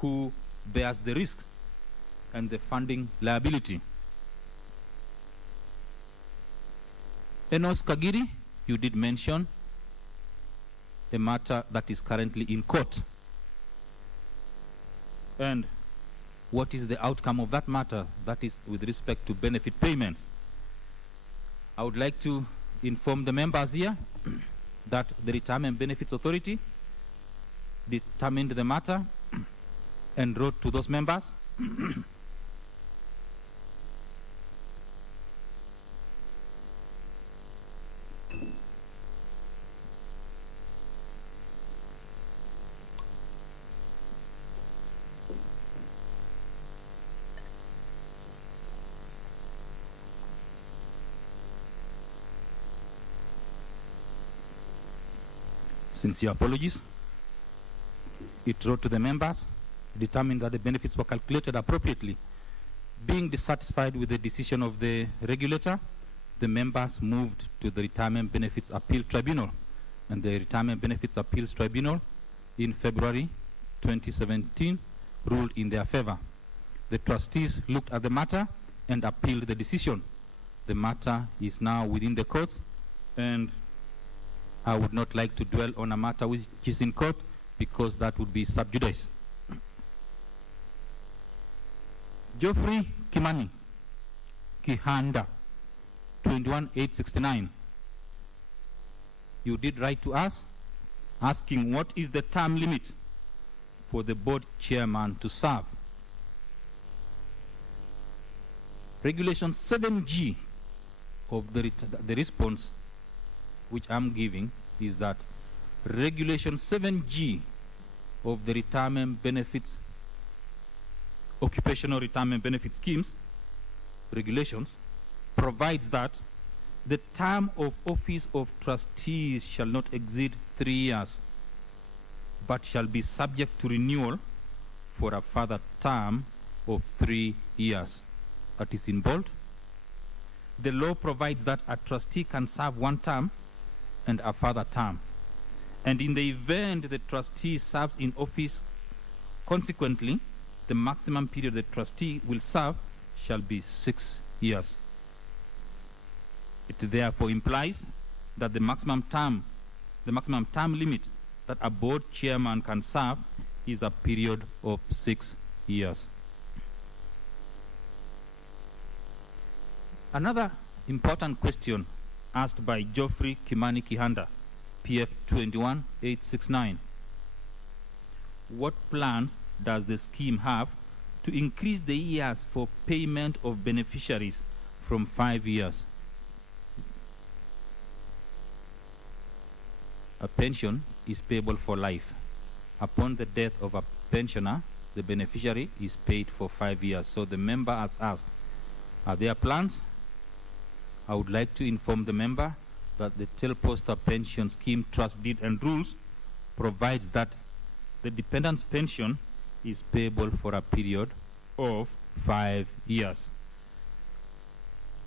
who bears the risk and the funding liability. Enos Kagiri, you did mention a matter that is currently in court. And what is the outcome of that matter? That is with respect to benefit payment. I would like to inform the members here that the Retirement Benefits Authority determined the matter and wrote to those members sincere apologies. It wrote to the members, determined that the benefits were calculated appropriately. Being dissatisfied with the decision of the regulator, the members moved to the Retirement Benefits Appeal Tribunal, and the Retirement Benefits Appeals Tribunal in February 2017 ruled in their favor. The trustees looked at the matter and appealed the decision. The matter is now within the courts, and I would not like to dwell on a matter which is in court because that would be sub judice. Geoffrey Kimani Kihanda, 21,869. You did write to us asking what is the term limit for the board chairman to serve. Regulation 7G of the response which I'm giving is that Regulation 7G of the retirement benefits, occupational retirement benefit schemes, regulations, provides that the term of office of trustees shall not exceed 3 years, but shall be subject to renewal for a further term of 3 years. That is in bold. The law provides that a trustee can serve 1 term and a further term. And in the event the trustee serves in office, consequently, the maximum period the trustee will serve shall be 6 years. It therefore implies that the maximum term limit that a board chairman can serve is a period of 6 years. Another important question asked by Geoffrey Kimani Kihanda, PF 21,869. What plans does the scheme have to increase the years for payment of beneficiaries from 5 years? A pension is payable for life. Upon the death of a pensioner, the beneficiary is paid for 5 years. So the member has asked, are there plans? I would like to inform the member that the Posta Pension Scheme Trust Deed and Rules provides that the dependent's pension is payable for a period of 5 years.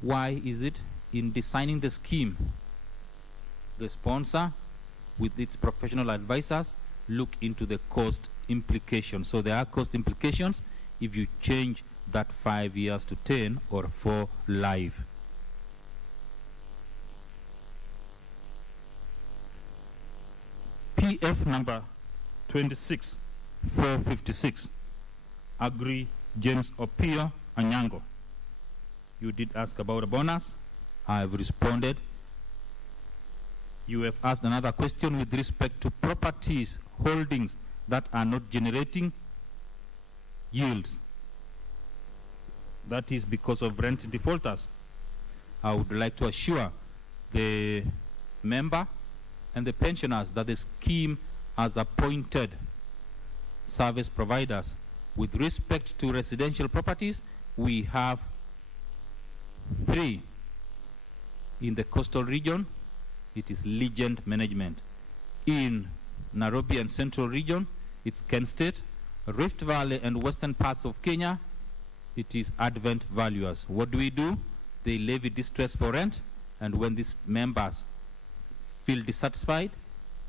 Why is it? In designing the scheme, the sponsor, with its professional advisors, look into the cost implications. So there are cost implications if you change that 5 years to 10 or 4 live. PF number 26456. Agree James Opio Anyango. You did ask about a bonus. I have responded. You have asked another question with respect to properties, holdings that are not generating yields. That is because of rent defaulters. I would like to assure the member and the pensioners that the scheme has appointed service providers. With respect to residential properties, we have 3. In the coastal region, it is Legend Management. In Nairobi and Central Region, it's Kent State. Rift Valley and western parts of Kenya, it is Advent Valuers. What do? They levy distress for rent, and when these members feel dissatisfied,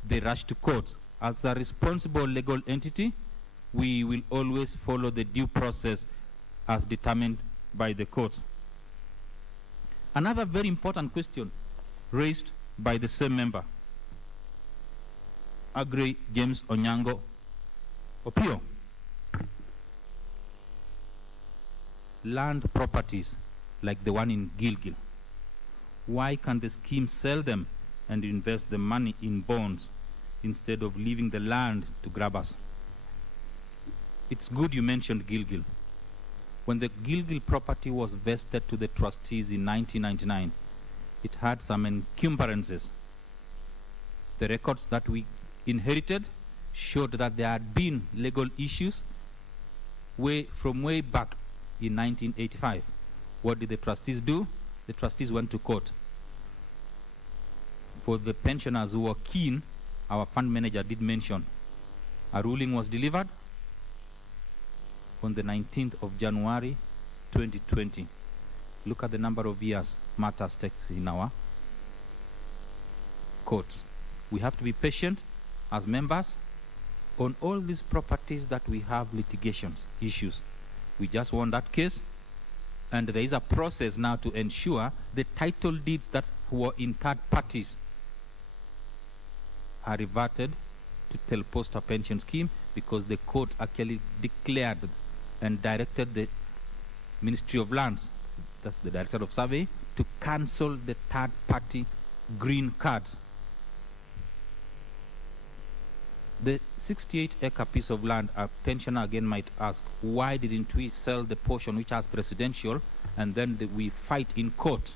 they rush to court. As a responsible legal entity, we will always follow the due process as determined by the court. Another very important question raised by the same member, Agree James Onyango Opio. Land properties like the one in Gilgil, why can't the scheme sell them and invest the money in bonds instead of leaving the land to grabbers? It's good you mentioned Gilgil. When the Gilgil property was vested to the trustees in 1999, it had some encumbrances. The records that we inherited showed that there had been legal issues from way back in 1985. What did the trustees do? The trustees went to court. For the pensioners who were keen, our fund manager did mention a ruling was delivered on the 19th of January 2020. Look at the number of years matters takes in our courts. We have to be patient as members on all these properties that we have litigations, issues. We just won that case, and there is a process now to ensure the title deeds that were in third parties are reverted to Posta pension scheme, because the court actually declared and directed the Ministry of Lands, that's the Director of Survey, to cancel the third party green cards. The 68-acre piece of land, a pensioner again might ask, why didn't we sell the portion which has presidential and then we fight in court?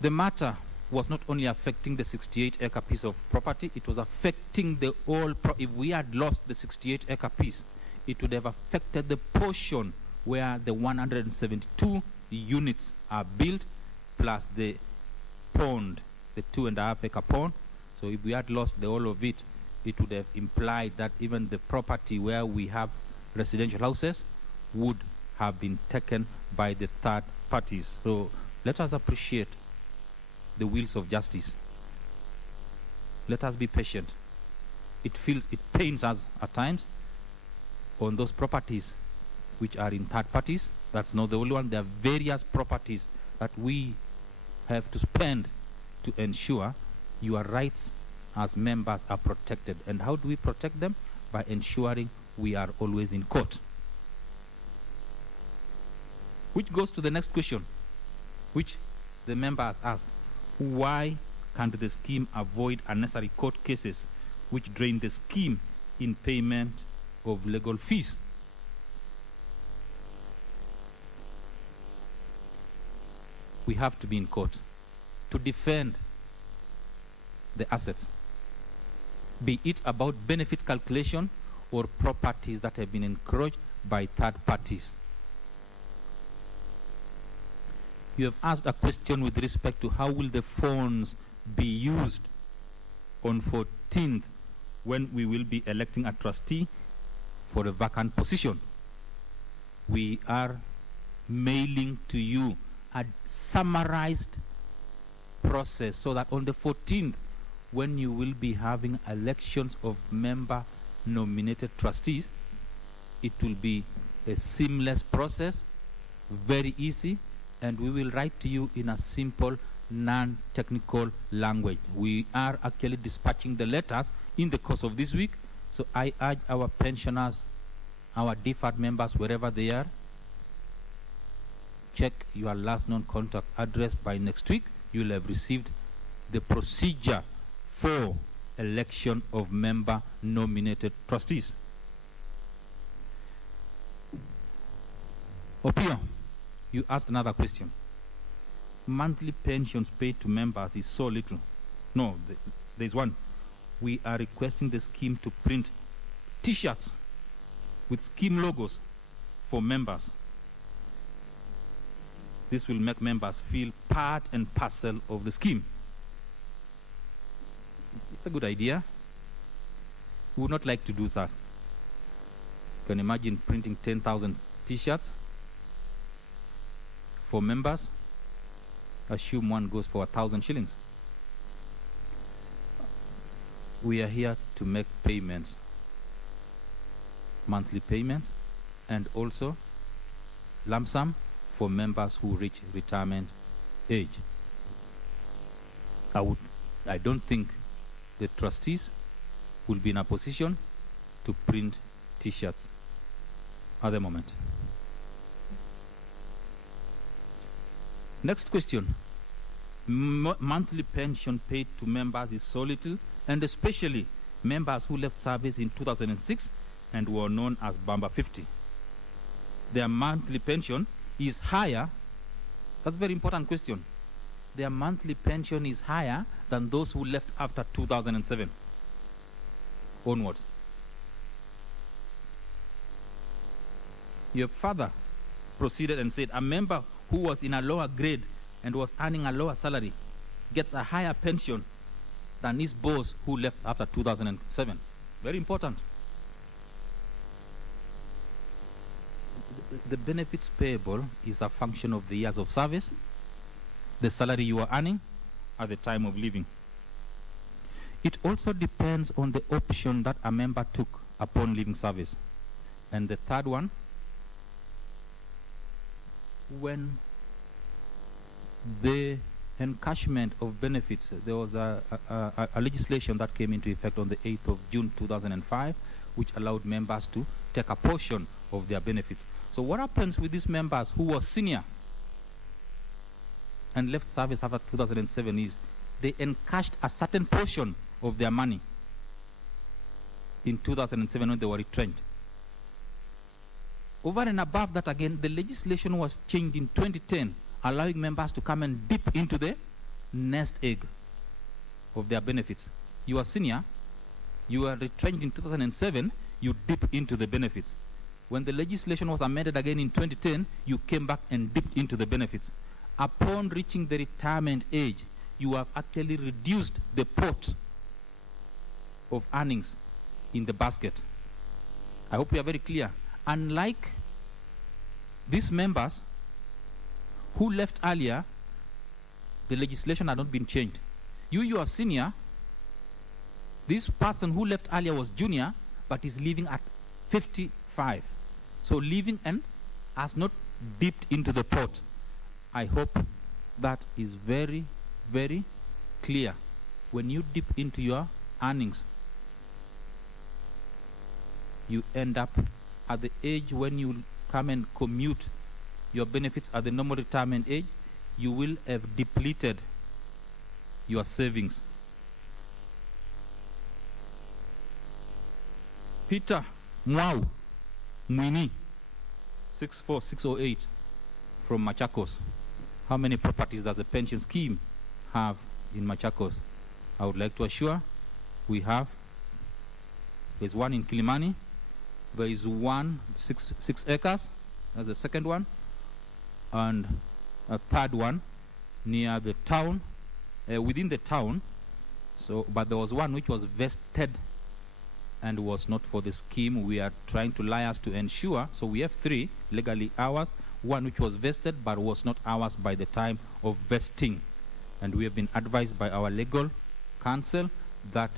The matter was not only affecting the 68-acre piece of property, it was affecting the whole. If we had lost the 68-acre piece, it would have affected the portion where the 172 units are built, plus the pond, the 2.5-acre pond. So if we had lost the whole of it, it would have implied that even the property where we have residential houses would have been taken by the third parties. So let us appreciate the wheels of justice. Let us be patient. It pains us at times on those properties which are in third parties. That's not the only one. There are various properties that we have to spend to ensure your rights as members are protected. And how do we protect them? By ensuring we are always in court. Which goes to the next question, which the member has asked. Why can't the scheme avoid unnecessary court cases which drain the scheme in payment of legal fees? We have to be in court to defend the assets, be it about benefit calculation or properties that have been encroached by third parties. You have asked a question with respect to how will the funds be used on 14th when we will be electing a trustee for a vacant position. We are mailing to you a summarized process so that on the 14th when you will be having elections of member nominated trustees, it will be a seamless process, very easy, and we will write to you in a simple, non-technical language. We are actually dispatching the letters in the course of this week, so I urge our pensioners, our deferred members, wherever they are, check your last known contact address by next week. You will have received the procedure for election of member nominated trustees. Opio, you asked another question. Monthly pensions paid to members is so little. No, there's one. We are requesting the scheme to print T-shirts with scheme logos for members. This will make members feel part and parcel of the scheme. It's a good idea. We would not like to do that. You can imagine printing 10,000 T-shirts for members. Assume one goes for 1,000 shillings. We are here to make payments, monthly payments, and also lump sum for members who reach retirement age. I don't think the trustees will be in a position to print T-shirts at the moment. Next question. Monthly pension paid to members is so little, and especially members who left service in 2006 and were known as Bamba 50. Their monthly pension is higher. That's a very important question. Their monthly pension is higher than those who left after 2007 onwards. Your father proceeded and said a member who was in a lower grade and was earning a lower salary gets a higher pension than his boss who left after 2007. Very important. The benefits payable is a function of the years of service, the salary you are earning at the time of leaving. It also depends on the option that a member took upon leaving service. And the third one, when the encashment of benefits, there was a legislation that came into effect on the 8th of June 2005, which allowed members to take a portion of their benefits. So what happens with these members who were senior and left service after 2007 is they encashed a certain portion of their money in 2007 when they were retrenched. Over and above that again, the legislation was changed in 2010, allowing members to come and dip into the nest egg of their benefits. You are senior, you are retrenched in 2007, you dip into the benefits. When the legislation was amended again in 2010, you came back and dipped into the benefits. Upon reaching the retirement age, you have actually reduced the pot of earnings in the basket. I hope we are very clear. Unlike these members who left earlier, the legislation had not been changed. You are senior. This person who left earlier was junior, but is leaving at 55. So leaving and has not dipped into the pot. I hope that is very, very clear. When you dip into your earnings, you end up at the age when you come and commute your benefits at the normal retirement age, you will have depleted your savings. Peter Mwau Mwini, 64608 from Machacos. How many properties does the pension scheme have in Machacos? I would like to assure we have. There's one in Kilimani. There is one, six acres. That's the second one. And a third one near the town, within the town. So, but there was one which was vested and was not for the scheme. We are trying to liaise to ensure. So we have three legally ours. One which was vested but was not ours by the time of vesting. And we have been advised by our legal counsel that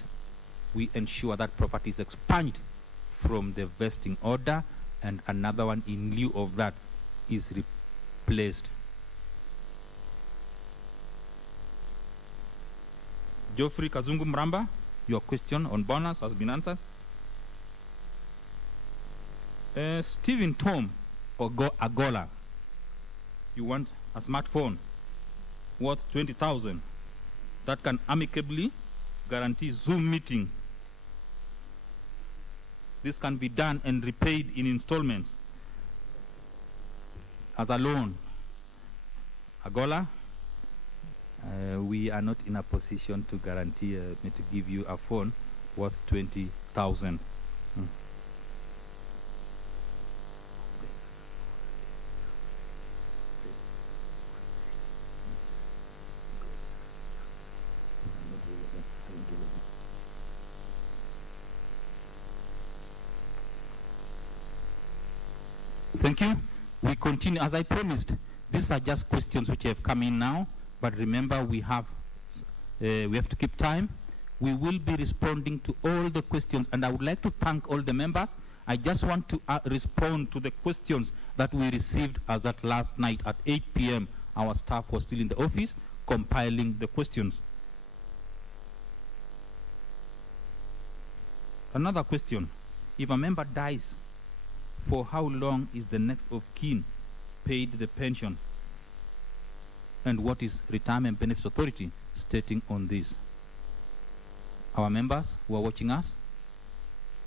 we ensure that property is expunged from the vesting order, and another one in lieu of that is replaced. Geoffrey Kazungu Mramba, your question on bonus has been answered. Stephen Tom Agola, you want a smartphone worth 20,000 that can amicably guarantee Zoom meeting. This can be done and repaid in installments as a loan. Agola, we are not in a position to guarantee me to give you a phone worth 20,000. Thank you. We continue. As I promised, these are just questions which have come in now, but remember we have to keep time. We will be responding to all the questions, and I would like to thank all the members. I just want to respond to the questions that we received as at last night at 8 p.m. Our staff was still in the office compiling the questions. Another question: if a member dies, for how long is the next of kin paid the pension? And what is Retirement Benefits Authority stating on this? Our members who are watching us,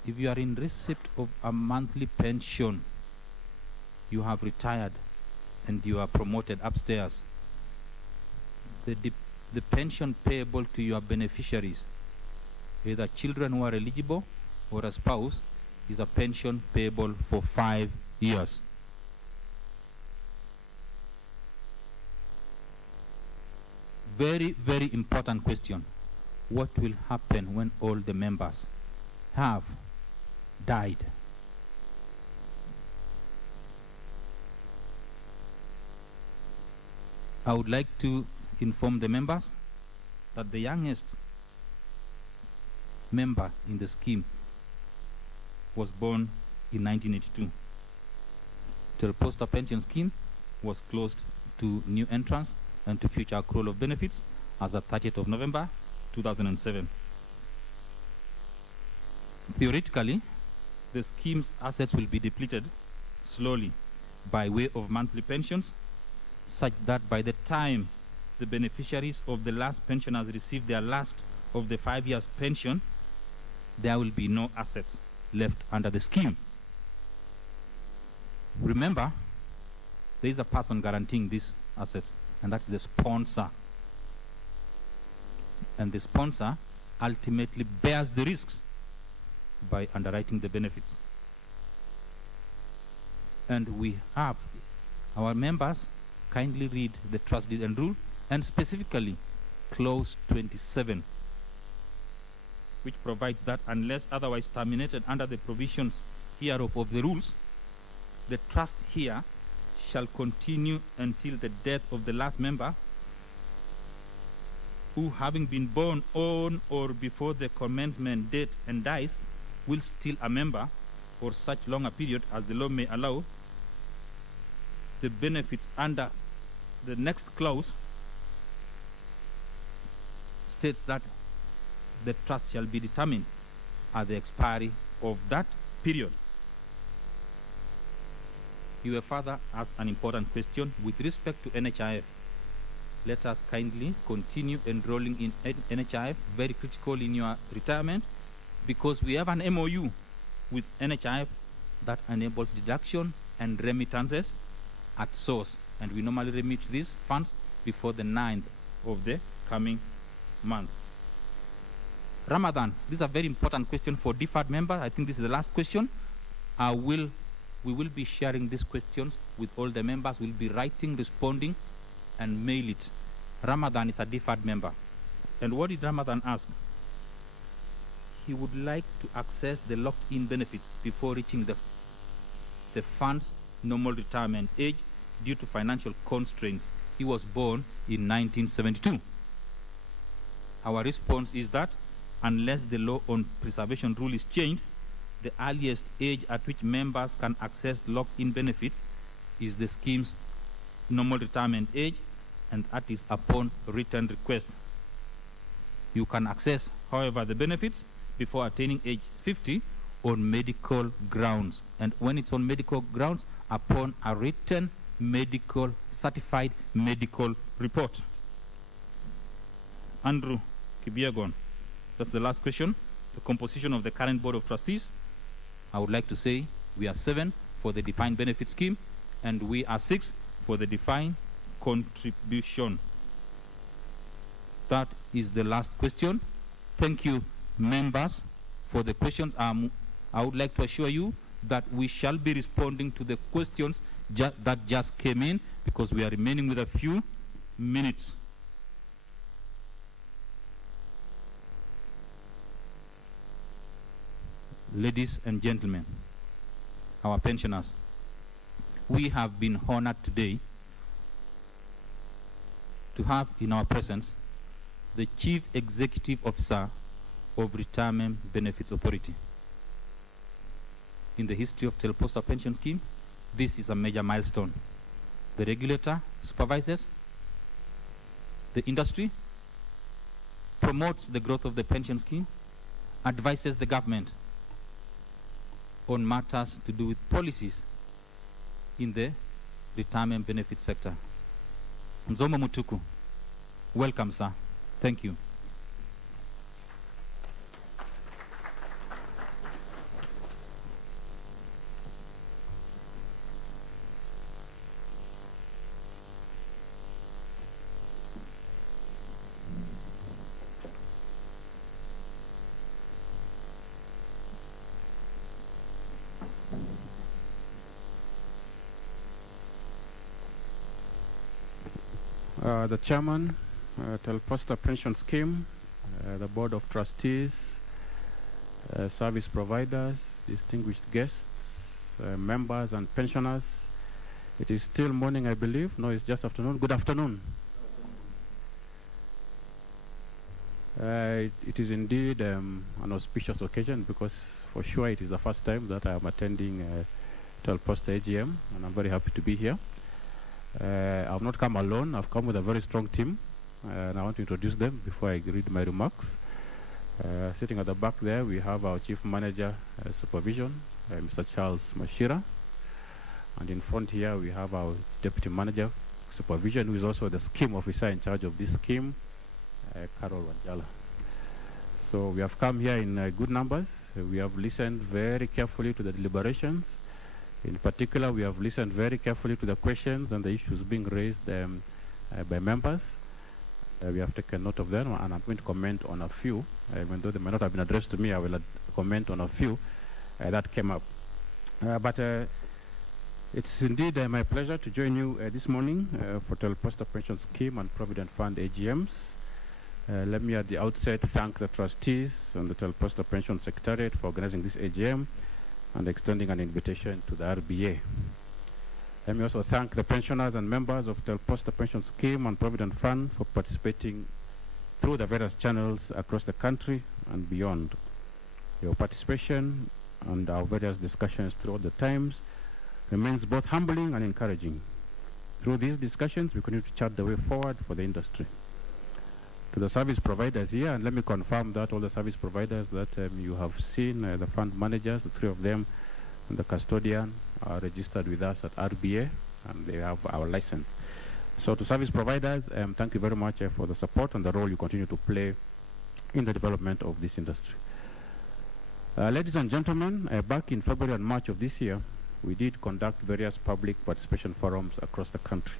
if you are in receipt of a monthly pension, you have retired and you are promoted upstairs, the pension payable to your beneficiaries, either children who are eligible or a spouse, is a pension payable for 5 years. Very, very important question. What will happen when all the members have died? I would like to inform the members that the youngest member in the scheme was born in 1982. The Posta pension scheme was closed to new entrants and to future accrual of benefits as of 30th of November 2007. Theoretically, the scheme's assets will be depleted slowly by way of monthly pensions, such that by the time the beneficiaries of the last pensioners receive their last of the 5 years pension, there will be no assets left under the scheme. Remember, there is a person guaranteeing these assets, and that's the sponsor. And the sponsor ultimately bears the risks by underwriting the benefits. And we have our members kindly read the trust deed and rule, and specifically clause 27, which provides that unless otherwise terminated under the provisions hereof of the rules, the trust here shall continue until the death of the last member, who, having been born on or before the commencement date and dies, will still a member for such long a period as the law may allow. The benefits under the next clause states that the trust shall be determined at the expiry of that period. You have further asked an important question with respect to NHIF. Let us kindly continue enrolling in NHIF, very critical in your retirement, because we have an MOU with NHIF that enables deduction and remittances at source, and we normally remit these funds before the 9th of the coming month. Ramadan, this is a very important question for deferred members. I think this is the last question. We will be sharing these questions with all the members. We'll be writing, responding, and mail it. Ramadan is a deferred member. And what did Ramadan ask? He would like to access the locked-in benefits before reaching the fund's normal retirement age due to financial constraints. He was born in 1972. Our response is that unless the law on preservation rule is changed, the earliest age at which members can access locked-in benefits is the scheme's normal retirement age, and that is upon written request. You can access, however, the benefits before attaining age 50 on medical grounds, and when it's on medical grounds, upon a written medical, certified medical report. Andrew Kibiagon, that's the last question. The composition of the current Board of Trustees. I would like to say we are 7 for the defined benefit scheme, and we are 6 for the defined contribution. That is the last question. Thank you, members, for the questions. I would like to assure you that we shall be responding to the questions that just came in, because we are remaining with a few minutes. Ladies and gentlemen, our pensioners, we have been honored today to have in our presence the Chief Executive Officer of Retirement Benefits Authority. In the history of Posta Pension Scheme, this is a major milestone. The regulator supervises the industry, promotes the growth of the pension scheme, advises the government on matters to do with policies in the retirement benefit sector. Nzoma Mutuku, welcome, sir. Thank you. The Chairman, Posta Pension Scheme, the Board of Trustees, service providers, distinguished guests, members and pensioners. It is still morning, I believe. No, it's just afternoon. Good afternoon. It is indeed an auspicious occasion, because for sure it is the first time that I am attending Posta AGM, and I'm very happy to be here. I've not come alone. I've come with a very strong team, and I want to introduce them before I read my remarks. Sitting at the back there, we have our Chief Manager Supervision, Mr. Charles Mashira, and in front here we have our Deputy Manager Supervision, who is also the scheme officer in charge of this scheme, Carol Wanjala. So we have come here in good numbers. We have listened very carefully to the deliberations. In particular, we have listened very carefully to the questions and the issues being raised by members. We have taken note of them, and I'm going to comment on a few. Even though they may not have been addressed to me, I will comment on a few that came up. But it's indeed my pleasure to join you this morning for Posta Pension Scheme and Provident Fund AGMs. Let me at the outset thank the trustees and the Posta Pension Secretariat for organizing this AGM and extending an invitation to the RBA. Let me also thank the pensioners and members of Posta Pension Scheme and Provident Fund for participating through the various channels across the country and beyond. Your participation and our various discussions throughout the times remains both humbling and encouraging. Through these discussions, we continue to chart the way forward for the industry. To the service providers here, and let me confirm that all the service providers that you have seen, the fund managers, the 3 of them, and the custodian are registered with us at RBA, and they have our license. So to service providers, thank you very much for the support and the role you continue to play in the development of this industry. Ladies and gentlemen, back in February and March of this year, we did conduct various public participation forums across the country.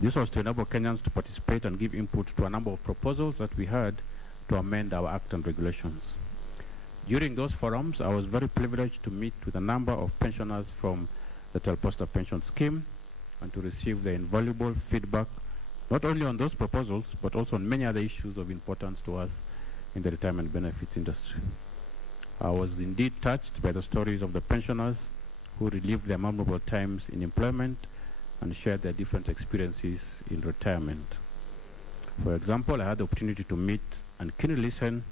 This was to enable Kenyans to participate and give input to a number of proposals that we had to amend our Act and regulations. During those forums, I was very privileged to meet with a number of pensioners from the Posta Pension Scheme and to receive their invaluable feedback, not only on those proposals, but also on many other issues of importance to us in the retirement benefits industry. I was indeed touched by the stories of the pensioners who relived their memorable times in employment and shared their different experiences in retirement. For example, I had the opportunity to meet and keenly listen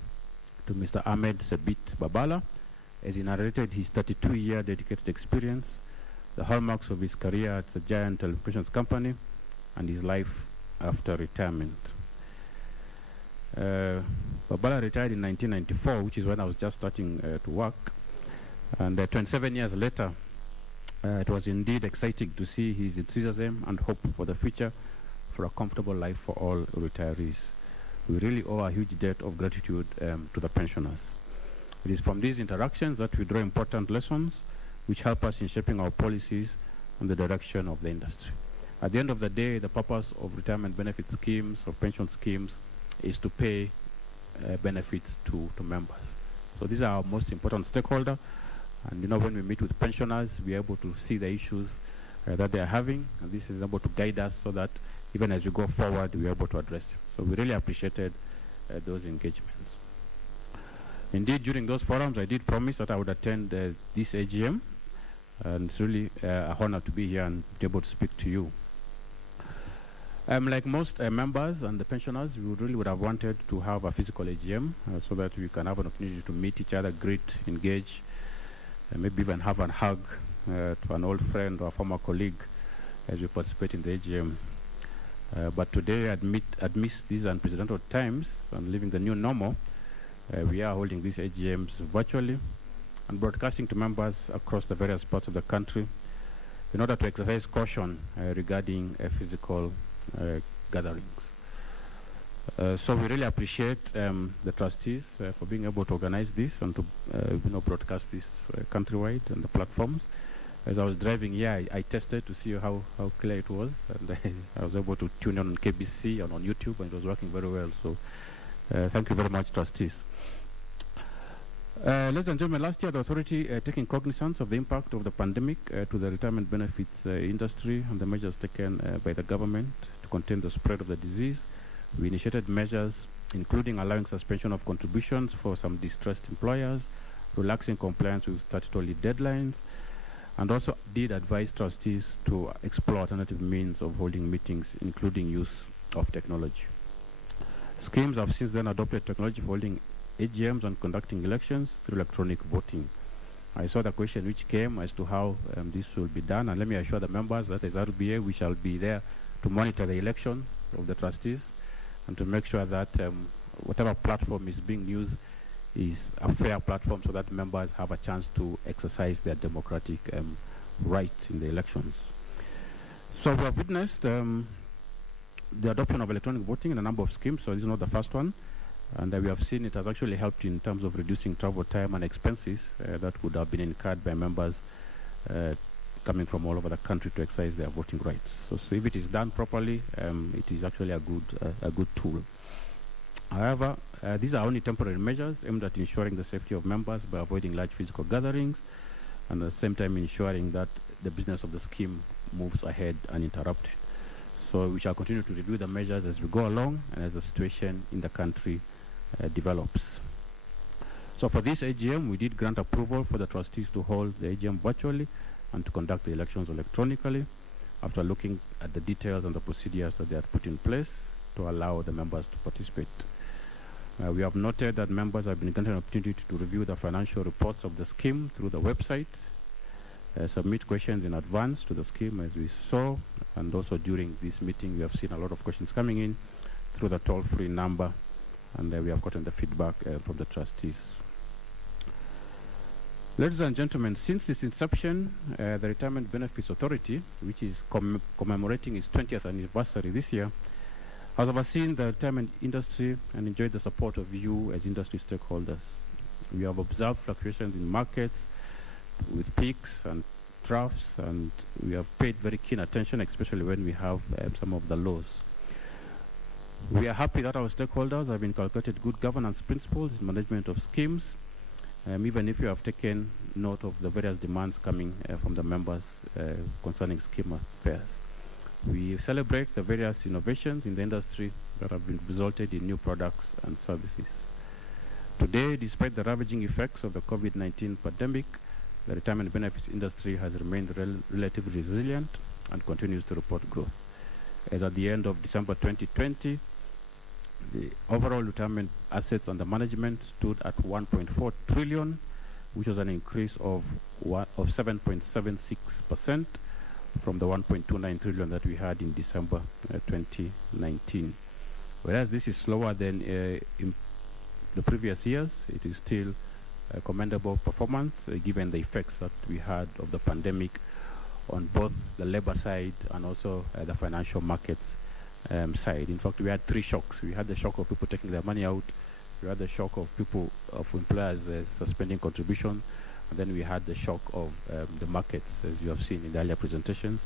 to Mr. Ahmed Sebit Babala, as he narrated his 32-year dedicated experience, the hallmarks of his career at the giant telecommunications company, and his life after retirement. Babala retired in 1994, which is when I was just starting to work. And 27 years later, it was indeed exciting to see his enthusiasm and hope for the future, for a comfortable life for all retirees. We really owe a huge debt of gratitude to the pensioners. It is from these interactions that we draw important lessons which help us in shaping our policies and the direction of the industry. At the end of the day, the purpose of retirement benefit schemes or pension schemes is to pay benefits to members. So these are our most important stakeholder. And when we meet with pensioners, we are able to see the issues that they are having, and this is able to guide us so that even as we go forward, we are able to address them. So we really appreciated those engagements. Indeed, during those forums, I did promise that I would attend this AGM, and it's really an honor to be here and be able to speak to you. Like most members and the pensioners, we would have wanted to have a physical AGM so that we can have an opportunity to meet each other, greet, engage, maybe even have a hug to an old friend or a former colleague as we participate in the AGM. But today, amidst these unprecedented times and living the new normal, we are holding these AGMs virtually and broadcasting to members across the various parts of the country in order to exercise caution regarding physical gatherings. So we really appreciate the trustees for being able to organize this and to broadcast this countrywide on the platforms. As I was driving here, I tested to see how clear it was, and I was able to tune in on KBC and on YouTube, and it was working very well. So thank you very much, trustees. Ladies and gentlemen, last year the authority taking cognizance of the impact of the pandemic to the retirement benefits industry and the measures taken by the government to contain the spread of the disease, we initiated measures including allowing suspension of contributions for some distressed employers, relaxing compliance with statutory deadlines, and also did advise trustees to explore alternative means of holding meetings, including use of technology. Schemes have since then adopted technology for holding AGMs and conducting elections through electronic voting. I saw the question which came as to how this will be done, and let me assure the members that as RBA we shall be there to monitor the elections of the trustees and to make sure that whatever platform is being used is a fair platform so that members have a chance to exercise their democratic right in the elections. So we have witnessed the adoption of electronic voting in a number of schemes, so this is not the first one. And we have seen it has actually helped in terms of reducing travel time and expenses that would have been incurred by members coming from all over the country to exercise their voting rights. So if it is done properly, it is actually a good tool. However, these are only temporary measures aimed at ensuring the safety of members by avoiding large physical gatherings and at the same time ensuring that the business of the scheme moves ahead uninterrupted. So we shall continue to review the measures as we go along and as the situation in the country develops. So for this AGM, we did grant approval for the trustees to hold the AGM virtually and to conduct the elections electronically after looking at the details and the procedures that they have put in place to allow the members to participate. We have noted that members have been granted an opportunity to review the financial reports of the scheme through the website, submit questions in advance to the scheme as we saw, and also during this meeting we have seen a lot of questions coming in through the toll-free number, and we have gotten the feedback from the trustees. Ladies and gentlemen, since its inception, the Retirement Benefits Authority, which is commemorating its 20th anniversary this year, has overseen the retirement industry and enjoyed the support of you as industry stakeholders. We have observed fluctuations in markets with peaks and troughs, and we have paid very keen attention, especially when we have some of the lows. We are happy that our stakeholders have inculcated good governance principles in management of schemes, even if you have taken note of the various demands coming from the members concerning scheme affairs. We celebrate the various innovations in the industry that have been resulted in new products and services. Today, despite the ravaging effects of the COVID-19 pandemic, the retirement benefits industry has remained relatively resilient and continues to report growth. As at the end of December 2020, The overall retirement assets under management stood at 1.4 trillion, which was an increase of 7.76% from the 1.29 trillion that we had in December 2019. Whereas this is slower than in the previous years, it is still a commendable performance given the effects that we had of the pandemic on both the labor side and also the financial markets side. In fact, we had three shocks. We had the shock of people taking their money out, we had the shock of employers suspending contributions, and then we had the shock of the markets, as you have seen in the earlier presentations,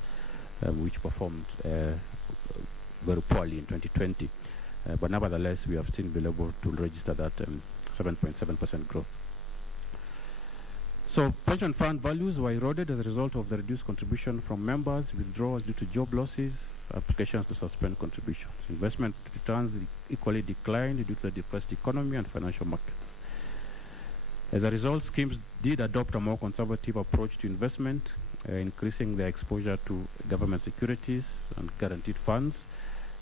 which performed very poorly in 2020. But nevertheless, we have still been able to register that 7.7% growth. So pension fund values were eroded as a result of the reduced contribution from members, withdrawals due to job losses, applications to suspend contributions. Investment returns equally declined due to the depressed economy and financial markets. As a result, schemes did adopt a more conservative approach to investment, increasing their exposure to government securities and guaranteed funds,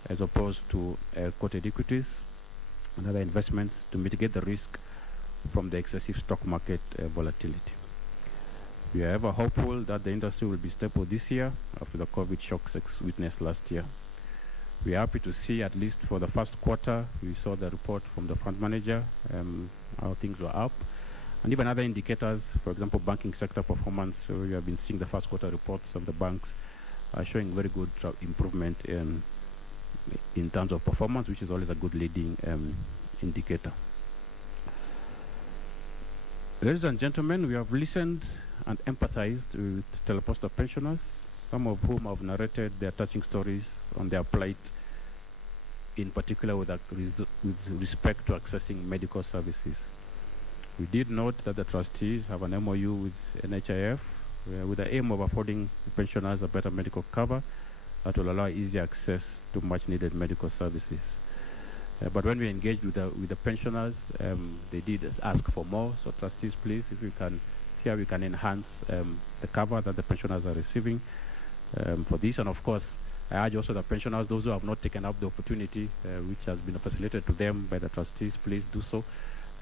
as opposed to quoted equities and other investments to mitigate the risk from the excessive stock market volatility. We are ever hopeful that the industry will be stable this year after the COVID shocks witnessed last year. We are happy to see, at least for the first quarter, we saw the report from the fund manager, how things were up. And even other indicators, for example, banking sector performance, we have been seeing the first quarter reports of the banks are showing very good improvement in terms of performance, which is always a good leading indicator. Ladies and gentlemen, we have listened and empathized with Teleposta pensioners, some of whom have narrated their touching stories on their plight, in particular with respect to accessing medical services. We did note that the trustees have an MOU with NHIF with the aim of affording the pensioners a better medical cover that will allow easy access to much needed medical services. But when we engaged with the pensioners, they did ask for more. So trustees, please, if we can, here we can enhance the cover that the pensioners are receiving for this. And of course, I urge also the pensioners, those who have not taken up the opportunity which has been facilitated to them by the trustees, please do so.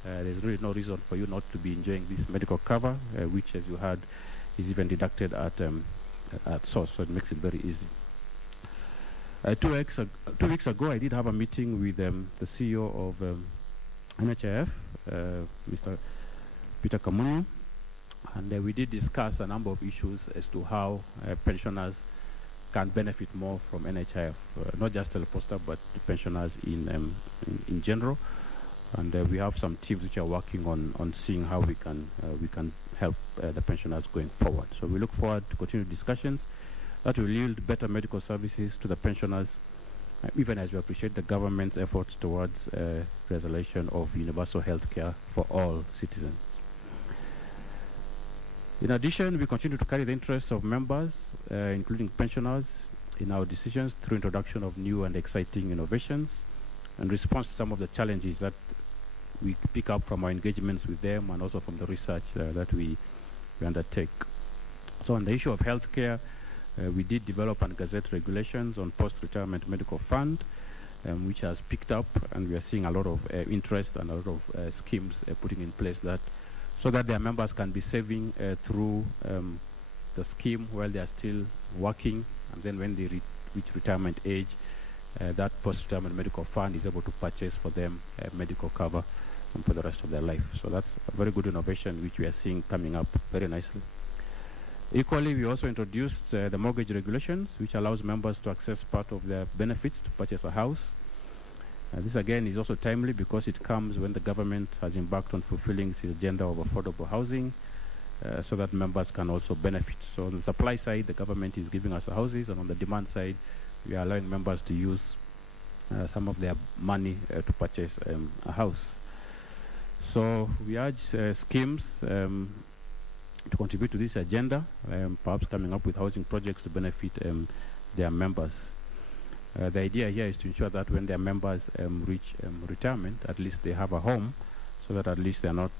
There's really no reason for you not to be enjoying this medical cover, which, as you heard, is even deducted at source, so it makes it very easy. 2 weeks ago, I did have a meeting with the CEO of NHIF, Mr. Peter Kamunu, and we did discuss a number of issues as to how pensioners can benefit more from NHIF, not just Teleposta, but the pensioners in general. And we have some teams which are working on seeing how we can help the pensioners going forward. So we look forward to continued discussions that will yield better medical services to the pensioners, even as we appreciate the government's efforts towards resolution of universal health care for all citizens. In addition, we continue to carry the interests of members, including pensioners, in our decisions through introduction of new and exciting innovations and response to some of the challenges that we pick up from our engagements with them and also from the research that we undertake. So on the issue of healthcare, we did develop and Gazette regulations on post-retirement medical fund, which has picked up, and we are seeing a lot of interest and a lot of schemes putting in place that so that their members can be saving through the scheme while they are still working, and then when they reach retirement age, that post-retirement medical fund is able to purchase for them medical cover for the rest of their life. So that's a very good innovation which we are seeing coming up very nicely. Equally, we also introduced the mortgage regulations, which allows members to access part of their benefits to purchase a house. This again is also timely because it comes when the government has embarked on fulfilling its agenda of affordable housing, so that members can also benefit. So on the supply side, the government is giving us the houses, and on the demand side, we are allowing members to use some of their money to purchase a house. So we urge schemes to contribute to this agenda, perhaps coming up with housing projects to benefit their members. The idea here is to ensure that when their members reach retirement, at least they have a home, so that at least they're not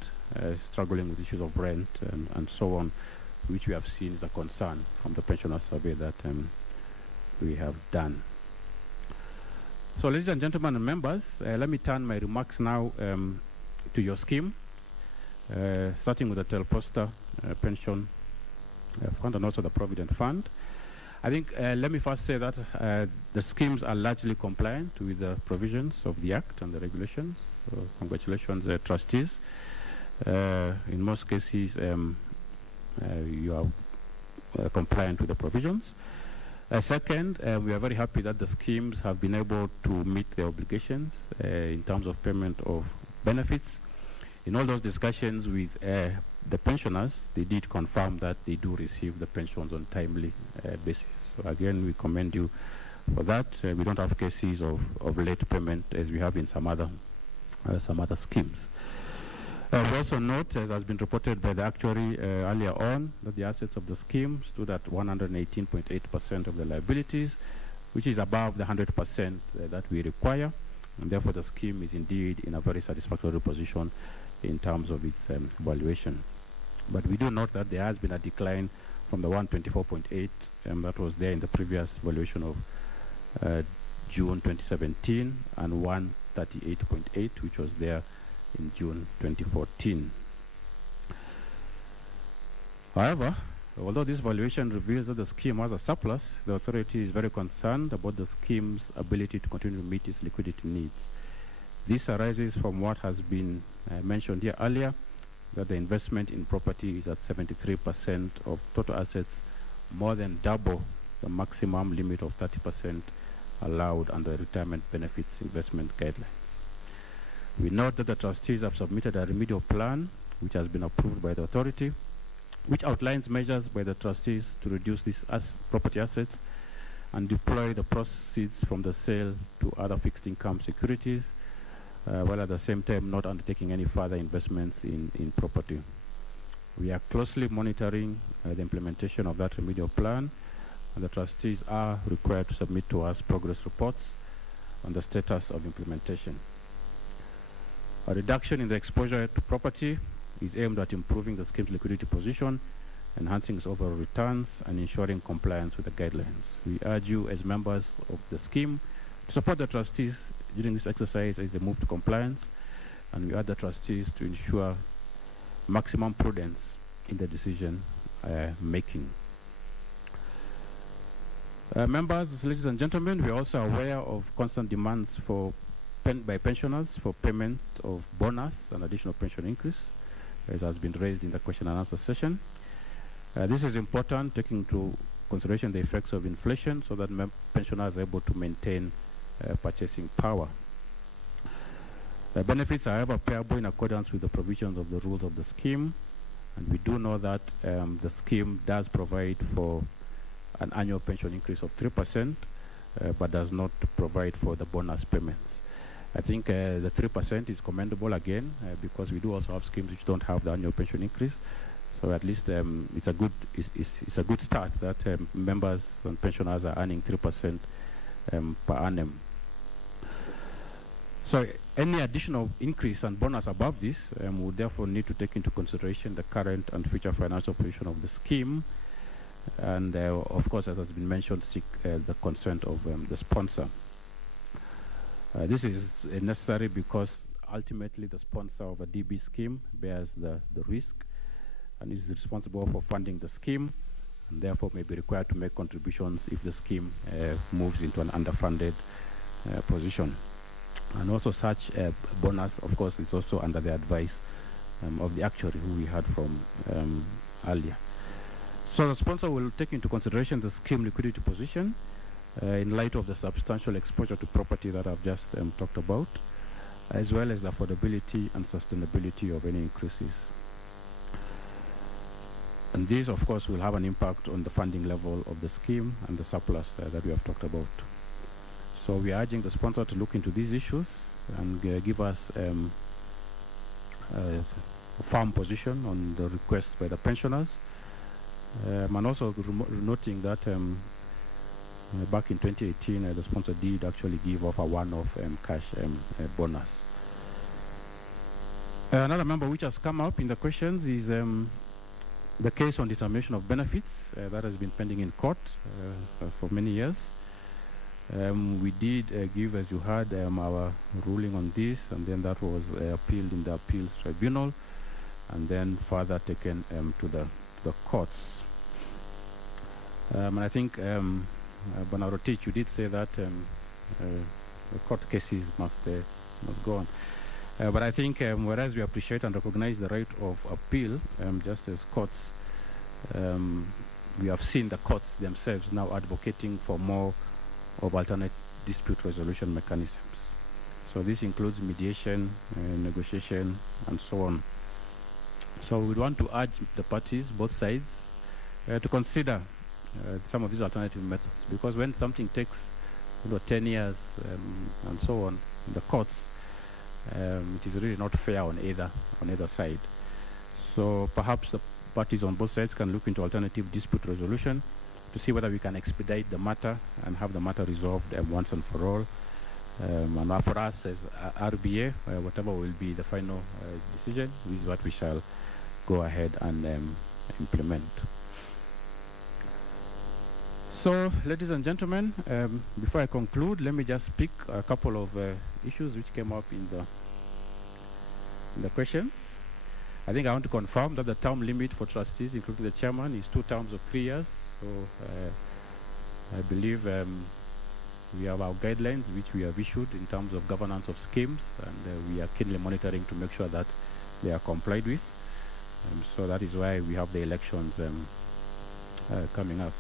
struggling with issues of rent and so on, which we have seen is a concern from the pensioner survey that we have done. So, ladies and gentlemen and members, let me turn my remarks now to your scheme, starting with the Posta pension fund and also the Provident fund. I think let me first say that the schemes are largely compliant with the provisions of the Act and the regulations. So congratulations, trustees. In most cases, you are compliant with the provisions. Second, we are very happy that the schemes have been able to meet their obligations in terms of payment of benefits. In all those discussions with the pensioners, they did confirm that they do receive the pensions on timely basis. So again, we commend you for that. We don't have cases of late payment as we have in some other schemes. We also note, as has been reported by the actuary earlier on, that the assets of the scheme stood at 118.8% of the liabilities, which is above the 100% that we require, and therefore the scheme is indeed in a very satisfactory position in terms of its valuation. But we do note that there has been a decline from the 124.8 that was there in the previous valuation of June 2017 and 138.8, which was there in June 2014. However, although this valuation reveals that the scheme has a surplus, the authority is very concerned about the scheme's ability to continue to meet its liquidity needs. This arises from what has been mentioned here earlier, that the investment in property is at 73% of total assets, more than double the maximum limit of 30% allowed under retirement benefits investment guidelines. We note that the trustees have submitted a remedial plan which has been approved by the authority, which outlines measures by the trustees to reduce these property assets and deploy the proceeds from the sale to other fixed income securities, while at the same time not undertaking any further investments in property. We are closely monitoring the implementation of that remedial plan, and the trustees are required to submit to us progress reports on the status of implementation. A reduction in the exposure to property is aimed at improving the scheme's liquidity position, enhancing its overall returns, and ensuring compliance with the guidelines. We urge you as members of the scheme to support the trustees during this exercise as they move to compliance, and we urge the trustees to ensure maximum prudence in the decision making. Members, ladies and gentlemen, we are also aware of constant demands by pensioners for payment of bonus and additional pension increase, as has been raised in the question and answer session. This is important, taking into consideration the effects of inflation, so that pensioners are able to maintain purchasing power. The benefits are however payable in accordance with the provisions of the rules of the scheme, and we do know that the scheme does provide for an annual pension increase of 3%, but does not provide for the bonus payments. I think the 3% is commendable again, because we do also have schemes which don't have the annual pension increase. So at least it's a good start that members and pensioners are earning 3% per annum. So any additional increase and bonus above this would therefore need to take into consideration the current and future financial position of the scheme, and of course, as has been mentioned, seek the consent of the sponsor. This is necessary because ultimately the sponsor of a DB scheme bears the risk and is responsible for funding the scheme, and therefore may be required to make contributions if the scheme moves into an underfunded position. And also such a bonus, of course, is also under the advice of the actuary who we heard from earlier. So the sponsor will take into consideration the scheme liquidity position in light of the substantial exposure to property that I've just talked about, as well as the affordability and sustainability of any increases. And this, of course, will have an impact on the funding level of the scheme and the surplus that we have talked about. So we are urging the sponsor to look into these issues and give us a firm position on the requests by the pensioners. And also noting that back in 2018, the sponsor did actually give off a one-off cash bonus. Another member which has come up in the questions is the case on determination of benefits that has been pending in court for many years. We did give, as you heard, our ruling on this, and then that was appealed in the appeals tribunal, and then further taken to the courts. And I think, Banarotich, you did say that the court cases must go on. But I think, whereas we appreciate and recognize the right of appeal, just as courts, we have seen the courts themselves now advocating for more of alternate dispute resolution mechanisms. So this includes mediation, negotiation, and so on. So we want to urge the parties, both sides, to consider some of these alternative methods, because when something takes 10 years and so on in the courts, it is really not fair on either side. So perhaps the parties on both sides can look into alternative dispute resolution to see whether we can expedite the matter and have the matter resolved once and for all. And for us as RBA, whatever will be the final decision is what we shall go ahead and implement. So, ladies and gentlemen, before I conclude, let me just pick a couple of issues which came up in the questions. I think I want to confirm that the term limit for trustees, including the chairman, is 2 terms of 3 years. So I believe we have our guidelines which we have issued in terms of governance of schemes, and we are keenly monitoring to make sure that they are complied with. So that is why we have the elections coming up.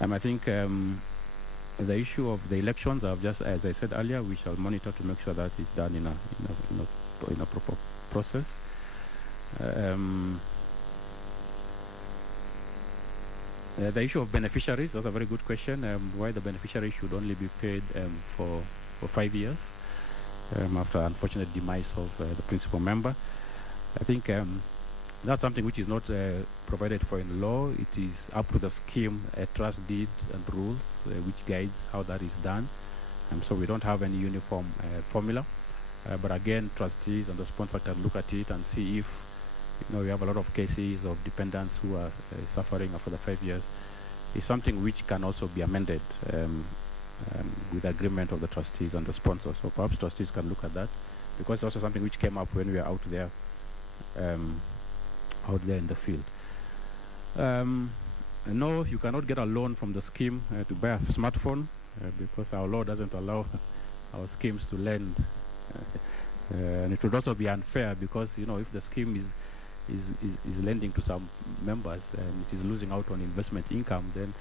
I think the issue of the elections, just as I said earlier, we shall monitor to make sure that it's done in a proper process. The issue of beneficiaries, that's a very good question. Why the beneficiary should only be paid for 5 years after unfortunate demise of the principal member. I think that's something which is not provided for in law. It is up to the scheme, trust deed and rules, which guides how that is done. So we don't have any uniform formula. But again, trustees and the sponsor can look at it and see if we have a lot of cases of dependents who are suffering after the 5 years. It's something which can also be amended with agreement of the trustees and the sponsors. So perhaps trustees can look at that, because it's also something which came up when we are out there in the field. No, you cannot get a loan from the scheme to buy a smartphone because our law doesn't allow our schemes to lend. And it would also be unfair because, if the scheme is lending to some members and it is losing out on investment income, then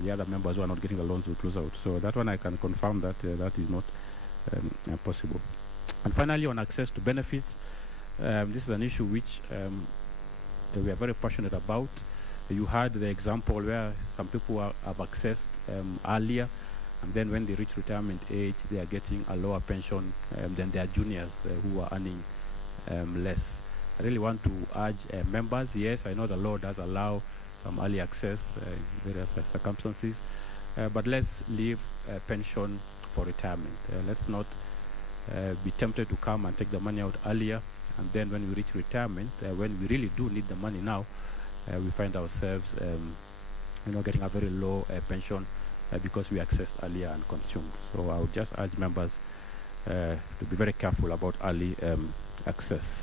the other members who are not getting the loans will lose out. So that one I can confirm that that is not possible. And finally, on access to benefits, this is an issue which we are very passionate about. You had the example where some people have accessed earlier, and then when they reach retirement age, they are getting a lower pension than their juniors who are earning less. I really want to urge members, yes, I know the law does allow some early access in various circumstances, but let's leave pension for retirement. Let's not be tempted to come and take the money out earlier, and then when we reach retirement, when we really do need the money now, we find ourselves getting a very low pension because we accessed earlier and consumed. So I would just urge members to be very careful about early access.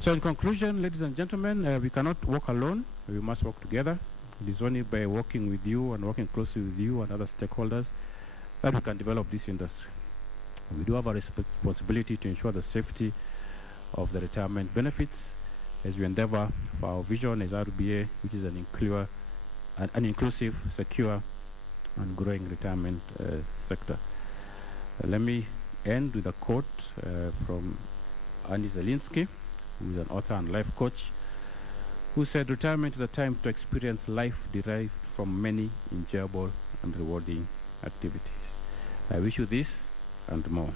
So in conclusion, ladies and gentlemen, we cannot work alone. We must work together. It is only by working with you and working closely with you and other stakeholders that we can develop this industry. We do have a responsibility to ensure the safety of the retirement benefits as we endeavor for our vision as RBA, which is an inclusive, secure, and growing retirement sector. Let me end with a quote from Andy Zelinsky, who is an author and life coach, who said, "Retirement is a time to experience life derived from many enjoyable and rewarding activities." I wish you this and more.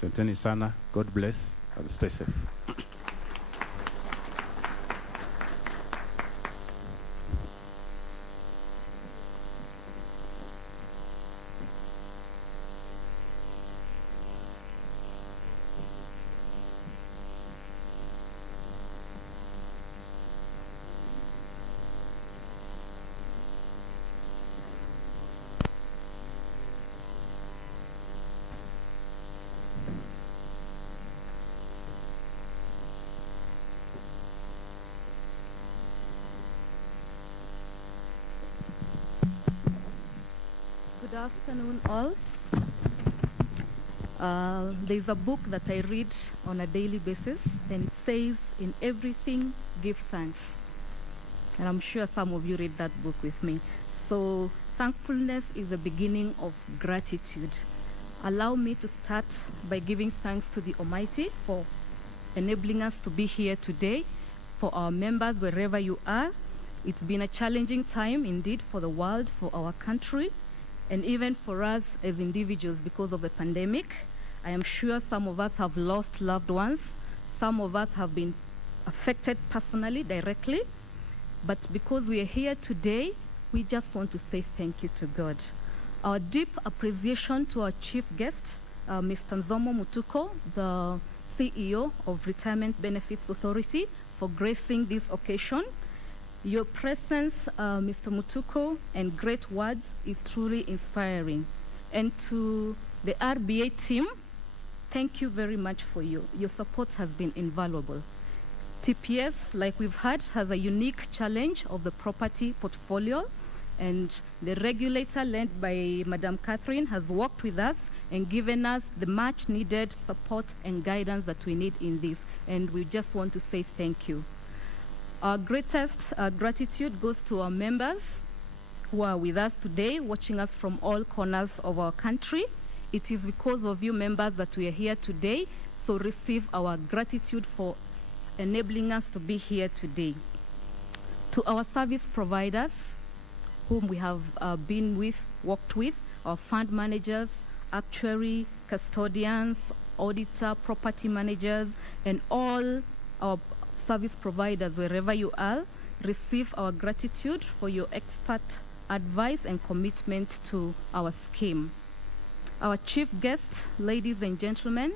Asanteni sana, God bless, and stay safe. afternoon, all. There's a book that I read on a daily basis, and it says, "In everything, give thanks." And I'm sure some of you read that book with me. So thankfulness is the beginning of gratitude. Allow me to start by giving thanks to the Almighty for enabling us to be here today. For our members, wherever you are, it's been a challenging time indeed for the world, for our country, and even for us as individuals because of the pandemic. I am sure some of us have lost loved ones. Some of us have been affected personally, directly. But because we are here today, we just want to say thank you to God. Our deep appreciation to our chief guest, Mr. Nzomo Mutuko, the CEO of Retirement Benefits Authority, for gracing this occasion. Your presence, Mr. Mutuko, and great words is truly inspiring. And to the RBA team, thank you very much for you. Your support has been invaluable. TPS, like we've heard, has a unique challenge of the property portfolio, and the regulator led by Madam Catherine has worked with us and given us the much needed support and guidance that we need in this, and we just want to say thank you. Our greatest gratitude goes to our members who are with us today, watching us from all corners of our country. It is because of you members that we are here today, so receive our gratitude for enabling us to be here today. To our service providers, whom we have worked with, our fund managers, actuary, custodians, auditor, property managers, and all our service providers, wherever you are, receive our gratitude for your expert advice and commitment to our scheme. Our chief guest, ladies and gentlemen,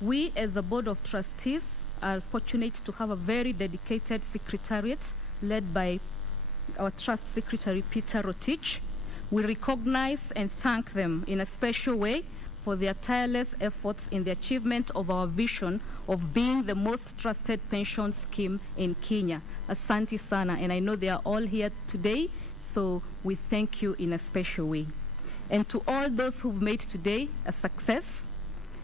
we as the Board of Trustees are fortunate to have a very dedicated secretariat led by our Trust Secretary, Peter Rotich. We recognize and thank them in a special way for their tireless efforts in the achievement of our vision of being the most trusted pension scheme in Kenya. Asante sana, and I know they are all here today, so we thank you in a special way. And to all those who've made today a success,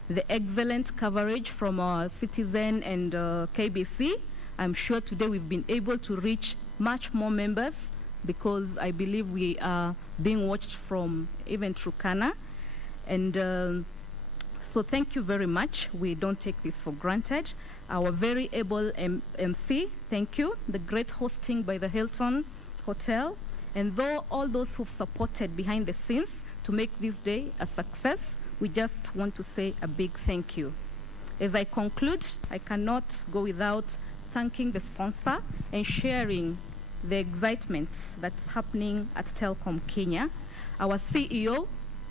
the excellent coverage from our Citizen and KBC, I'm sure today we've been able to reach much more members because I believe we are being watched from even Turkana. And so thank you very much. We don't take this for granted. Our very able MC, thank you. The great hosting by the Hilton Hotel. And all those who've supported behind the scenes to make this day a success, we just want to say a big thank you. As I conclude, I cannot go without thanking the sponsor and sharing the excitement that's happening at Telkom Kenya. Our CEO,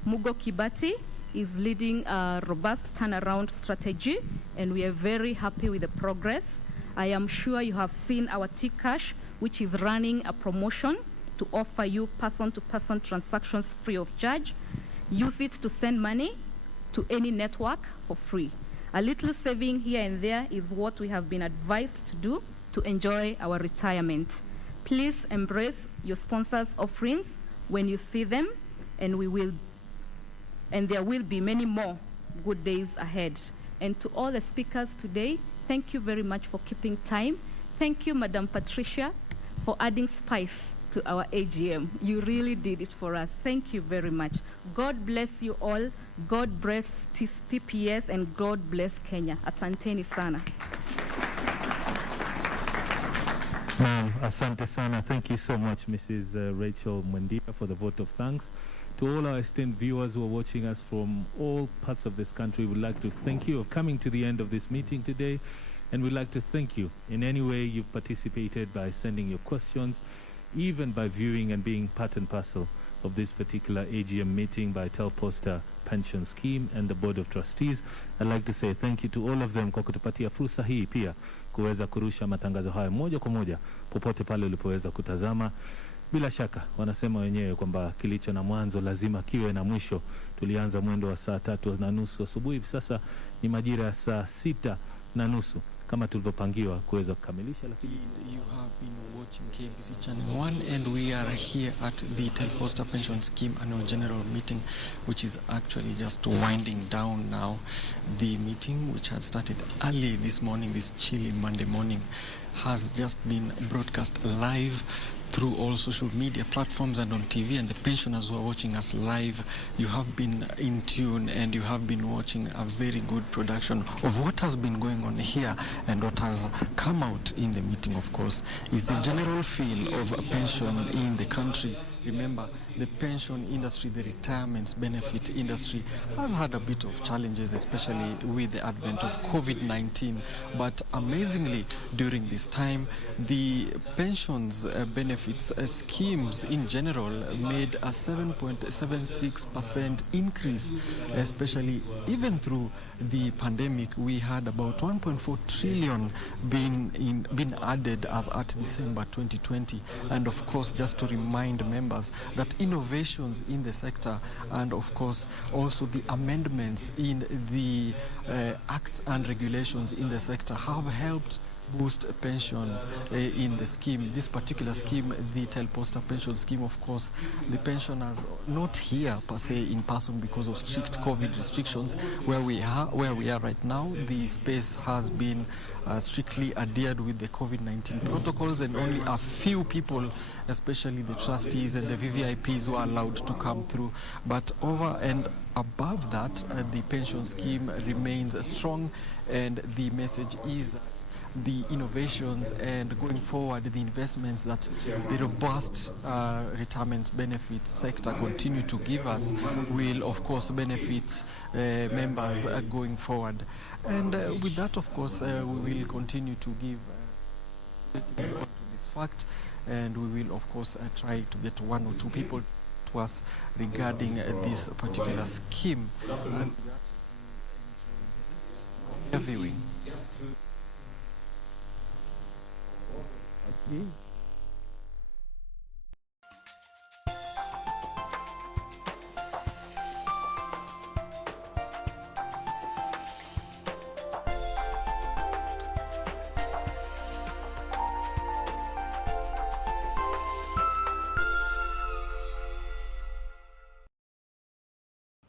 Mugo Kibati, is leading a robust turnaround strategy, and we are very happy with the progress. I am sure you have seen our T-Cash, which is running a promotion to offer you person-to-person transactions free of charge. Use it to send money to any network for free. A little saving here and there is what we have been advised to do to enjoy our retirement. Please embrace your sponsors' offerings when you see them, and there will be many more good days ahead. And to all the speakers today, thank you very much for keeping time. Thank you, Madam Patricia, for adding spice to our AGM. You really did it for us. Thank you very much. God bless you all. God bless TPS, and God bless Kenya. Asanteni sana. Asante sana. Thank you so much, Mrs. Rachel Mwendia, for the vote of thanks. To all our esteemed viewers who are watching us from all parts of this country, we'd like to thank you for coming to the end of this meeting today, and we'd like to thank you in any way you've participated by sending your questions, even by viewing and being part and parcel of this particular AGM meeting by Posta Pension Scheme and the Board of Trustees. I'd like to say thank you to all of them kwa kutupatia fursa hii pia kuweza kurusha matangazo haya moja kwa moja popote pale ulipoweza kutazama. Bila shaka wanasema wenyewe kwamba kilicho na mwanzo lazima kiwe na mwisho. Tulianza mwendo wa saa 3:30 asubuhi, sasa ni majira ya saa 6:30. kama tulivyopangiwa kuweza kukamilisha, lakini you have been watching KBC Channel 1 and we are here at the Posta Pension Scheme Annual General Meeting, which is actually just winding down now. The meeting, which had started early this morning, this chilly Monday morning, has just been broadcast live through all social media platforms and on TV, and the pensioners who are watching us live, you have been in tune and you have been watching a very good production of what has been going on here. And what has come out in the meeting, of course, is the general feel of a pension in the country. Remember, the pension industry, the retirement benefit industry, has had a bit of challenges, especially with the advent of COVID-19. But amazingly, during this time, the pensions benefits schemes in general made a 7.76% increase, especially even through the pandemic. We had about 1.4 trillion being added as at December 2020. And of course, just to remind members that innovations in the sector and of course also the amendments in the acts and regulations in the sector have helped boost pension in the scheme. This particular scheme, the Posta Pension Scheme, of course, the pensioners not here per se in person because of strict COVID restrictions. Where we are right now, the space has been strictly adhered with the COVID-19 protocols, and only a few people, especially the trustees and the VVIPs, who are allowed to come through. But over and above that, the pension scheme remains strong, and the message is that the innovations and going forward the investments that the robust retirement benefits sector continue to give us will of course benefit members going forward. And with that, of course, we will continue to give ratings onto this fact, and we will of course try to get one or two people to us regarding this particular scheme, and that you enjoy the viewing.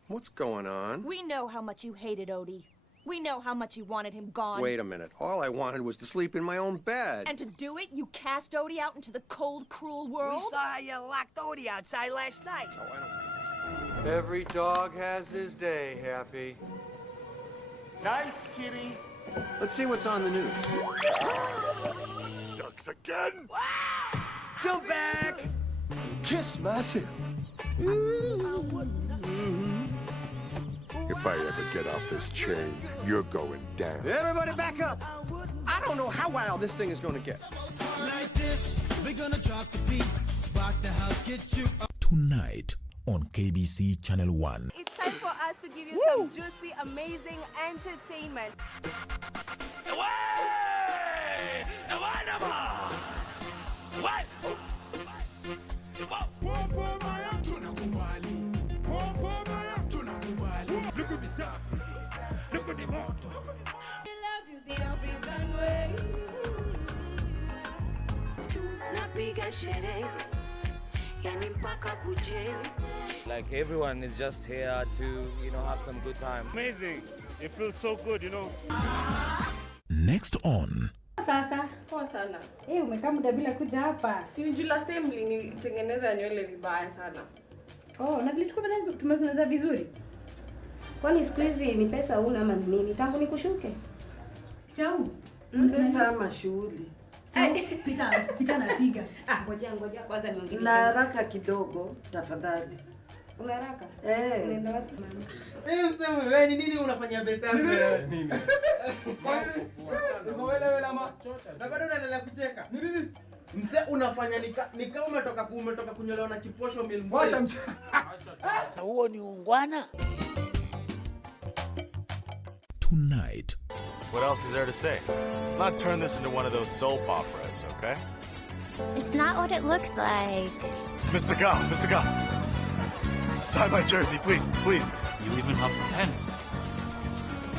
What's going on? We know how much you hated Odie. We know how much you wanted him gone. Wait a minute. All I wanted was to sleep in my own bed. And to do it, you cast Odie out into the cold, cruel world? We saw how you locked Odie outside last night. Oh, I don't... Every dog has his day, Happy. Nice, kitty. Let's see what's on the news. Ducks again? Still back! Kiss massive. If I ever get off this chain, you're going down. Everybody back up! I don't know how wild this thing is going to get. Like this, we're gonna drop the beat, rock the house, get you up. Tonight on KBC Channel 1. It's time for us to give you some juicy, amazing entertainment. Look at the motor. I love you the African way. Tunapiga sherehe, yani mpaka kuchelewa. Like everyone is just here to, have some good time. Amazing. It feels so good, Next on. Sasa. Poa sana. Umekaa muda bila kuja hapa. Si unajua last time nilitengeneza nywele vibaya sana. Na vile tumetengeneza vizuri. Kwani siku hizi ni pesa una ama nini? Tangu nikushuke. Chau. Pesa ama shughuli. Pita napiga. Ngoja kwanza niongee. Na haraka kidogo tafadhali. Una haraka? Unaenda wapi mama? Msema wewe ni nini unafanya pesa yako wewe? Nini? Wewe lama. Na bado unaendelea kucheka. Nini? Mse unafanya ni kama umetoka kunyolewa na kiposho mil mse. Acha mcha. Huo ni ungwana. Tonight. What else is there to say? Let's not turn this into one of those soap operas, okay? It's not what it looks like. Mr. Gah, sign my jersey, please. You even have a pen.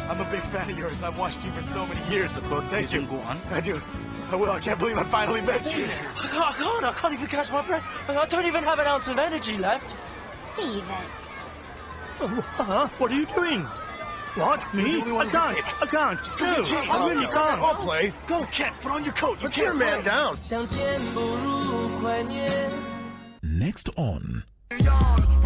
I'm a big fan of yours. I've watched you for so many years. Thank you. Go on. I do. I will. I can't believe I finally met you. I can't even catch my breath. I don't even have an ounce of energy left. See that. What are you doing? What? Me? I can't. Just go get changed. I really can't. I'll play. Go, Ken. Put on your coat. You can't man down. Next on We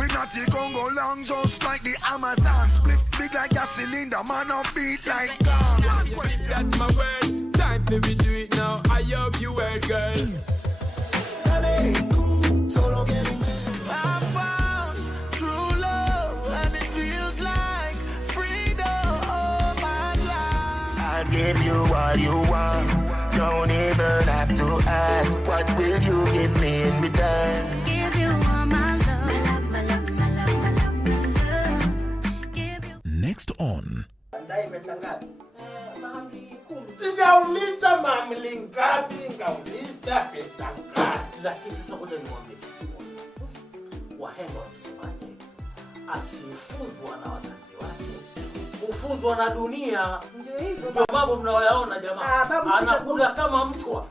not the Congo long, just like the Amazon. Split big like a cylinder, man on beat like gun. That's my word. Time for we do it now. I hope you heard, girl. I found true love, and it feels like freedom. My life. I'll give you all you want. Don't even have to ask. What will you give me in return? Give you all my love. My love, my love, my love, my love, my love. Give you. next on Sijauliza mamli ngapi, ngauliza pesa ngapi. Lakini sasa ngoja niwaambie kitu kimoja. Wahenga wasemaje? Asifuzwa na wazazi wake, ufuzwa na dunia. Ndio hivyo. Ndio mambo mnayoyaona jamaa. Anakula kama mchwa.